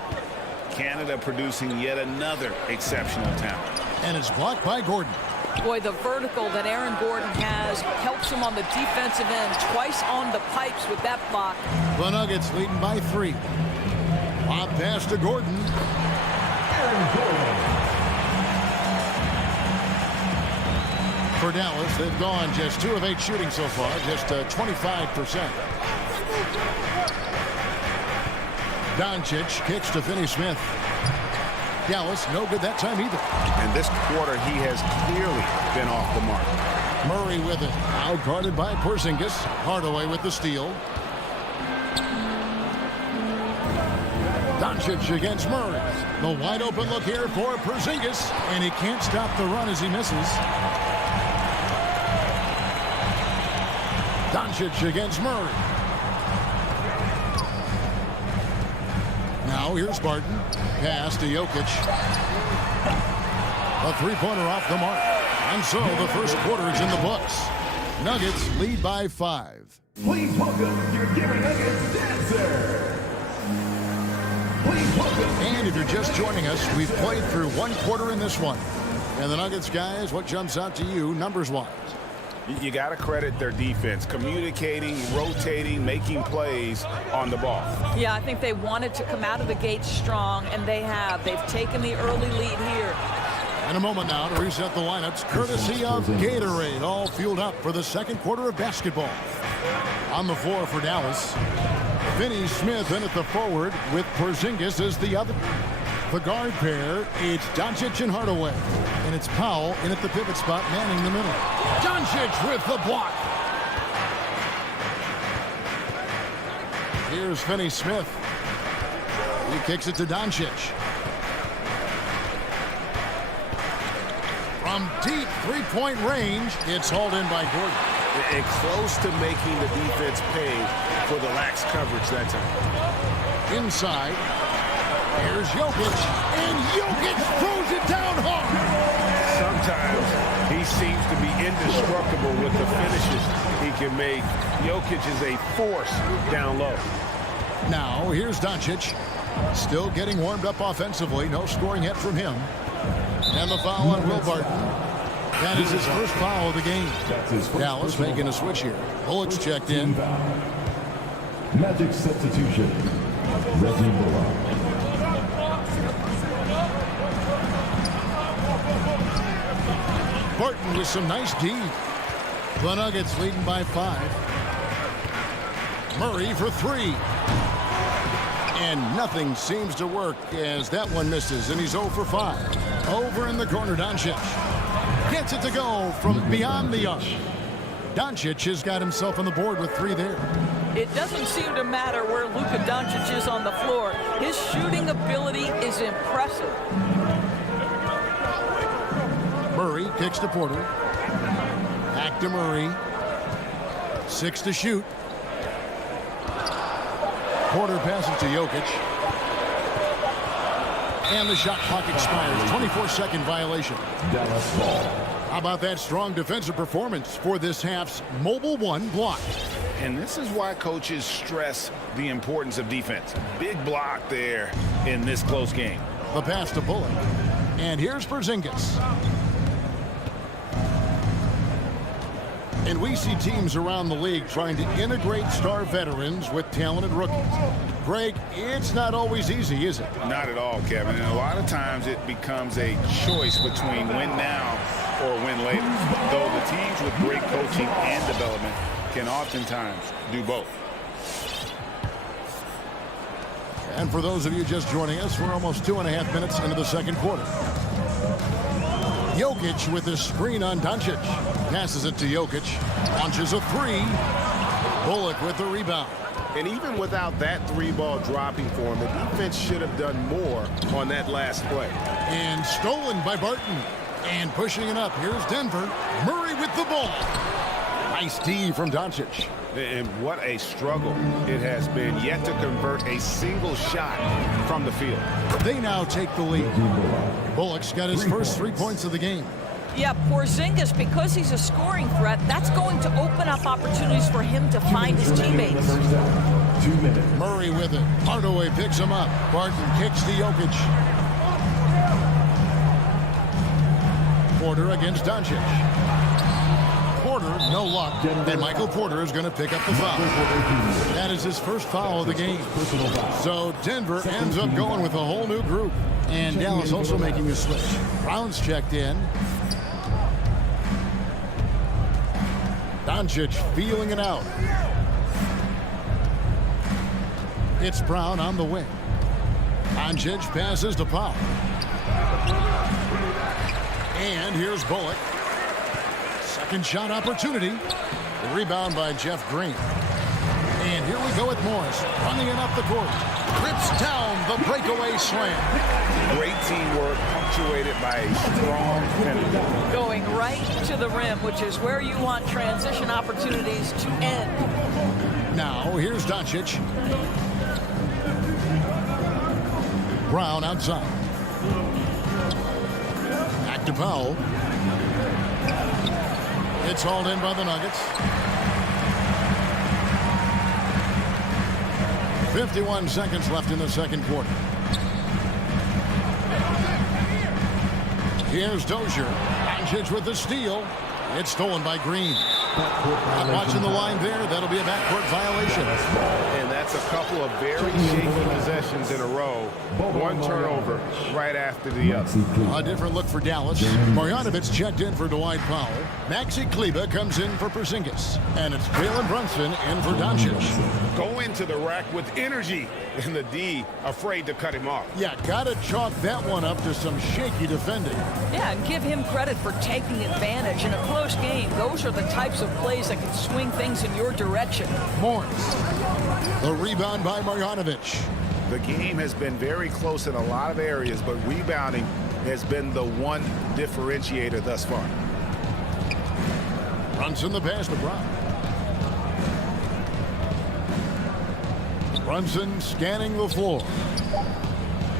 Canada producing yet another exceptional talent. And it's blocked by Gordon. Boy, the vertical that Aaron Gordon has helps him on the defensive end. Twice on the pipes with that block. The Nuggets leading by 3. Lob pass to Gordon. Aaron Gordon. For Dallas, they've gone just 2 of 8 shooting so far, just 25%. Doncic kicks to Finney-Smith. Dallas, no good that time either. And this quarter, he has clearly been off the mark. Murray with it. Out guarded by Porzingis. Hardaway with the steal. Doncic against Murray. The wide open look here for Porzingis. And he can't stop the run as he misses. Doncic against Murray. Now here's Barton. Pass to Jokic. A three-pointer off the mark. And so the first quarter is in the books. Nuggets lead by 5. Please welcome your Denver Nuggets dancer. Please welcome. And if you're just joining us, we've played through 1 quarter in this one. And the Nuggets, guys, what jumps out to you numbers-wise? You got to credit their defense, communicating, rotating, making plays on the ball. Yeah, I think they wanted to come out of the gate strong, and they have. They've taken the early lead here. In a moment now to reset the lineups, courtesy of Gatorade, all fueled up for the second quarter of basketball. On the floor for Dallas, Finney-Smith in at the forward with Porzingis as the other. The guard pair, it's Doncic and Hardaway. And it's Powell in at the pivot spot, manning the middle. Doncic with the block. Here's Finney-Smith. He kicks it to Doncic. From deep three-point range, it's hauled in by Gordon. And close to making the defense pay for the lax coverage that time. Inside. Here's Jokic, and Jokic throws it down hard. Sometimes he seems to be indestructible with the finishes he can make. Jokic is a force down low. Now, here's Doncic. Still getting warmed up offensively. No scoring yet from him. And the foul on Will Barton. That is his first foul of the game. Dallas making a switch here. Bullock's checked in. Magic substitution. Reggie Bullock. Barton with some nice D. The Nuggets leading by 5. Murray for 3. And nothing seems to work as that one misses, and he's 0 for 5. Over in the corner, Doncic. Gets it to go from beyond the arc. Doncic has got himself on the board with 3 there. It doesn't seem to matter where Luka Doncic is on the floor. His shooting ability is impressive. Murray kicks to Porter. Back to Murray. 6 to shoot. Porter passes to Jokic. And the shot clock expires. 24-second violation. Dallas ball. How about that strong defensive performance for this half's mobile 1 block? And this is why coaches stress the importance of defense. Big block there in this close game. The pass to Bullock. And here's Porzingis. And we see teams around the league trying to integrate star veterans with talented rookies. Greg, it's not always easy, is it? Not at all, Kevin. And a lot of times it becomes a choice between win now or win later. Though the teams with great coaching and development can oftentimes do both. And for those of you just joining us, we're almost 2.5 minutes into the second quarter. Jokic with the screen on Doncic. Passes it to Jokic. Launches a 3. Bullock with the rebound. And even without that 3-ball dropping for him, the defense should have done more on that last play. And stolen by Barton. And pushing it up. Here's Denver. Murray with the ball. Nice D from Doncic. And what a struggle it has been, yet to convert a single shot from the field. They now take the lead. Bullock's got his first 3 points of the game. Yeah, Porzingis, because he's a scoring threat, that's going to open up opportunities for him to find his teammates. 2 minutes. Murray with it. Hardaway picks him up. Barton kicks to Jokic. Porter against Doncic. Porter, no luck. And Michael Porter is going to pick up the foul. That is his first foul of the game. So Denver ends up going with a whole new group. And Dallas also making a switch. Brown's checked in. Doncic feeling it out. It's Brown on the wing. Doncic passes to Powell. And here's Bullock. Second shot opportunity. The rebound by Jeff Green. And here we go with Morris. Running it up the court. Rips down the breakaway slam. Great teamwork punctuated by a strong penalty. Going right to the rim, which is where you want transition opportunities to end. Now, here's Doncic. Brown outside. Back to Powell. It's hauled in by the Nuggets. 51 seconds left in the second quarter. Here's Dozier. Doncic with the steal. It's stolen by Green. Not watching the line there. That'll be a backcourt violation. And that's a couple of very shaky possessions in a row. One turnover right after the other. A different look for Dallas. Marjanovic checked in for Dwight Powell. Maxi Kleber comes in for Porzingis. And it's Jalen Brunson in for Doncic. Go into the rack with energy. And the D afraid to cut him off. Yeah, gotta chalk that one up to some shaky defending. Yeah, and give him credit for taking advantage in a close game. Those are the types of plays that can swing things in your direction. Morris. The rebound by Marjanovic. The game has been very close in a lot of areas, but rebounding has been the one differentiator thus far. Brunson the pass to Brown. Brunson scanning the floor.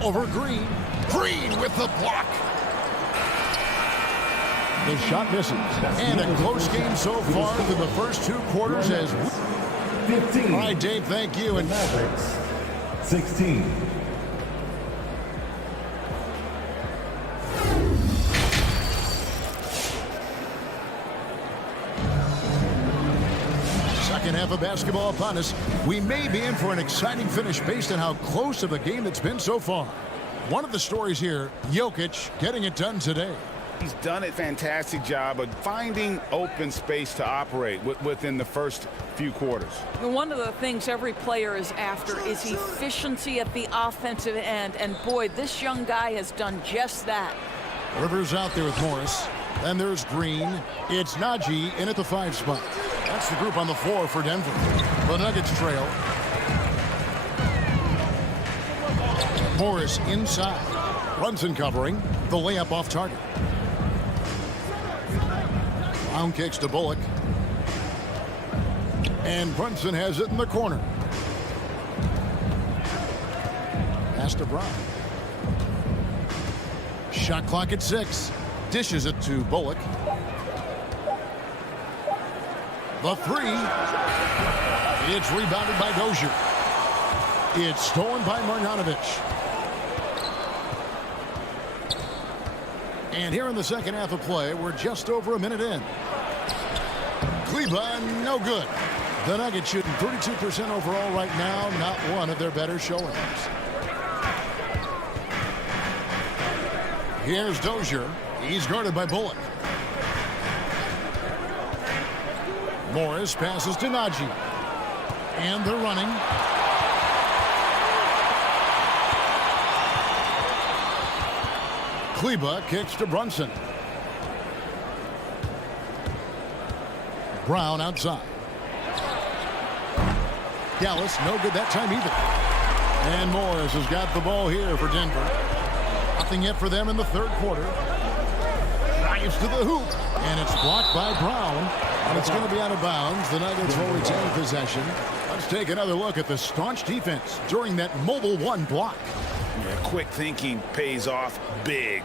Over Green. Green with the block. The shot misses. And a close game so far through the first two quarters as 15. All right, Dave, thank you. And Mavericks, 16. second half of basketball upon us. We may be in for an exciting finish based on how close of a game it's been so far. One of the stories here, Jokic getting it done today. He's done a fantastic job of finding open space to operate within the first few quarters. One of the things every player is after is efficiency at the offensive end. And boy, this young guy has done just that. Rivers out there with Morris. Then there's Green. It's Najee in at the 5 spot. That's the group on the floor for Denver. The Nuggets trail. Morris inside. Brunson covering. The layup off target. Brown kicks to Bullock. And Brunson has it in the corner. Pass to Brown. Shot clock at 6. Dishes it to Bullock. The 3. It's rebounded by Dozier. It's stolen by Marjanovic. And here in the second half of play, we're just over a minute in. Kleber, no good. The Nuggets shooting 32% overall right now, not one of their better showings. Here's Dozier. He's guarded by Bullock. Morris passes to Najee. And they're running. Kleber kicks to Brunson. Brown outside. Dallas, no good that time either. And Morris has got the ball here for Denver. Nothing yet for them in the third quarter. Drives to the hoop. And it's blocked by Brown. And it's going to be out of bounds. The Nuggets will retain possession. Let's take another look at the staunch defense during that mobile 1 block. Yeah, quick thinking pays off big.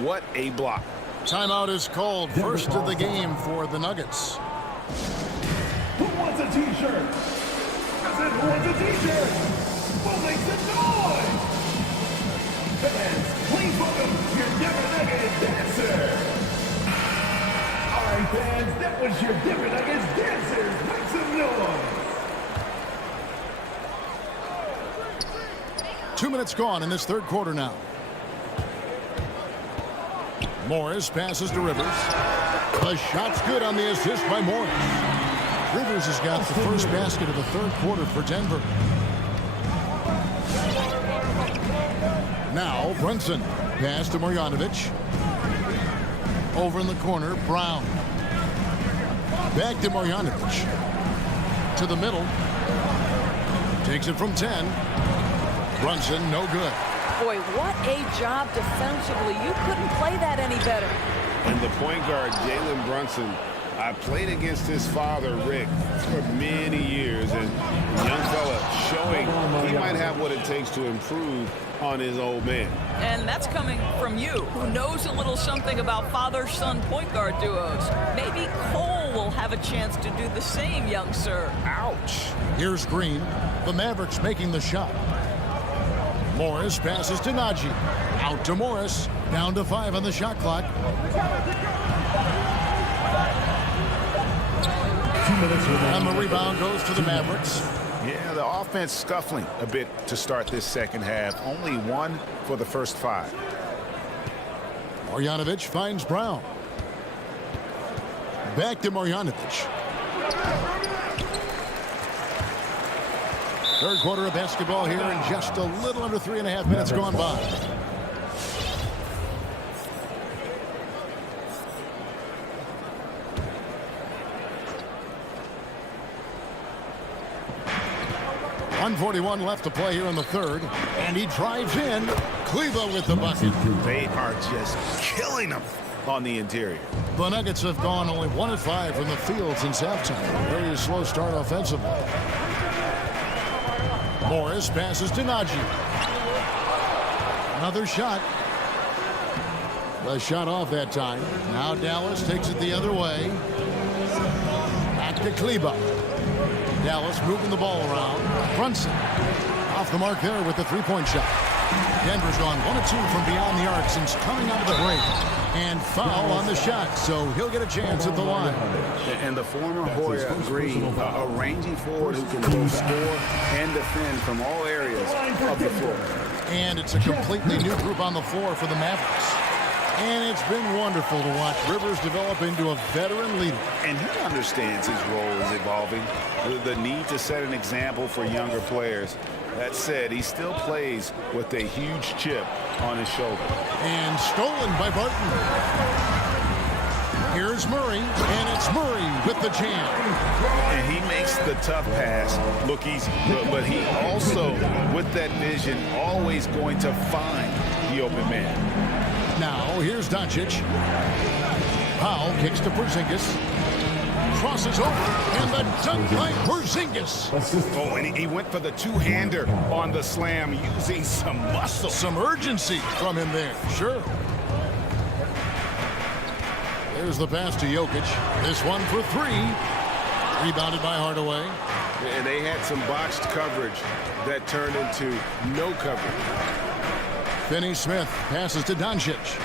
What a block. Timeout is called. First of the game for the Nuggets. Who wants a t-shirt? represent who wants a t-shirt. We'll make some noise. Fans, please welcome your Denver Nuggets dancer. All right, fans, that was your Denver Nuggets dancers. Make some noise. 2 minutes gone in this third quarter now. Morris passes to Rivers. The shot's good on the assist by Morris. Rivers has got the first basket of the third quarter for Denver. Now Brunson. Pass to Marjanovic. Over in the corner, Brown. Back to Marjanovic. To the middle. Takes it from 10. Brunson, no good. Boy, what a job defensively. You couldn't play that any better. And the point guard, Jalen Brunson, I played against his father, Rick, for many years. And young fella showing he might have what it takes to improve on his old man. And that's coming from you, who knows a little something about father-son point guard duos. Maybe Cole will have a chance to do the same, young sir. Ouch. Here's Green. The Mavericks making the shot. Morris passes to Nagy. Out to Morris. Down to 5 on the shot clock. 2 minutes remaining. And the rebound goes to the Mavericks. Yeah, the offense scuffling a bit to start this second half. Only 1 for the first 5. Marjanovic finds Brown. Back to Marjanovic. Third quarter of basketball here, and just a little under 3.5 minutes gone by. .141 left to play here in the third, and he drives in. Kleber with the bucket. They are just killing them on the interior. The Nuggets have gone only 1 of 5 from the field since halftime. Very slow start offensively. Morris passes to Nagy. Another shot. The shot off that time. Now Dallas takes it the other way. Back to Kleber. Dallas moving the ball around. Brunson off the mark there with the three-point shot. Denver's gone 1 of 2 from beyond the arc since coming out of the break. And foul on the shot, so he'll get a chance at the line. And the former Hoya Green, a rangy forward who can both score and defend from all areas of the floor. And it's a completely new group on the floor for the Mavericks. And it's been wonderful to watch Rivers develop into a veteran leader. And he understands his role is evolving, the need to set an example for younger players. That said, he still plays with a huge chip on his shoulder. And stolen by Barton. Here's Murray, and it's Murray with the jam. And he makes the tough pass look easy. But he also, with that vision, always going to find the open man. Now, here's Doncic. Powell kicks to Porzingis. Crosses over, and the dunk by Porzingis. Oh, and he went for the two-hander on the slam, using some muscle. Some urgency from him there, sure. There's the pass to Jokic. This one for 3. Rebounded by Hardaway. And they had some botched coverage that turned into no coverage. Finney Smith passes to Doncic.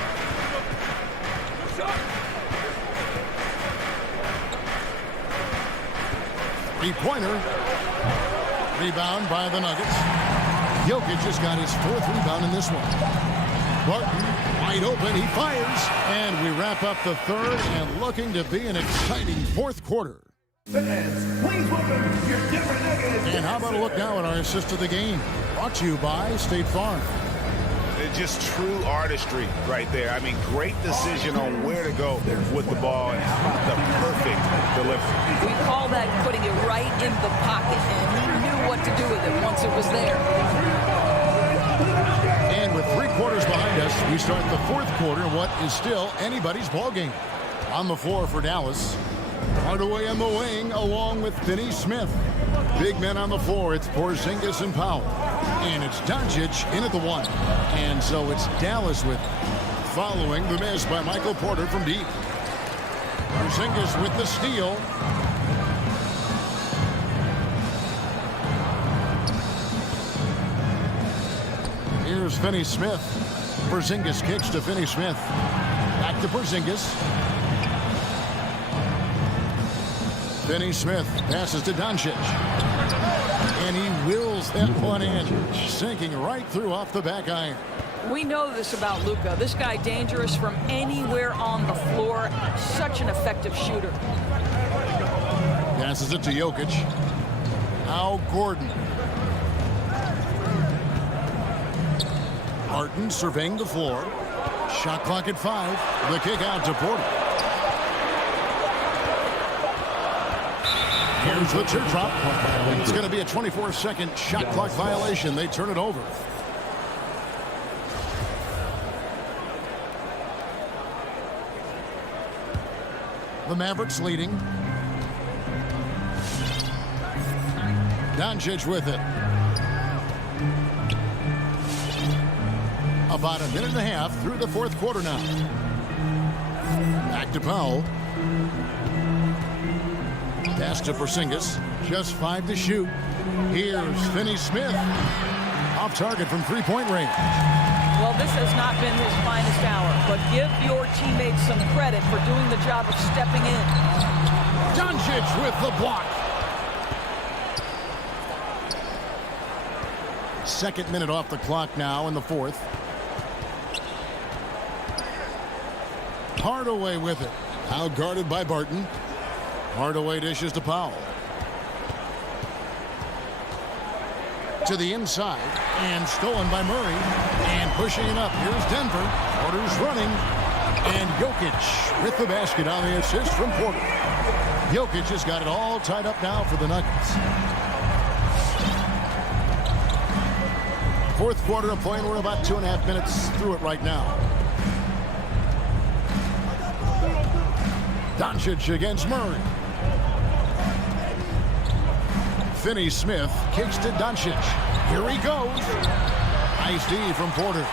Three-pointer. Rebound by the Nuggets. Jokic just got his 4th rebound in this one. Barton wide open. He fires. And we wrap up the third and looking to be an exciting 4th quarter. Fans, please welcome your Denver Nuggets. And how about a look now at our assist of the game? Brought to you by State Farm. It's just true artistry right there. I mean, great decision on where to go with the ball, and how about the perfect delivery. We call that putting it right in the pocket, and he knew what to do with it once it was there. And with 3 quarters behind us, we start the 4th quarter in what is still anybody's ballgame. On the floor for Dallas. Hardaway on the wing along with Finney Smith. Big men on the floor. It's Porzingis and Powell. And it's Doncic in at the 1. And so it's Dallas with following the miss by Michael Porter from deep. Porzingis with the steal. Here's Finney Smith. Porzingis kicks to Finney Smith. Back to Porzingis. Finney Smith passes to Doncic. And he wills that one in, sinking right through off the back iron. We know this about Luka. This guy dangerous from anywhere on the floor. Such an effective shooter. Passes it to Jokic. Now Gordon. Martin surveying the floor. Shot clock at 5. The kick out to Porter. Here's the teardrop. It's going to be a 24-second shot clock violation. They turn it over. The Mavericks leading. Doncic with it. About a minute and a half through the fourth quarter now. Back to Powell. Pass to Porzingis. Just 5 to shoot. Here's Finney Smith. Off target from three-point range. Well, this has not been his finest hour, but give your teammates some credit for doing the job of stepping in. Doncic with the block. Second minute off the clock now in the fourth. Hardaway with it. Out guarded by Barton. Hardaway dishes to Powell. To the inside. And stolen by Murray. And pushing it up. Here's Denver. Porter's running. And Jokic with the basket on the assist from Porter. Jokic has got it all tied up now for the Nuggets. Fourth quarter of play. We're about 2.5 minutes through it right now. Doncic against Murray. Finney Smith kicks to Doncic. Here he goes. Nice D from Porter.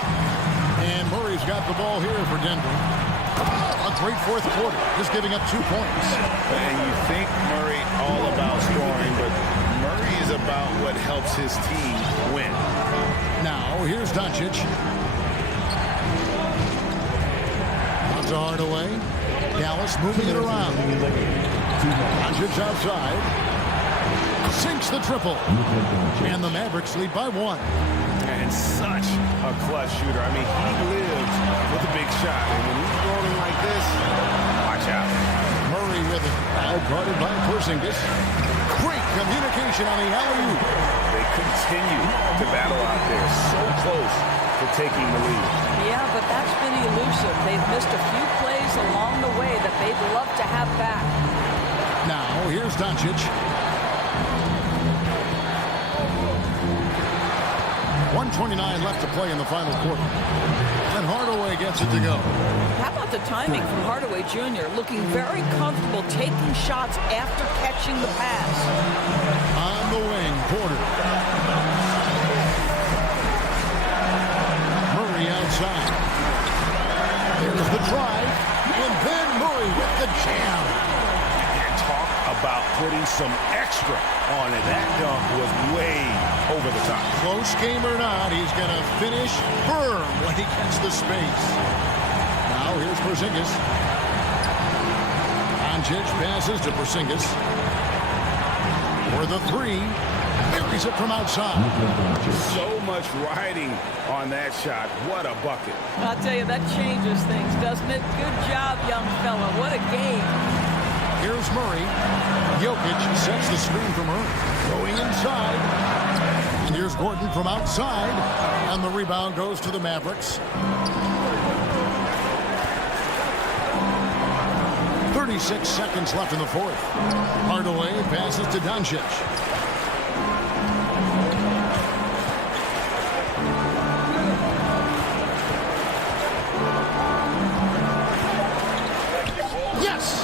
And Murray's got the ball here for Denver. A great fourth quarter, just giving up 2 points. And you think Murray all about scoring, but Murray is about what helps his team win. Now, here's Doncic. Out to Hardaway. Dallas moving it around. Doncic outside. Sinks the triple. And the Mavericks lead by 1. And such a clutch shooter. I mean, he lives with a big shot. And when he's rolling like this, watch out. Murray with it. Now guarded by Porzingis. Great communication on the alley-oop. They continue to battle out there. So close to taking the lead. Yeah, but that's been elusive. They've missed a few plays along the way that they'd love to have back. Now, here's Doncic. 1:29 left to play in the final quarter. And Hardaway gets it to go. How about the timing from Hardaway Jr. looking very comfortable taking shots after catching the pass. On the wing, Porter. Murray outside. There's the drive. And then Murray with the jam. And talk about putting some extra on it. That dunk was way over the top. Close game or not, he's going to finish firm when he gets the space. Now here's Porzingis. Doncic passes to Porzingis. For the 3. Buries it from outside. So much riding on that shot. What a bucket. I'll tell you, that changes things, doesn't it? Good job, young fella. What a game. Here's Murray. Jokic sets the screen for Murray. Going inside. And here's Gordon from outside. And the rebound goes to the Mavericks. 36 seconds left in the fourth. Hardaway passes to Doncic. Yes!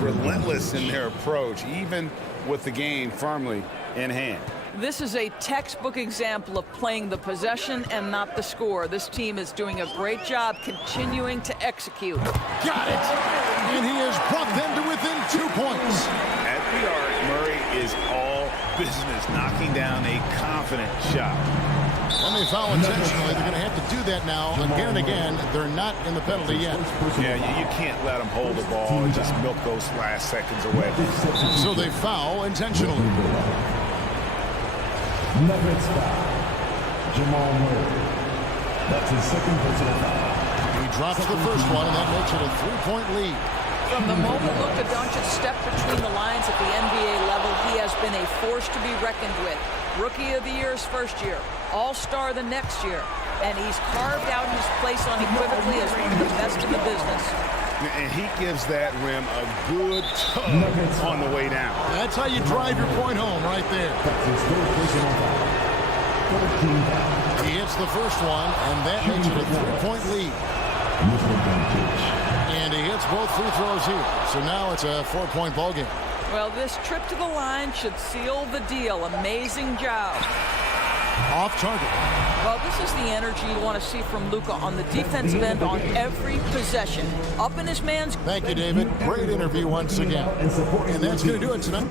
Relentless in their approach, even with the game firmly in hand. This is a textbook example of playing the possession and not the score. This team is doing a great job continuing to execute. Got it! And he has brought them to within 2 points. At the arc, Murray is all business, knocking down a confident shot. When they foul intentionally, they're going to have to do that now again and again. They're not in the penalty yet. Yeah, you can't let them hold the ball and just milk those last seconds away. So they foul intentionally. Nuggets foul. Jamal Murray. That's his second personal foul. He drops the first one, and that makes it a 3-point lead. From the moment Luka Doncic stepped between the lines at the NBA level, he has been a force to be reckoned with. Rookie of the Year his first year, All-Star the next year, and he's carved out his place unequivocally as one of the best in the business. And he gives that rim a good tug on the way down. That's how you drive your point home right there. That's his third personal foul. 13 foul. He hits the first one, and that makes it a 3-point lead. Luka Doncic. And he hits both free throws here. So now it's a 4-point ball game. Well, this trip to the line should seal the deal. Amazing job. Off target. Well, this is the energy you want to see from Luka on the defensive end on every possession. Up in his man's... Thank you, David. Great interview once again. And that's going to do it tonight.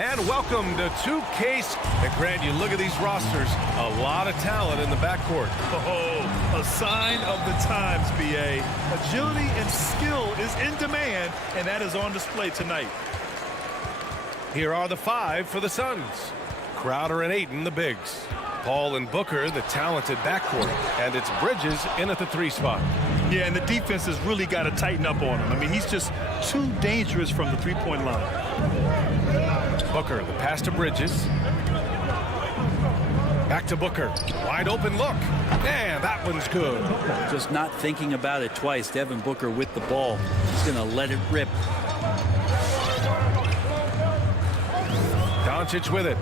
And welcome to 2K. And Grant, you look at these rosters, a lot of talent in the backcourt. Oh, a sign of the times, BA. Agility and skill is in demand, and that is on display tonight. Here are the 5 for the Suns. Crowder and Ayton, the bigs. Paul and Booker, the talented backcourt. And it's Bridges in at the 3 spot. Yeah, and the defense has really got to tighten up on him. I mean, he's just too dangerous from the three-point line. Booker, the pass to Bridges. Back to Booker. Wide open look. And that one's good. Just not thinking about it twice. Devin Booker with the ball. He's going to let it rip. Doncic with it.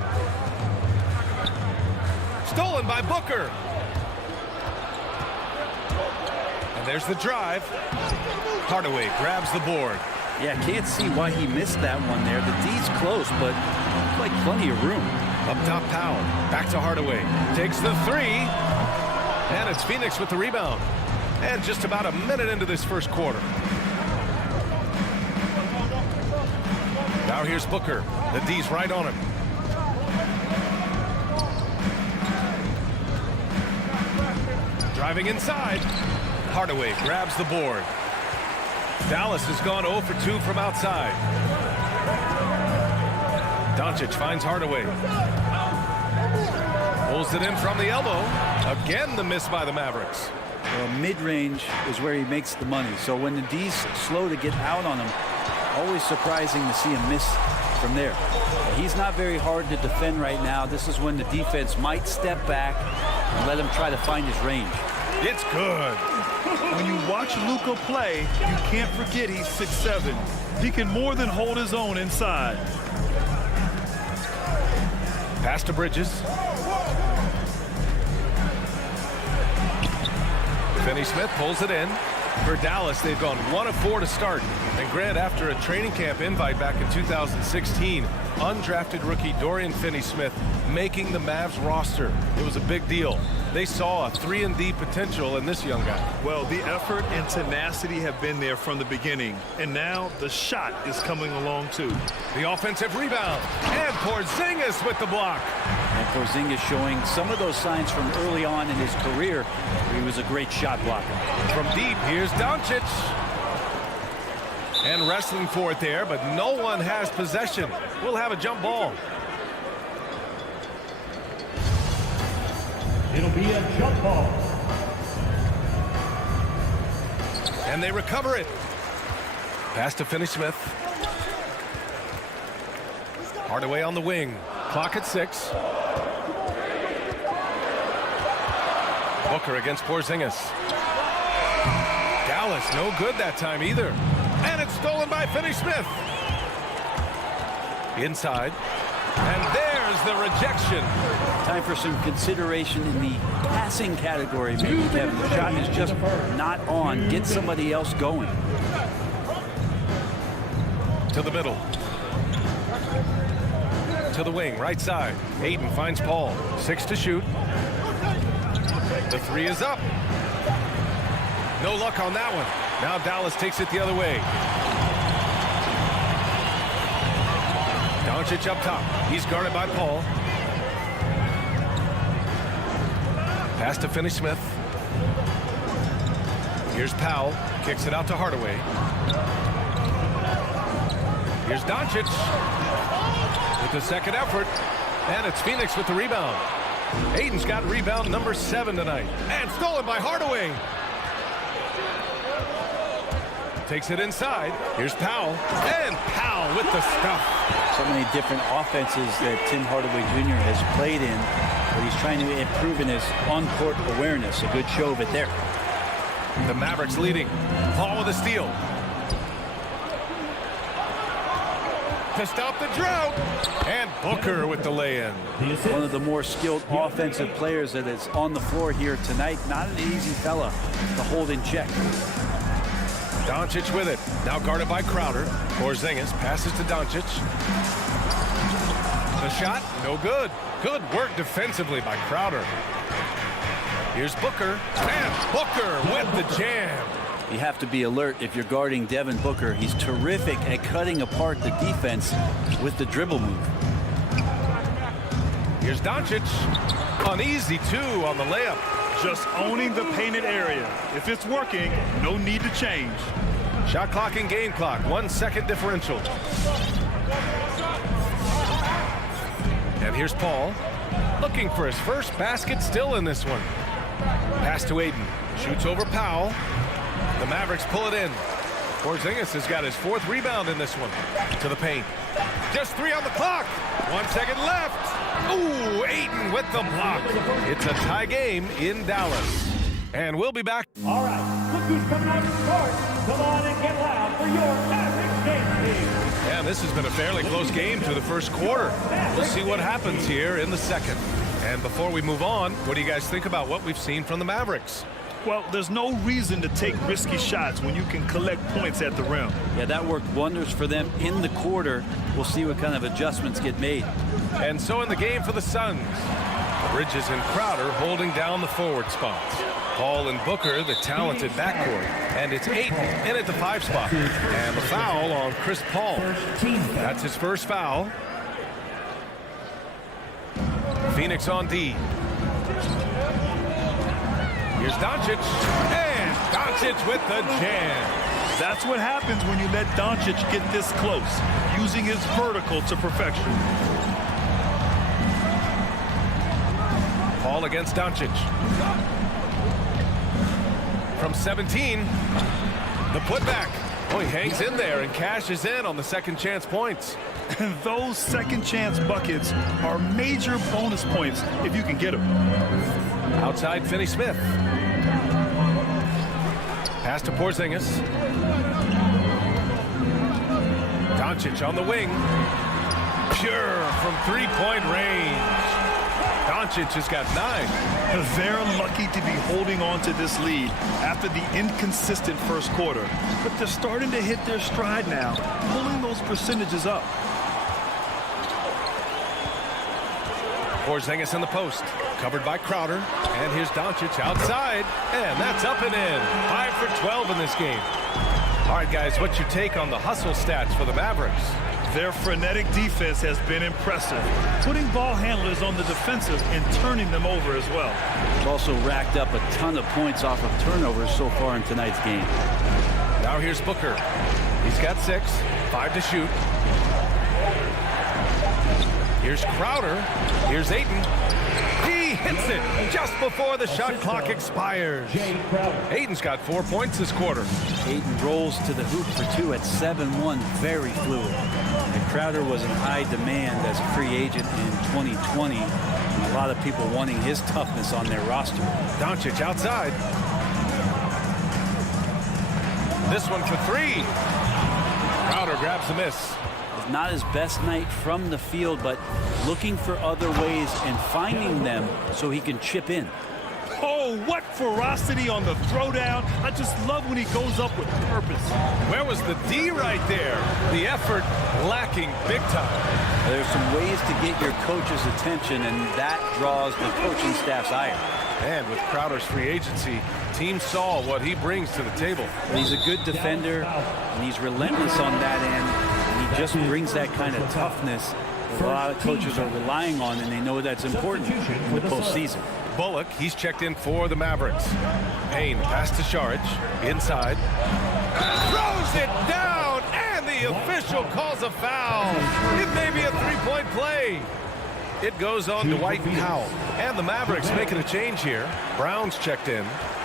Stolen by Booker. And there's the drive. Hardaway grabs the board. Yeah, can't see why he missed that one there. The D's close, but like plenty of room. Up top, Powell. Back to Hardaway. Takes the 3. And it's Phoenix with the rebound. And just about a minute into this first quarter. Now here's Booker. The D's right on him. Driving inside. Hardaway grabs the board. Dallas has gone 0 for 2 from outside. Doncic finds Hardaway. Pulls it in from the elbow. Again, the miss by the Mavericks. Well, mid-range is where he makes the money. So when the D's slow to get out on him, always surprising to see him miss from there. He's not very hard to defend right now. This is when the defense might step back and let him try to find his range. It's good. When you watch Luka play, you can't forget he's 6'7". He can more than hold his own inside. Pass to Bridges. Finney-Smith pulls it in. For Dallas, they've gone 1 of 4 to start. And Grant, after a training camp invite back in 2016, undrafted rookie Dorian Finney-Smith making the Mavs roster. It was a big deal. They saw a 3-and-D potential in this young guy. Well, the effort and tenacity have been there from the beginning. And now the shot is coming along, too. The offensive rebound. And Porzingis with the block. And Porzingis showing some of those signs from early on in his career. He was a great shot blocker. From deep, here's Doncic. And wrestling for it there, but no one has possession. We'll have a jump ball. It'll be a jump ball. And they recover it. Pass to Finney-Smith. Hardaway on the wing. Clock at 6. Booker against Porzingis. Dallas no good that time either. And it's stolen by Finney-Smith. Inside. And there's the rejection. Time for some consideration in the passing category, maybe, Kevin. The shot is just not on. Get somebody else going. To the middle. To the wing, right side. Ayton finds Paul. 6 to shoot. The 3 is up. No luck on that one. Now Dallas takes it the other way. Doncic up top. He's guarded by Paul. Pass to Finney-Smith. Here's Powell. Kicks it out to Hardaway. Here's Doncic with the second effort. And it's Phoenix with the rebound. Ayton's got rebound number 7 tonight. And stolen by Hardaway. Takes it inside. Here's Powell. And Powell with the stuff. So many different offenses that Tim Hardaway Jr. has played in, but he's trying to improve in his on-court awareness. A good show of it there. The Mavericks leading. Paul with a steal. To stop the drought. And Booker with the lay-in. One of the more skilled offensive players that is on the floor here tonight. Not an easy fella to hold in check. Doncic with it. Now guarded by Crowder. Porzingis passes to Doncic. The shot, no good. Good work defensively by Crowder. Here's Booker. And Booker with the jam. You have to be alert if you're guarding Devin Booker. He's terrific at cutting apart the defense with the dribble move. Here's Doncic. Uneasy, too, on the layup. Just owning the painted area. If it's working, no need to change. Shot clock and game clock. 1 second differential. And here's Paul. Looking for his first basket, still in this one. Pass to Ayton. Shoots over Powell. The Mavericks pull it in. Porzingis has got his 4th rebound in this one. To the paint. Just 3 on the clock. 1 second left. Ooh, Ayton with the block. It's a tie game in Dallas. And we'll be back. All right, look who's coming out to start. Come on and get loud for your Mavericks game team. And this has been a fairly close game through the first quarter. We'll see what happens here in the second. And before we move on, what do you guys think about what we've seen from the Mavericks? Well, there's no reason to take risky shots when you can collect points at the rim. Yeah, that worked wonders for them in the quarter. We'll see what kind of adjustments get made. And so in the game for the Suns, Bridges and Crowder holding down the forward spots. Paul and Booker, the talented backcourt. And it's Ayton in at the 5 spot. And the foul on Chris Paul. That's his first foul. Phoenix on D. Here's Doncic. And Doncic with the jam. That's what happens when you let Doncic get this close, using his vertical to perfection. Paul against Doncic. From 17, the putback. Oh, he hangs in there and cashes in on the second chance points. And those second chance buckets are major bonus points if you can get them. Outside Finney-Smith. Pass to Porzingis. Doncic on the wing. Pure from 3-point range. Doncic has got 9. They're lucky to be holding on to this lead after the inconsistent first quarter. But they're starting to hit their stride now, pulling those percentages up. Porzingis in the post, covered by Crowder. And here's Doncic outside, and that's up and in. 5 for 12 in this game. All right, guys, what's your take on the hustle stats for the Mavericks? Their frenetic defense has been impressive, putting ball handlers on the defensive and turning them over as well. They've also racked up a ton of points off of turnovers so far in tonight's game. Now here's Booker. He's got 6, 5 to shoot. Here's Crowder. Here's Ayton. He hits it just before the shot clock expires. Ayton's got 4 points this quarter. Ayton rolls to the hoop for 2 at 7-1, very fluid. And Crowder was in high demand as a free agent in 2020. And a lot of people wanting his toughness on their roster. Doncic outside. This one for 3. Crowder grabs the miss. Not his best night from the field, but looking for other ways and finding them so he can chip in. Oh, what ferocity on the throwdown. I just love when he goes up with purpose. Where was the D right there? The effort lacking big time. There's some ways to get your coach's attention, and that draws the coaching staff's ire. And with Crowder's free agency, teams saw what he brings to the table. He's a good defender, and he's relentless on that end. He just brings that kind of toughness that a lot of coaches are relying on, and they know that's important in the postseason. Bullock, he's checked in for the Mavericks. Payne, pass to Saric, inside. Throws it down, and the official calls a foul. It may be a 3-point play. It goes on Dwight Powell. And the Mavericks making a change here. Brown's checked in.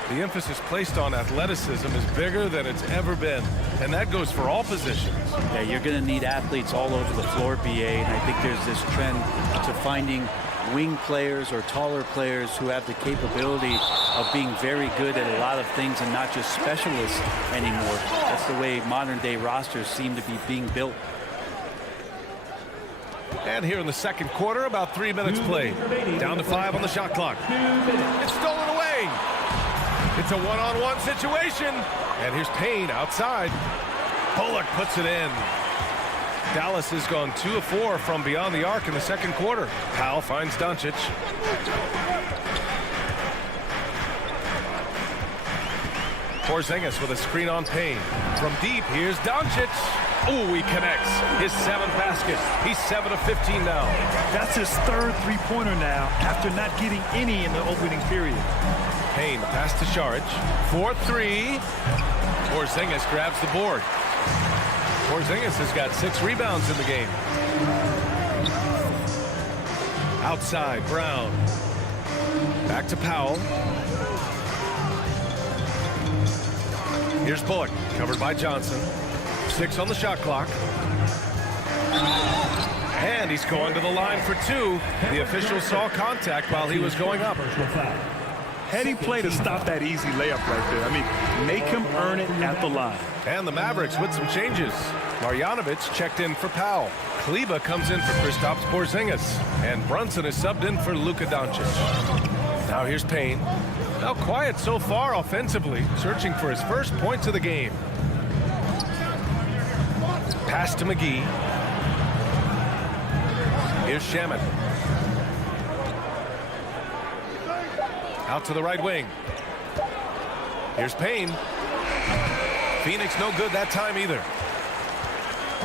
The emphasis placed on athleticism is bigger than it's ever been. And that goes for all positions. Yeah, you're going to need athletes all over the floor, BA. And I think there's this trend to finding wing players or taller players who have the capability of being very good at a lot of things and not just specialists anymore. That's the way modern day rosters seem to be being built. And here in the second quarter, about 3 minutes played. Down to 5 on the shot clock. It's stolen away. It's a one-on-one situation. And here's Payne outside. Bullock puts it in. Dallas has gone 2 of 4 from beyond the arc in the second quarter. Powell finds Doncic. Porzingis with a screen on Payne. From deep, here's Doncic. Ooh, he connects. His 7th basket. He's 7 of 15 now. That's his 3rd three-pointer now after not getting any in the opening period. Payne pass to Saric. 4-3. Porzingis grabs the board. Porzingis has got 6 rebounds in the game. Outside, Brown. Back to Powell. Here's Bullock, covered by Johnson. 6 on the shot clock. And he's going to the line for 2. The official saw contact while he was going up. Heady play to stop that easy layup right there. I mean, make him earn it at the line. And the Mavericks with some changes. Marjanovic checked in for Powell. Kleber comes in for Kristaps Porzingis. And Brunson is subbed in for Luka Doncic. Now here's Payne. Now quiet so far offensively, searching for his first points of the game. Pass to McGee. Here's Shamet. Out to the right wing. Here's Payne. Phoenix no good that time either.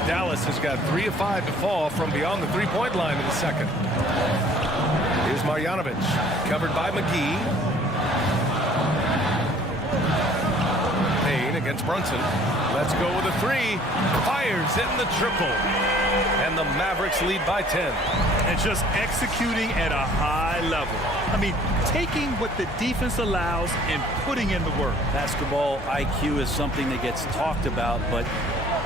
Dallas has got 3 of 5 to fall from beyond the three-point line in the second. Here's Marjanovic, covered by McGee. Payne against Brunson. Let's go with a 3. Fires in the triple. And the Mavericks lead by 10. And just executing at a high level. I mean, taking what the defense allows and putting in the work. Basketball IQ is something that gets talked about, but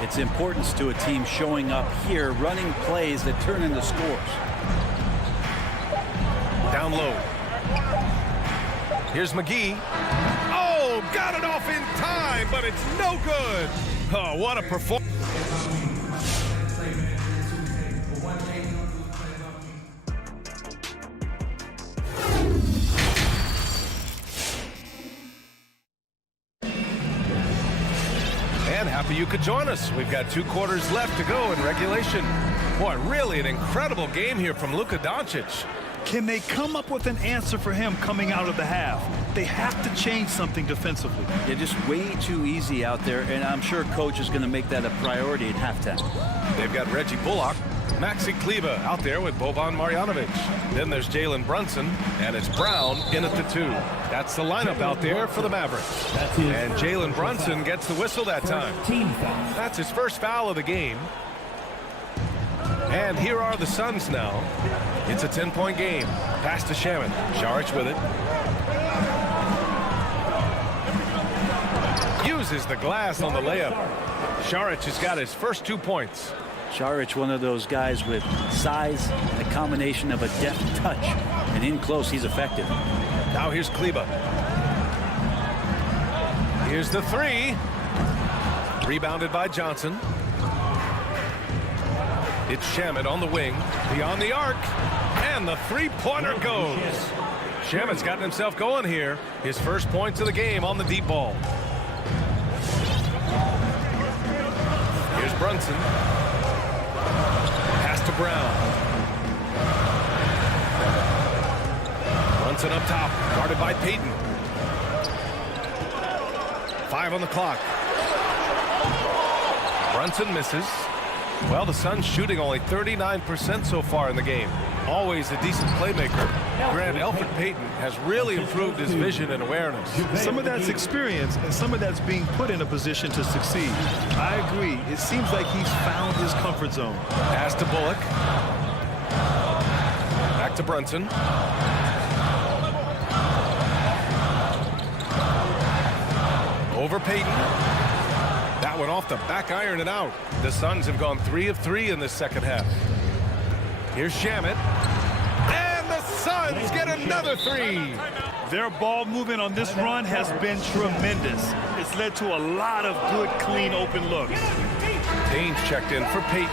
its importance to a team showing up here, running plays that turn into scores. Down low. Here's McGee. Oh, got it off in time, but it's no good. Oh, what a performance. And happy you could join us. We've got 2 quarters left to go in regulation. Boy, really an incredible game here from Luka Doncic. Can they come up with an answer for him coming out of the half? They have to change something defensively. They're just way too easy out there, and I'm sure coach is going to make that a priority at halftime. They've got Reggie Bullock, Maxi Kleber out there with Boban Marjanovic. Then there's Jalen Brunson, and it's Brown in at the 2. That's the lineup out there for the Mavericks. And Jalen Brunson gets the whistle that time. That's his first foul of the game. And here are the Suns now. It's a 10-point game. Pass to Shamet. Saric with it. Uses the glass on the layup. Saric has got his first 2 points. Saric, one of those guys with size, a combination of a deft touch, and in close, he's effective. Now here's Kleber. Here's the 3. Rebounded by Johnson. It's Shamet on the wing, beyond the arc, and the 3-pointer goes. Shamet's gotten himself going here. His first points of the game on the deep ball. Here's Brunson. Pass to Brown. Brunson up top, guarded by Payton. 5 on the clock. Brunson misses. Well, the Suns shooting only 39% so far in the game. Always a decent playmaker. Grant, Elfrid Payton has really improved his vision and awareness. Some of that's experience, and some of that's being put in a position to succeed. I agree. It seems like he's found his comfort zone. Pass to Bullock. Back to Brunson. Over Payton. That one off the back iron and out. The Suns have gone 3 of 3 in this second half. Here's Shamet. And the Suns get another 3. Their ball movement on this run has been tremendous. It's led to a lot of good, clean, open looks. Dane's checked in for Payton.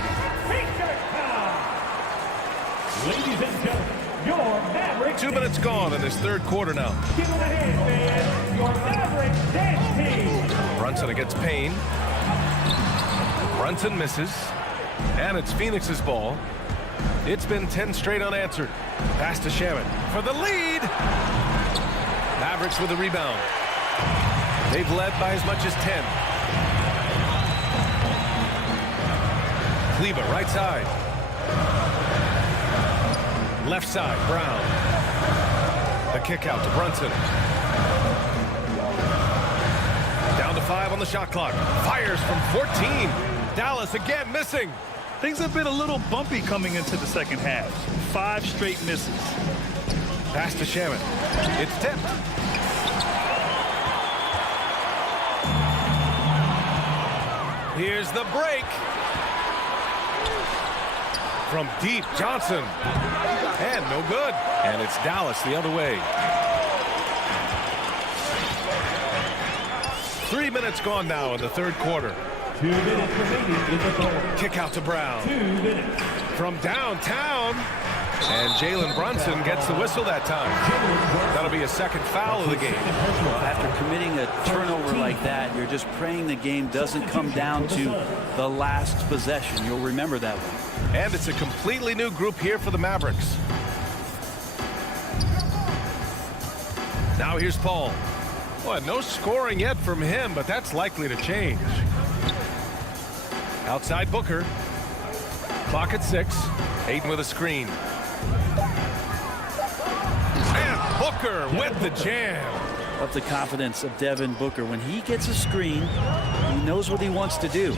Ladies and gentlemen, your Mavericks. 2 minutes gone in this third quarter now. Give them a hand, man. Your Mavericks dance team. Brunson against Payne. Brunson misses. And it's Phoenix's ball. It's been 10 straight unanswered. Pass to Shamet for the lead. Mavericks with the rebound. They've led by as much as 10. Kleber, right side. Left side, Brown. The kick out to Brunson. Down to 5 on the shot clock. Fires from 14. Dallas again missing. Things have been a little bumpy coming into the second half. 5 straight misses. Pass to Shaman. It's tipped. Here's the break. From deep, Johnson. And no good. And it's Dallas the other way. 3 minutes gone now in the third quarter. 2 minutes remaining in the third. Kick out to Brown. 2 minutes. From downtown. And Jalen Brunson gets the whistle that time. That'll be a second foul of the game. Well, after committing a turnover like that, you're just praying the game doesn't come down to the last possession. You'll remember that one. And it's a completely new group here for the Mavericks. Now here's Paul. Boy, no scoring yet from him, but that's likely to change. Outside Booker. Clock at 6. Ayton with a screen. And Booker with the jam. Love the confidence of Devin Booker. When he gets a screen, he knows what he wants to do.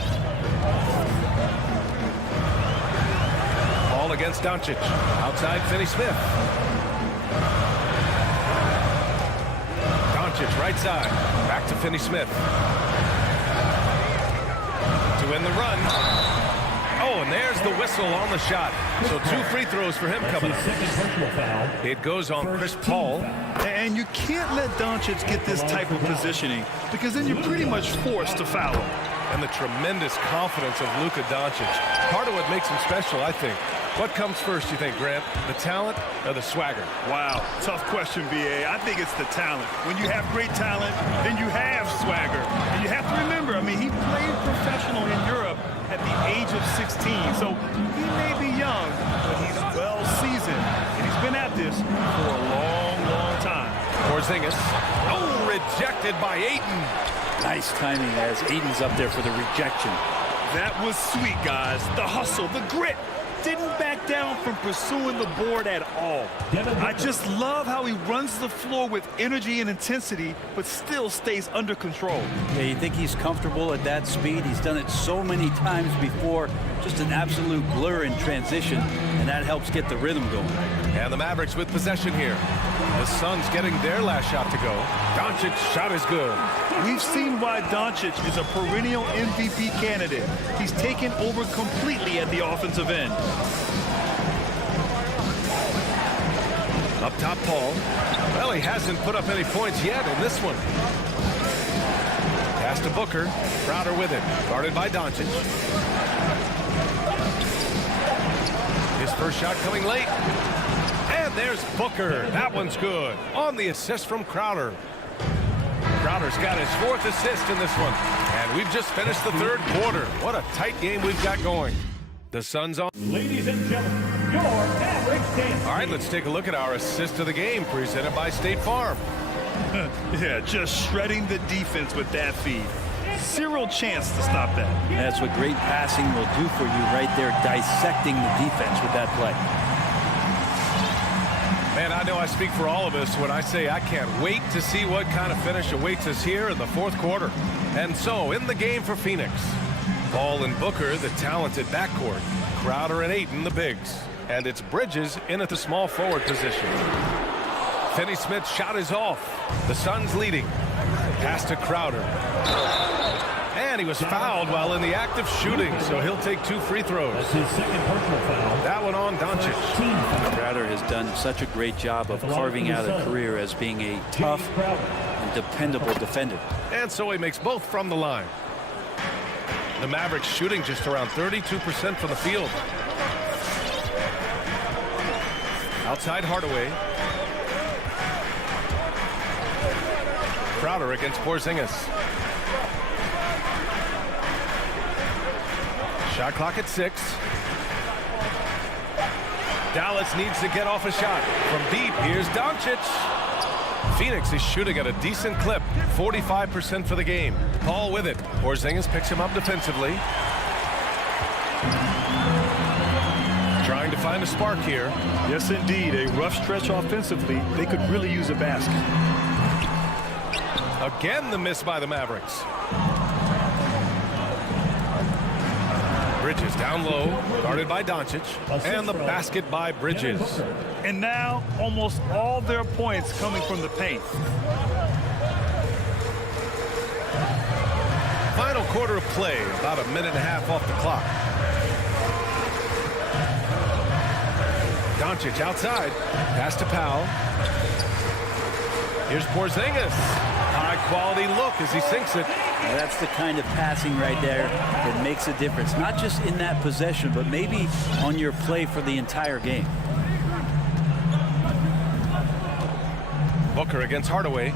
Ball against Doncic. Outside Finney-Smith. Doncic right side. Back to Finney-Smith. To win the run. Oh, and there's the whistle on the shot. So 2 free throws for him coming up. It goes on Chris Paul. And you can't let Doncic get this type of positioning because then you're pretty much forced to foul him. And the tremendous confidence of Luka Doncic. Part of what makes him special, I think. What comes first, you think, Grant? The talent or the swagger? Wow, tough question, B.A. I think it's the talent. When you have great talent, then you have swagger. And you have to remember, I mean, he played professional in Europe at the age of 16. So he may be young, but he's well seasoned. And he's been at this for a long, long time. Porzingis. Oh, rejected by Ayton. Nice timing as Ayton's up there for the rejection. That was sweet, guys. The hustle, the grit. Didn't back down from pursuing the board at all. I just love how he runs the floor with energy and intensity, but still stays under control. Yeah, you think he's comfortable at that speed? He's done it so many times before. Just an absolute blur in transition, and that helps get the rhythm going. And the Mavericks with possession here. The Suns getting their last shot to go. Doncic's shot is good. We've seen why Doncic is a perennial MVP candidate. He's taken over completely at the offensive end. Up top, Paul. Well, he hasn't put up any points yet in this one. Pass to Booker. Crowder with it. Guarded by Doncic. His first shot coming late. And there's Booker. That one's good. On the assist from Crowder. Crowder's got his 4th assist in this one. And we've just finished the third quarter. What a tight game we've got going. The Suns on. Ladies and gentlemen, your Mavericks dance. All right, let's take a look at our assist of the game presented by State Farm. Yeah, just shredding the defense with that feed. Zero chance to stop that. That's what great passing will do for you right there, dissecting the defense with that play. Man, I know I speak for all of us when I say I can't wait to see what kind of finish awaits us here in the fourth quarter. And so, in the game for Phoenix, Paul and Booker, the talented backcourt. Crowder and Ayton, the bigs. And it's Bridges in at the small forward position. Finney-Smith's shot is off. The Suns leading. Pass to Crowder. And he was fouled while in the act of shooting, so he'll take 2 free throws. That's his second personal foul. That one on Doncic. Crowder has done such a great job of carving out a career as being a tough and dependable defender. And so he makes both from the line. The Mavericks shooting just around 32% from the field. Outside Hardaway. Crowder against Porzingis. Shot clock at 6. Dallas needs to get off a shot. From deep, here's Doncic. Phoenix is shooting at a decent clip, 45% for the game. Paul with it. Porzingis picks him up defensively. find a spark here. Yes, indeed. A rough stretch offensively. They could really use a basket. Again, the miss by the Mavericks. Bridges down low, guarded by Doncic, and the basket by Bridges. And now, almost all their points coming from the paint. Final quarter of play, about a minute and a half off the clock. Doncic outside, pass to Powell. Here's Porzingis. High quality look as he sinks it. Now that's the kind of passing right there that makes a difference. Not just in that possession, but maybe on your play for the entire game. Booker against Hardaway.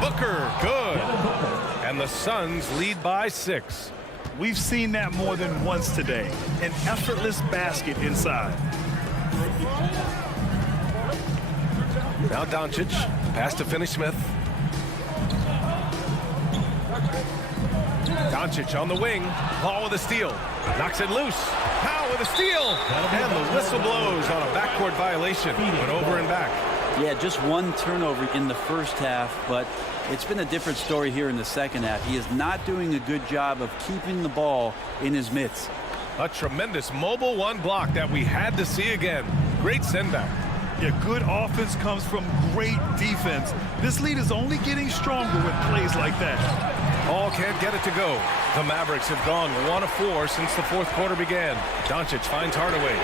Booker, good. And the Suns lead by 6. We've seen that more than once today. An effortless basket inside. Now Doncic, pass to Finney-Smith. Doncic on the wing, Paul with a steal. Knocks it loose. Powell with a steal. And the whistle blows on a backcourt violation. Went over and back. Yeah, just one turnover in the first half, but it's been a different story here in the second half. He is not doing a good job of keeping the ball in his mitts. A tremendous mobile one block that we had to see again. Great send back. Yeah, good offense comes from great defense. This lead is only getting stronger with plays like that. Paul can't get it to go. The Mavericks have gone 1 of 4 since the fourth quarter began. Doncic finds Hardaway.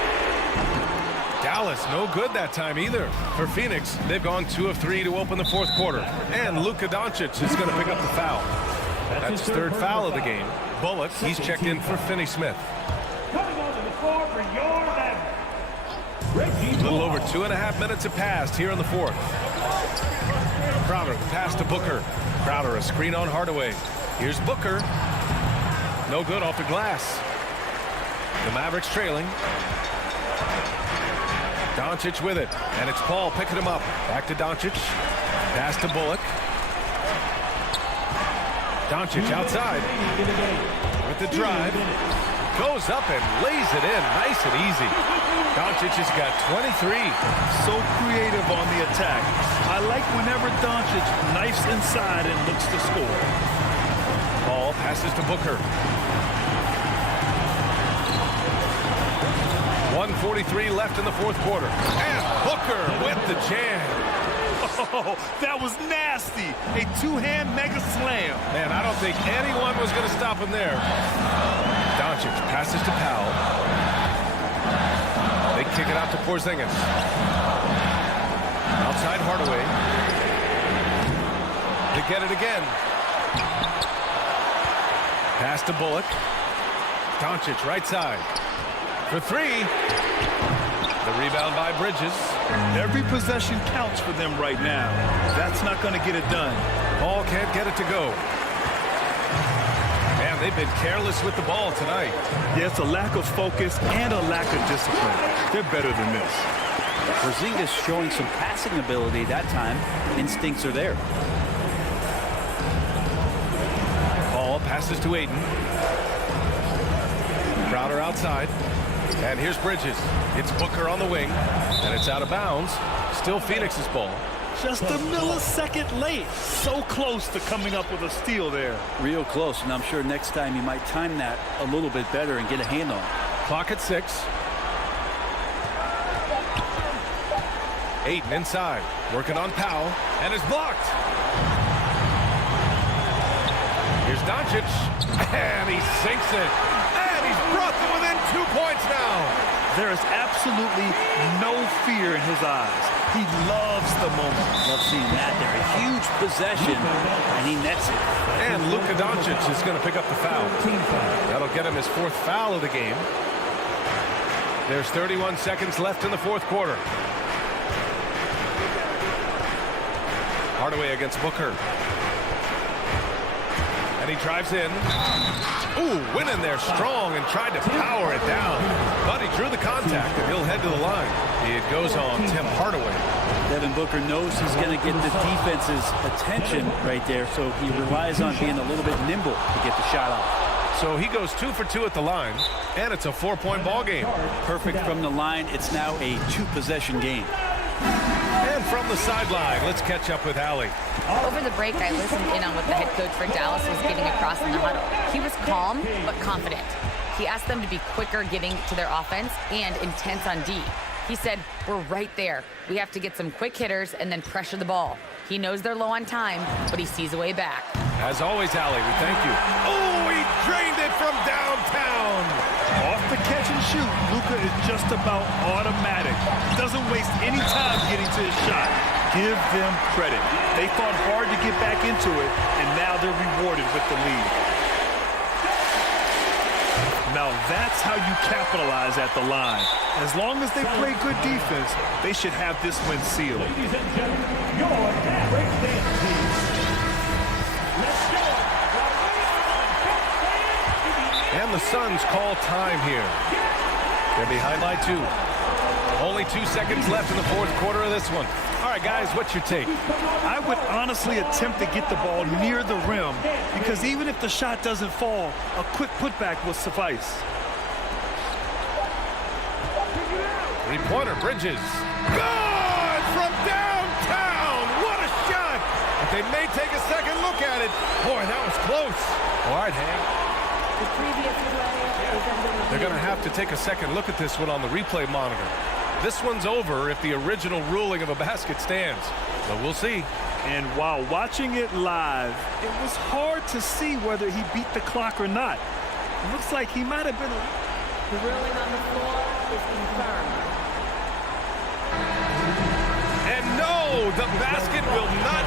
Dallas no good that time either. For Phoenix, they've gone 2 of 3 to open the fourth quarter. And Luka Doncic is going to pick up the foul. That's his third foul of the game. Bullock, he's checked in for Finney-Smith. Coming onto the floor for your Mavericks. A little over 2.5 minutes have passed here in the fourth. Crowder, the pass to Booker. Crowder, a screen on Hardaway. Here's Booker. No good off the glass. The Mavericks trailing. Doncic with it, and it's Paul picking him up. Back to Doncic. Pass to Bullock. Doncic outside with the drive. Goes up and lays it in nice and easy. Doncic has got 23. So creative on the attack. I like whenever Doncic knifes inside and looks to score. Paul passes to Booker. 1:43 left in the fourth quarter. And Booker with the jam. Oh, that was nasty. A two-hand mega slam. Man, I don't think anyone was going to stop him there. Doncic passes to Powell. They kick it out to Porzingis. Outside Hardaway. They get it again. Pass to Bullock. Doncic right side. For 3. The rebound by Bridges. Every possession counts for them right now. That's not going to get it done. Paul can't get it to go. Man, they've been careless with the ball tonight. Yeah, it's a lack of focus and a lack of discipline. They're better than this. Porzingis showing some passing ability that time. Instincts are there. Paul passes to Ayton. Crowder outside. And here's Bridges. It's Booker on the wing. And it's out of bounds. Still Phoenix's ball. Just a millisecond late. So close to coming up with a steal there. Real close, and I'm sure next time you might time that a little bit better and get a hand on it. Clock at 6. Ayton inside. Working on Powell. And is blocked. Here's Doncic. And he sinks it. And he's brought them within 2 points now. There is absolutely no fear in his eyes. He loves the moment. Love seeing that there. A huge possession, and he nets it. And Luka Doncic is going to pick up the foul. That'll get him his 4th foul of the game. There's 31 seconds left in the fourth quarter. Hardaway against Booker. And he drives in. Ooh, went in there strong and tried to power it down. But he drew the contact, and he'll head to the line. It goes on Tim Hardaway. Devin Booker knows he's going to get the defense's attention right there, so he relies on being a little bit nimble to get the shot off. So he goes 2 for 2 at the line, and it's a 4-point ball game. Perfect from the line. It's now a 2-possession game. And from the sideline, let's catch up with Allie. Over the break, I listened in on what the head coach for Dallas was getting across in the huddle. He was calm but confident. He asked them to be quicker getting to their offense and intense on D. He said, we're right there. We have to get some quick hitters and then pressure the ball. He knows they're low on time, but he sees a way back. As always, Allie, we thank you. Oh, he drained it from downtown. Off the catch and shoot, Luka is just about automatic. Doesn't waste any time getting to his shot. Give them credit. They fought hard to get back into it, and now they're rewarded with the lead. Now that's how you capitalize at the line. As long as they play good defense, they should have this win sealed. Ladies and gentlemen, your breakdance team. Let's go. And the Suns call time here. They're behind by 2. Only 2 seconds left in the fourth quarter of this one. All right, guys, what's your take? I would honestly attempt to get the ball near the rim because even if the shot doesn't fall, a quick putback will suffice. 3-pointer, Bridges. Good from downtown. What a shot. But they may take a second look at it. Boy, that was close. All right, Hank. They're going to have to take a second look at this one on the replay monitor. This one's over if the original ruling of a basket stands. So we'll see. And while watching it live, it was hard to see whether he beat the clock or not. It looks like he might have been. The ruling on the floor is confirmed. And no, the basket will not